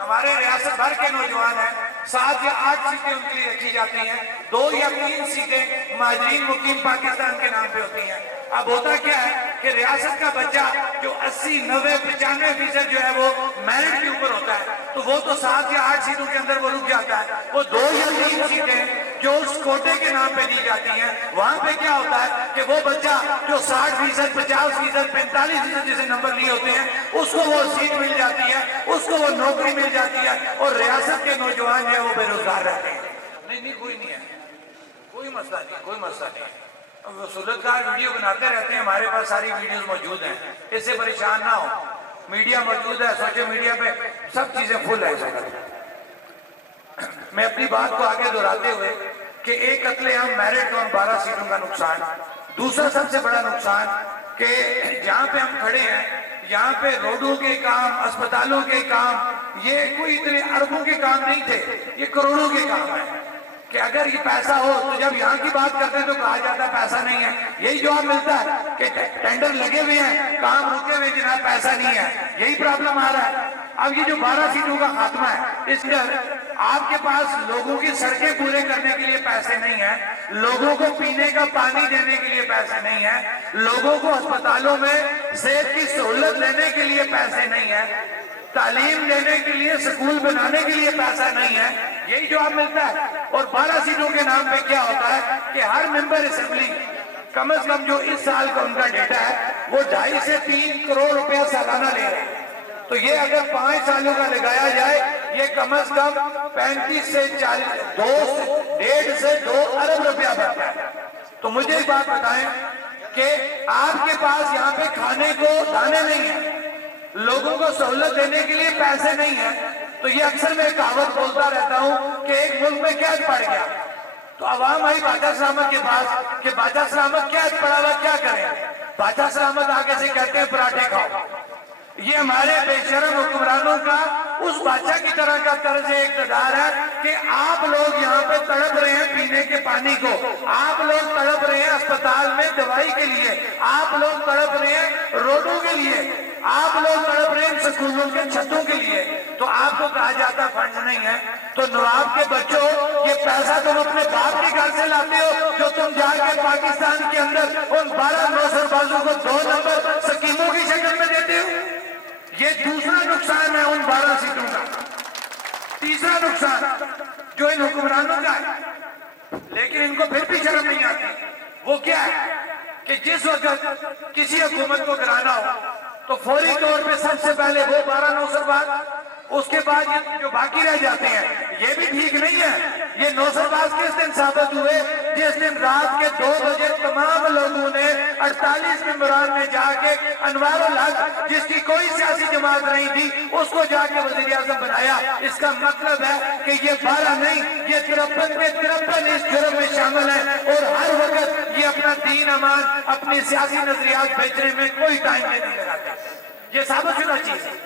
हमारे रियासत भर के नौजवान हैं, 7 या 8 सीटें उनके लिए रखी जाती हैं, 2 या 3 सीटें महाजरीन मुकीम पाकिस्तान के नाम पे होती हैं। अब होता क्या है कि रियासत का बच्चा जो 80, 90, 95% जो है वो मेरिट के ऊपर होता है, तो वो तो 7 या 8 सीटों के अंदर वो रुक जाता है। वो 2 या 3 सीटें जो उस कोटे के नाम पे दी जाती हैं, वहां पे क्या होता है कि वो बच्चा जो 60%, 50%, 45% जैसे नंबर लिए होते हैं, उसको वो सीट मिल जाती है, उसको वो नौकरी मिल जाती है, और रियासत के नौजवान जो है वो बेरोजगार रहते हैं। नहीं, कोई नहीं है, कोई मसला नहीं, कोई मसला नहीं है। सूरतकार वीडियो बनाते रहते हैं, हमारे पास सारी वीडियोस मौजूद हैं, इससे परेशान ना हो। मीडिया मौजूद है, सोशल मीडिया पे सब चीजें फुल है। मैं अपनी बात को आगे दोहराते हुए कि एक कत्लेआम मेरिट और 12 सीटों का नुकसान, दूसरा सबसे बड़ा नुकसान कि जहाँ पे हम खड़े हैं, यहाँ पे रोडों के काम, अस्पतालों के काम, ये कोई इतने अरबों के काम नहीं थे, ये करोड़ों के काम है। कि अगर ये पैसा हो तो जब यहाँ की बात करते हैं तो कहा जाता है पैसा नहीं है। यही जवाब मिलता है कि टेंडर लगे हुए हैं, काम रुके हुए, जनाब पैसा नहीं है, यही प्रॉब्लम आ रहा है। अब ये जो 12 सीटों का खात्मा है, इसके आपके पास लोगों की सड़कें पूरे करने के लिए पैसे नहीं है, लोगों को पीने का पानी देने के लिए पैसे नहीं है, लोगों को अस्पतालों में सेहत की सहूलत देने के लिए पैसे नहीं है। तालीम देने के लिए, स्कूल बनाने के लिए पैसा नहीं है, यही जवाब मिलता है। और 12 सीटों के नाम पे क्या होता है कि हर मेंबर असेंबली कम से कम जो इस साल का उनका डेटा है वो 2.5 से 3 करोड़ रुपया सालाना ले रहे हैं। तो ये अगर 5 सालों का लगाया जाए, ये कम से कम 35 से 40, 1.5 से 2 अरब रुपया बनता है। तो मुझे एक बात बताएं कि आपके पास यहाँ पे खाने को दाने नहीं है, लोगों को सहूलत देने के लिए पैसे नहीं है, तो ये अक्सर मैं कहावत बोलता रहता हूँ कि एक मुल्क में कैद पड़ गया, तो अवाम आई बादशाह सलामत के पास कि बादशाह सलामत कैद पड़ा हुआ, क्या करें? बादशाह सलामत आगे से कहते हैं पराठे खाओ। ये हमारे बेशरम हुक्मरानों का उस बादशाह की तरह का तर्ज इक़्तिदार है कि आप लोग यहाँ पे तड़प रहे हैं पीने के पानी को, आप लोग तड़प रहे हैं अस्पताल में दवाई के लिए, आप लोग तड़प रहे हैं रोडों के लिए, आप लोग तड़प रहे हैं स्कूलों के छतों के लिए, तो आपको कहा जाता फंड नहीं है। तो नवाब के बच्चों, ये पैसा तुम अपने बाप के घर से लाते हो जो तुम जाके पाकिस्तान के अंदर उन 12 नौसरबाजों को 2 नंबर स्कीमों की शक्ल में देते हो। ये दूसरा नुकसान है उन 12 सीटों का। तीसरा नुकसान जो इन हुक्मरानों का है, लेकिन इनको फिर भी शर्म नहीं आती, वो क्या है कि जिस वक्त किसी हुकूमत को गिराना हो तो फौरी तौर पे सबसे पहले वो 12 नौसरबाज, उसके बाद ये जो बाकी रह जाते हैं। ये भी ठीक नहीं है। ये नौसरबाज किस दिन साबित हुए? जिस दिन रात के 2 बजे तमाम लोगों ने 48 मेंबरान में जाके अनवारुल हक, जिसकी कोई सियासी जमात नहीं थी, उसको जाके वज़ीर आज़म बनाया। इसका मतलब है कि ये 12 नहीं, ये 53 के 53 इस जुर्म में शामिल है और हर वक्त ये अपना दीन अमान, अपनी सियासी नजरियात बेचने में कोई टाइम नहीं लगाते। ये साबित शुदा चीज है।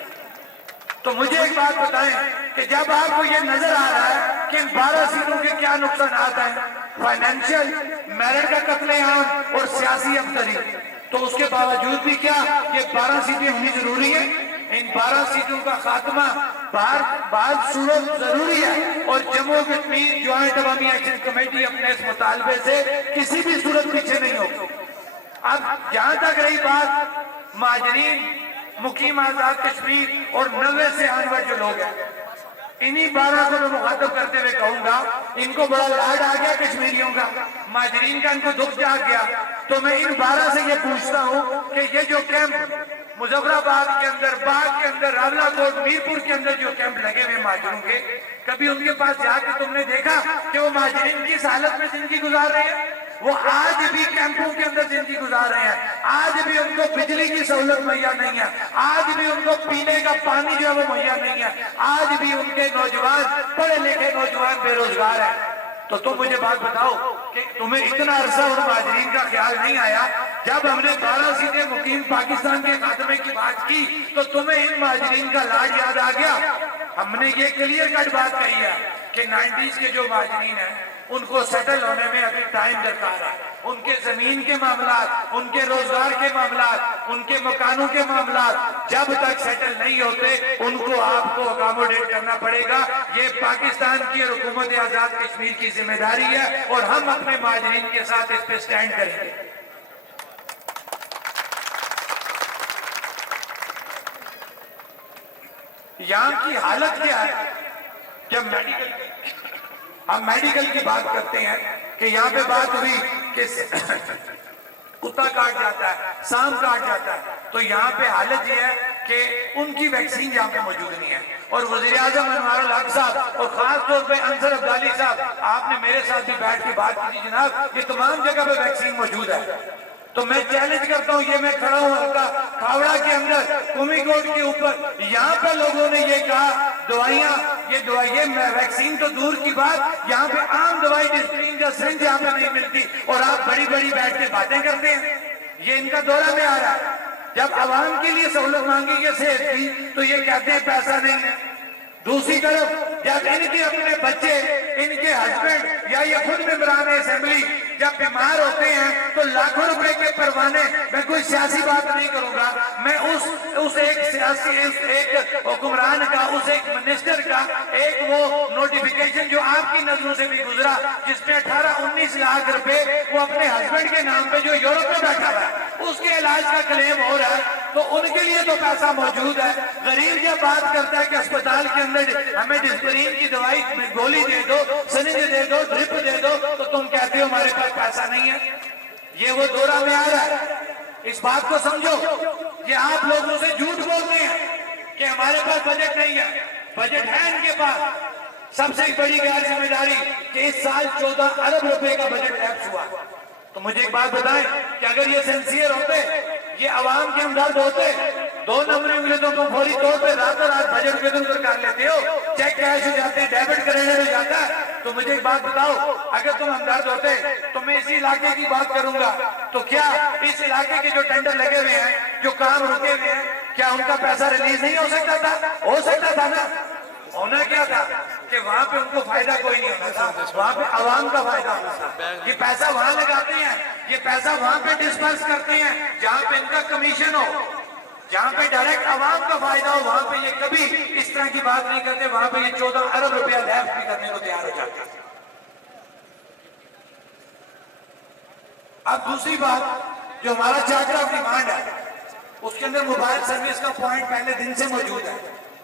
तो मुझे एक बात बताएं कि जब आपको ये नजर आ रहा है कि इन 12 सीटों के क्या नुकसान आता है, फाइनेंशियल, मेरिट का कत्लेआम और सियासी अफसरी, तो उसके बावजूद भी क्या ये 12 सीटें होनी जरूरी है? इन 12 सीटों का खात्मा बाद सूरत जरूरी है और जम्मू कश्मीर ज्वाइंट अवामी एक्शन कमेटी अपने इस मुतालबे से किसी भी सूरत पीछे नहीं होगी। अब जहां तक रही बात महाजरीन, मुकीम आजाद कश्मीर और 90 से अनवर जो लोग हैं, इन्हीं 12 को मैं मुखातब करते हुए कहूंगा, इनको बड़ा लाड आ गया कश्मीरियों का, महाजरीन का इनको दुख जाग गया। तो मैं इन 12 से ये पूछता हूं कि ये जो कैंप मुजफ्फराबाद के अंदर, बाग के अंदर, रावलाकोट, मीरपुर के अंदर जो कैंप लगे हुए महाजरों के, कभी उनके पास जाके तुमने देखा कि वो महाजरीन किस हालत में जिंदगी गुजार रहे हैं? वो आज भी कैंपों के अंदर जिंदगी गुजार रहे हैं, आज भी उनको बिजली की सहूलत मुहैया नहीं है, आज भी उनको पीने का पानी जो है वो मुहैया नहीं है, आज भी उनके नौजवान, पढ़े लिखे नौजवान बेरोजगार हैं। तो तुम मुझे बात बताओ कि तुम्हें इतना अरसा उन महाजरीन का ख्याल नहीं आया? जब हमने 12 सीटें मुकीम पाकिस्तान के खात्मे की बात की तो तुम्हें इन महाजरीन का लाड याद आ गया? हमने ये क्लियर कट बात कही है कि 90s के जो महाजरीन हैं उनको सेटल होने में अभी टाइम दरकार है। उनके जमीन के मामलात, उनके रोजगार के मामलात, उनके मकानों के मामलात जब तक सेटल नहीं होते उनको आपको अकोमोडेट करना पड़ेगा। ये पाकिस्तान की और हुकूमत आजाद कश्मीर की जिम्मेदारी है और हम अपने महाजरीन के साथ इस पे स्टैंड करेंगे। यहाँ की हालत क्या है? जब हम मेडिकल की बात करते हैं कि यहाँ पे बात हुई कि कुत्ता काट जाता है, सांप काट जाता है, तो यहाँ पे हालत ये है कि उनकी वैक्सीन यहाँ पे मौजूद नहीं है। और वज़ीर आज़म अनवारुल हक साहब और खास तौर पे अंसर अब्दाली साहब, आपने मेरे साथ भी बैठ के बात की थी जनाब, ये तमाम जगह पे वैक्सीन मौजूद है। तो मैं चैलेंज करता हूँ, ये मैं खड़ा हूँ हल्का खावड़ा के अंदर कुमीकोट के ऊपर, यहाँ पर लोगों ने ये कहा दवाइयाँ, ये वैक्सीन तो दूर की बात, यहाँ पे आम दवाई डिस्प्रिन या सिरिंज यहाँ पे नहीं मिलती और आप बड़ी बड़ी बैठ के बातें करते हैं। ये इनका दौरा में आ रहा है। जब आवाम के लिए सहूलत मांगी है सेहत की तो ये कहते हैं पैसा नहीं है। दूसरी तरफ जब इनके अपने बच्चे, इनके हस्बैंड या ये खुद मेंबरान असेंबली जब बीमार होते हैं तो लाखों रुपए के परवाने, मैं कोई सियासी बात नहीं करूंगा, मैं उस एक सियासी, एक हुक्मरान का, उस एक मिनिस्टर का एक वो नोटिफिकेशन जो आपकी नजरों से भी गुजरा जिसमें 18-19 लाख रुपए वो अपने हस्बैंड के नाम पे जो यूरोप में बैठा हुआ है उसके इलाज का क्लेम हो रहा है, तो उनके लिए तो पैसा मौजूद है। गरीब क्या बात करता है कि अस्पताल के अंदर हमें डिस्परिन की दवाई गोली दे दो, सिरिंज दे दो, ड्रिप दे दो, तो तुम कहते हो हमारे पास पैसा नहीं है। ये वो दौरा में आ रहा है। इस बात को समझो। ये आप लोगों से झूठ बोलते हैं कि हमारे पास बजट नहीं है। बजट है इनके पास। सबसे बड़ी गैर जिम्मेदारी कि इस साल 14 अरब रुपए का बजट लैप्स हुआ। तो मुझे एक बात बताएं कि अगर ये सिंसियर होते, ये आवाम के हमदर्द होते, 2 नंबरी उंगलियों को फौरी तौर पर रातों रात बजट के अंदर कर लेते हो, चेक कैश हो जाते हैं, डेबिट क्रेडिट हो जाता है। तो मुझे एक बात बताओ, अगर तुम हमदर्द होते तो मैं इसी इलाके की बात करूंगा, तो क्या इस इलाके के जो टेंडर लगे हुए हैं, जो काम रुके हुए हैं, क्या उनका पैसा रिलीज नहीं हो सकता था? हो सकता था ना। होना क्या था कि वहां पे उनको फायदा कोई नहीं होता था, वहां पे आवाम का फायदा होता था। ये पैसा वहां लगाते हैं, ये पैसा वहां पे डिस्पर्स करते हैं जहां पे इनका कमीशन हो, जहां पे डायरेक्ट आवाम का फायदा हो। वहां पे ये कभी इस तरह की बात नहीं करते। वहां पे ये 14 अरब रुपया लैप्स भी करने को तैयार हो जाते हैं। अब दूसरी बात, जो हमारा चार्टर ऑफ डिमांड है, उसके अंदर मोबाइल सर्विस का पॉइंट पहले दिन से मौजूद है।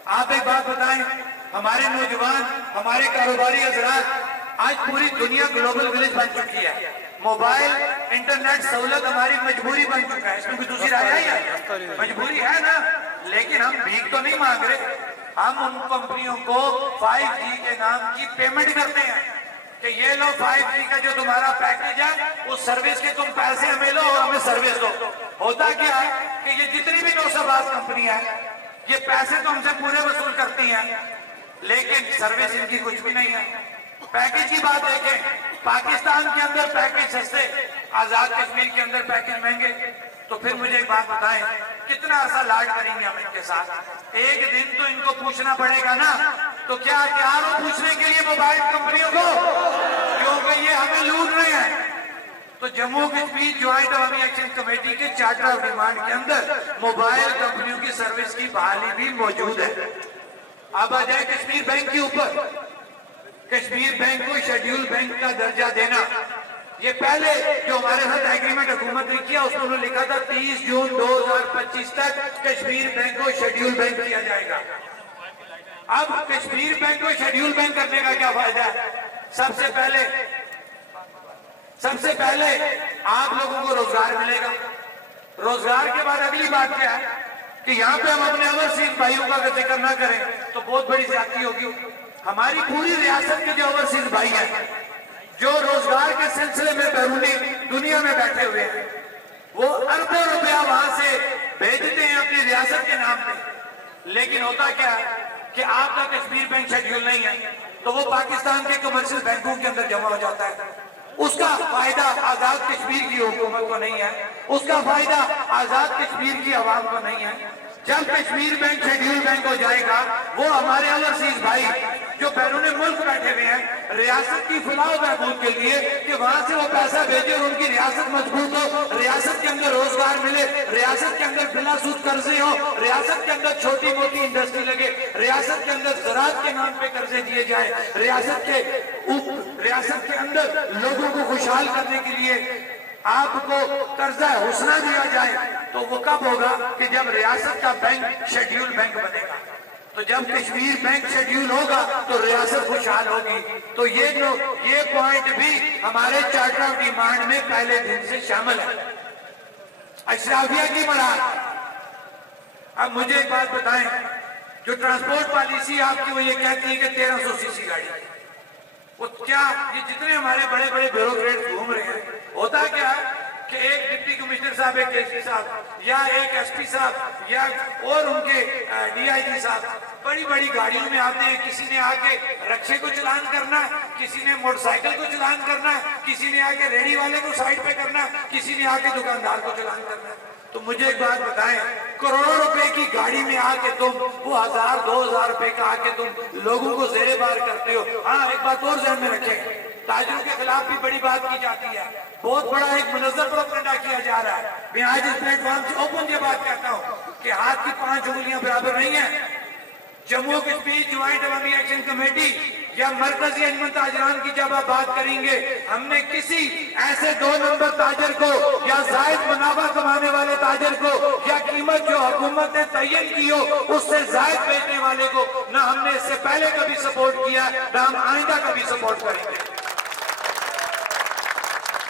आप एक बात बताएं, हमारे नौजवान, हमारे कारोबारी हजरात, आज पूरी दुनिया ग्लोबल विलेज बन चुकी है। मोबाइल इंटरनेट सहूलत हमारी मजबूरी बन चुका है। इसमें कोई दूसरी राय है? मजबूरी है ना। लेकिन हम भीख तो नहीं मांग रहे। हम उन कंपनियों को 5G के नाम की पेमेंट करते हैं कि ये लो 5G का जो तुम्हारा पैकेज है, उस सर्विस के तुम पैसे हमें लो और हमें सर्विस दो। होता क्या है कि ये जितनी भी नौसबाज कंपनियां हैं, ये पैसे तो हमसे पूरे वसूल करती हैं, लेकिन सर्विस इनकी कुछ भी नहीं है। पैकेज की बात देखें, पाकिस्तान के अंदर पैकेज सस्ते, आजाद कश्मीर के अंदर पैकेज महंगे। तो फिर मुझे एक बात बताएं, कितना अर्सा लाड करेंगे हम इनके साथ? एक दिन तो इनको पूछना पड़ेगा ना। तो क्या तैयार हो पूछने के लिए मोबाइल कंपनियों को? क्योंकि ये हमें लूट रहे हैं। तो जम्मू कश्मीर ज्वाइंट अवामी एक्शन कमेटी के चार्टर ऑफ डिमांड के अंदर मोबाइल कंपनियों की सर्विस की बहाली भी मौजूद है। अब आ जाए कश्मीर बैंक के ऊपर। कश्मीर बैंक को शेड्यूल बैंक का दर्जा देना, ये पहले जो हमारे साथ एग्रीमेंट हुकूमत ने किया, उसमें उन्होंने लिखा था 30 जून 2025 तक कश्मीर बैंक को शेड्यूल बैंक किया जाएगा। अब कश्मीर बैंक को शेड्यूल बैंक करने का क्या फायदा है? सबसे पहले आप लोगों को रोजगार मिलेगा। रोजगार के बाद अगली बात क्या है कि यहाँ पे हम अपने ओवरसीज भाइयों का अगर जिक्र ना करें तो बहुत बड़ी ज्यादती होगी। हमारी पूरी रियासत के जो ओवरसीज भाई हैं, जो रोजगार के सिलसिले में बैरूनी दुनिया में बैठे हुए हैं, वो अरबों रुपया वहां से भेजते हैं अपनी रियासत के नाम पे। लेकिन होता क्या है कि आपका कश्मीर बैंक शेड्यूल नहीं है, तो वो पाकिस्तान के कमर्शियल बैंकों के अंदर जमा हो जाता है। उसका फायदा आजाद कश्मीर की हुकूमत को नहीं है, उसका फायदा आजाद कश्मीर की आवाम को नहीं है। जब कश्मीर बैंक शेड्यूल बैंक हो जाएगा, वो हमारे ओवरसीज भाई जो बैरून मुल्क बैठे हुए हैं, रियासत की फलाह बहबूद के लिए कि वहां से वो पैसा भेजे और उनकी रियासत मजबूत हो, रियासत के अंदर रोजगार मिले, रियासत के अंदर बिला सूद कर्जे हो, रियासत के अंदर छोटी मोटी इंडस्ट्री लगे, रियासत के अंदर ज़राअत के नाम पे कर्जे दिए जाए, रियासत के अंदर लोगों को खुशहाल करने के लिए आपको कर्जा हुस्ना दिया जाए। तो वो कब होगा कि जब रियासत का बैंक शेड्यूल बैंक बनेगा। तो जब कश्मीर बैंक शेड्यूल होगा तो रियासत खुशहाल होगी। तो ये पॉइंट भी हमारे चार्टर ऑफ डिमांड में पहले दिन से शामिल है। अशराफिया की मराहल। अब मुझे एक बात बताएं, जो ट्रांसपोर्ट पॉलिसी आपकी वो ये कहती है कि 1300 सीसी गाड़ी, वो क्या ये जितने हमारे बड़े बड़े ब्यूरोक्रेट घूम रहे हैं, होता क्या है कि एक डिप्टी कमिश्नर साहब, एक एसपी साहब या एक एसपी साहब या और उनके डीआईजी साहब बड़ी बड़ी गाड़ियों में आते हैं। किसी ने आके रक्षे को चलान करना है, किसी ने मोटरसाइकिल को चलान करना है, किसी ने आके रेडी वाले को साइड पे करना है, किसी ने आके दुकानदार को चलान करना है। तो मुझे एक बात बताएं, करोड़ों रुपए की गाड़ी में आके तुम वो 1000-2000 रुपए का आके तुम लोगों को जेरे बार करते हो। हाँ, एक बात और ध्यान में रखें, ताजिरों के खिलाफ भी बड़ी बात की जाती है, बहुत बड़ा एक मुनज़्ज़म प्रोपेगेंडा किया जा रहा है। मैं आज इस प्लेटफॉर्म से ओपन ये बात कहता हूँ कि हाथ की 5 उंगलियां बराबर नहीं है। जम्मू कश्मीर ज्वाइंट अवामी एक्शन कमेटी या मरकजी अंजुमन ताजरान की जब आप बात करेंगे, हमने किसी ऐसे 2 नंबर ताजर को या जायद मुनाफा कमाने वाले ताजर को या कीमत जो हुकूमत ने तयन की हो उससे जायद बेच पहले कभी सपोर्ट किया, ना हम आइंदा कभी सपोर्ट करेंगे।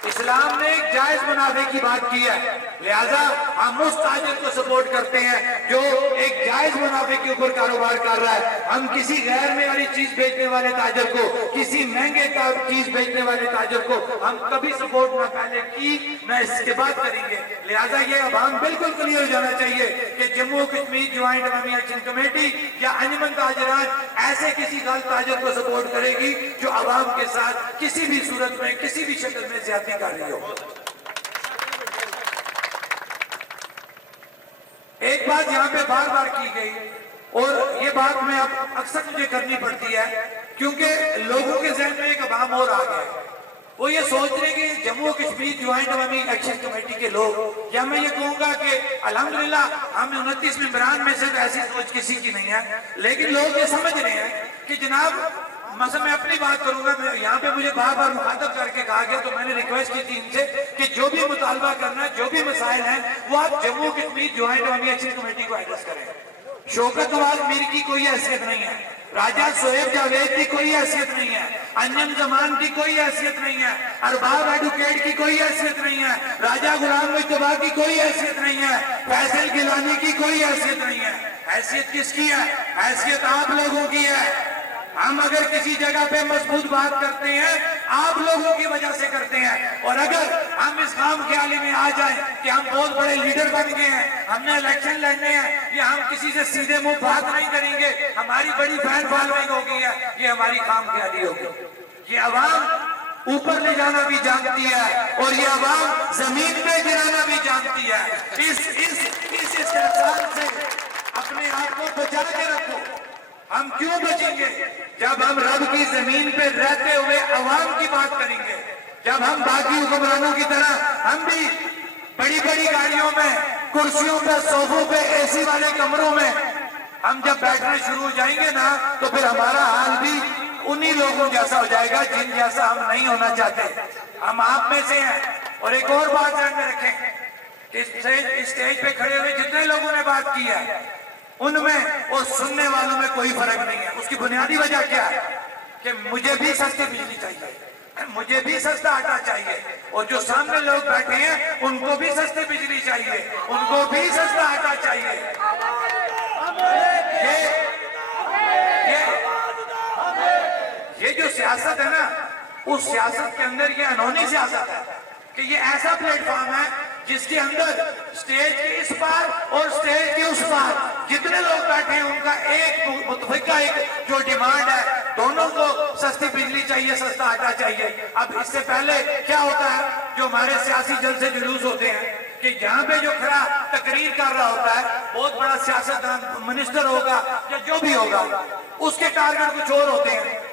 इस्लाम ने एक जायज मुनाफे की बात की है, लिहाजा हम उस ताजिर को सपोर्ट करते हैं जो एक जायज मुनाफे के ऊपर कारोबार कर रहा है। हम किसी गैर मेयारी चीज बेचने वाले ताजिर को, किसी महंगे चीज बेचने वाले ताजिर को हम कभी सपोर्ट ना पहले की ना इसके बाद करेंगे। लिहाजा ये अब हम बिल्कुल क्लियर हो जाना चाहिए कि जम्मू कश्मीर ज्वाइंट अवामी एक्शन कमेटी या अंजुमन ताजरान ऐसे किसी गलत ताजिर को सपोर्ट करेगी जो अवाम के साथ किसी भी सूरत में किसी भी शक्ल में ज्यादती कर रही हो। एक बात यहाँ पे बार बार की गई और ये बात में अब अक्सर मुझे करनी पड़ती है क्योंकि लोगों के जहन में एक अवाम और आ गया है। वो ये सोच रहे कि जम्मू कश्मीर ज्वाइंट अवामी एक्शन कमेटी के लोग, या मैं ये कहूंगा कि अल्हम्दुलिल्लाह हम 29 मेंबरान में से ऐसी सोच किसी की नहीं है, लेकिन लोग ये समझ रहे हैं कि जनाब मतलब मैं अपनी बात करूंगा, मैं यहाँ पे मुझे बार बार मुखातब करके कहा गया, तो मैंने रिक्वेस्ट की थी इनसे कि जो भी मुतालबा करना है, जो भी मसाइल हैं, वो आप जम्मू कश्मीर ज्वाइंट अवामी एक्शन कमेटी को एड्रेस करें। शौकत नवाज मीर की कोई हैसियत नहीं है, राजा सोहेब जावेद की कोई हैसियत नहीं है, अंजम जमान की कोई हैसियत नहीं है, अरबाब एडवोकेट की कोई हैसियत नहीं है, राजा गुलाम मुस्तफा की कोई हैसियत नहीं है, फैसल गिलानी की कोई हैसियत नहीं है। हैसियत किसकी है? हैसियत आप लोगों की है। हम अगर किसी जगह पे मजबूत बात करते हैं आप लोगों की वजह से करते हैं, और अगर हम इस काम ख्याली में आ जाएं कि हम बहुत बड़े लीडर बन गए हैं, हमने इलेक्शन लड़ने हैं, या हम किसी से सीधे मुंह बात नहीं करेंगे, हमारी बड़ी फैन फॉलोइंग हो गई है, ये हमारी काम ख्याली होगी। ये अवाम ऊपर ले जाना भी जानती है और ये अवाम जमीन पे गिराना भी जानती है। इस इस्तेमाल से अपने आप को बचा के रखो। हम क्यों बचेंगे? जब हम रब की जमीन पे रहते हुए अवाम की बात करेंगे, जब हम बाकी हुक्मरानों की तरह हम भी बड़ी बड़ी गाड़ियों में, कुर्सियों पे, सोफों पे, एसी वाले कमरों में हम जब बैठने शुरू हो जाएंगे ना, तो फिर हमारा हाल भी उन्हीं लोगों जैसा हो जाएगा जिन जैसा हम नहीं होना चाहते। हम आप में से हैं। और एक और बात ध्यान में रखें कि स्टेज पे खड़े हुए जितने लोगों ने बात की है उनमें और सुनने वालों में कोई फर्क नहीं है। उसकी बुनियादी वजह क्या है कि मुझे भी सस्ती बिजली चाहिए, मुझे भी सस्ता आटा चाहिए, और जो सामने लोग बैठे हैं उनको भी सस्ती बिजली चाहिए, उनको भी सस्ता आटा चाहिए। ये जो सियासत है ना, उस सियासत के अंदर ये अनहोनी सियासत है कि ये ऐसा प्लेटफॉर्म है जिसके अंदर स्टेज के इस पार और स्टेज के उस पार जितने लोग बैठे हैं उनका एक मुतफिका एक जो डिमांड है, दोनों को सस्ती बिजली चाहिए, सस्ता आटा चाहिए। अब इससे पहले क्या होता है, जो हमारे सियासी जलसे जुलूस होते हैं कि जहाँ पे जो खड़ा तकरीर कर रहा होता है, बहुत बड़ा सियासतदान, मिनिस्टर होगा या जो भी होगा, उसके टारगेट कुछ और होते हैं।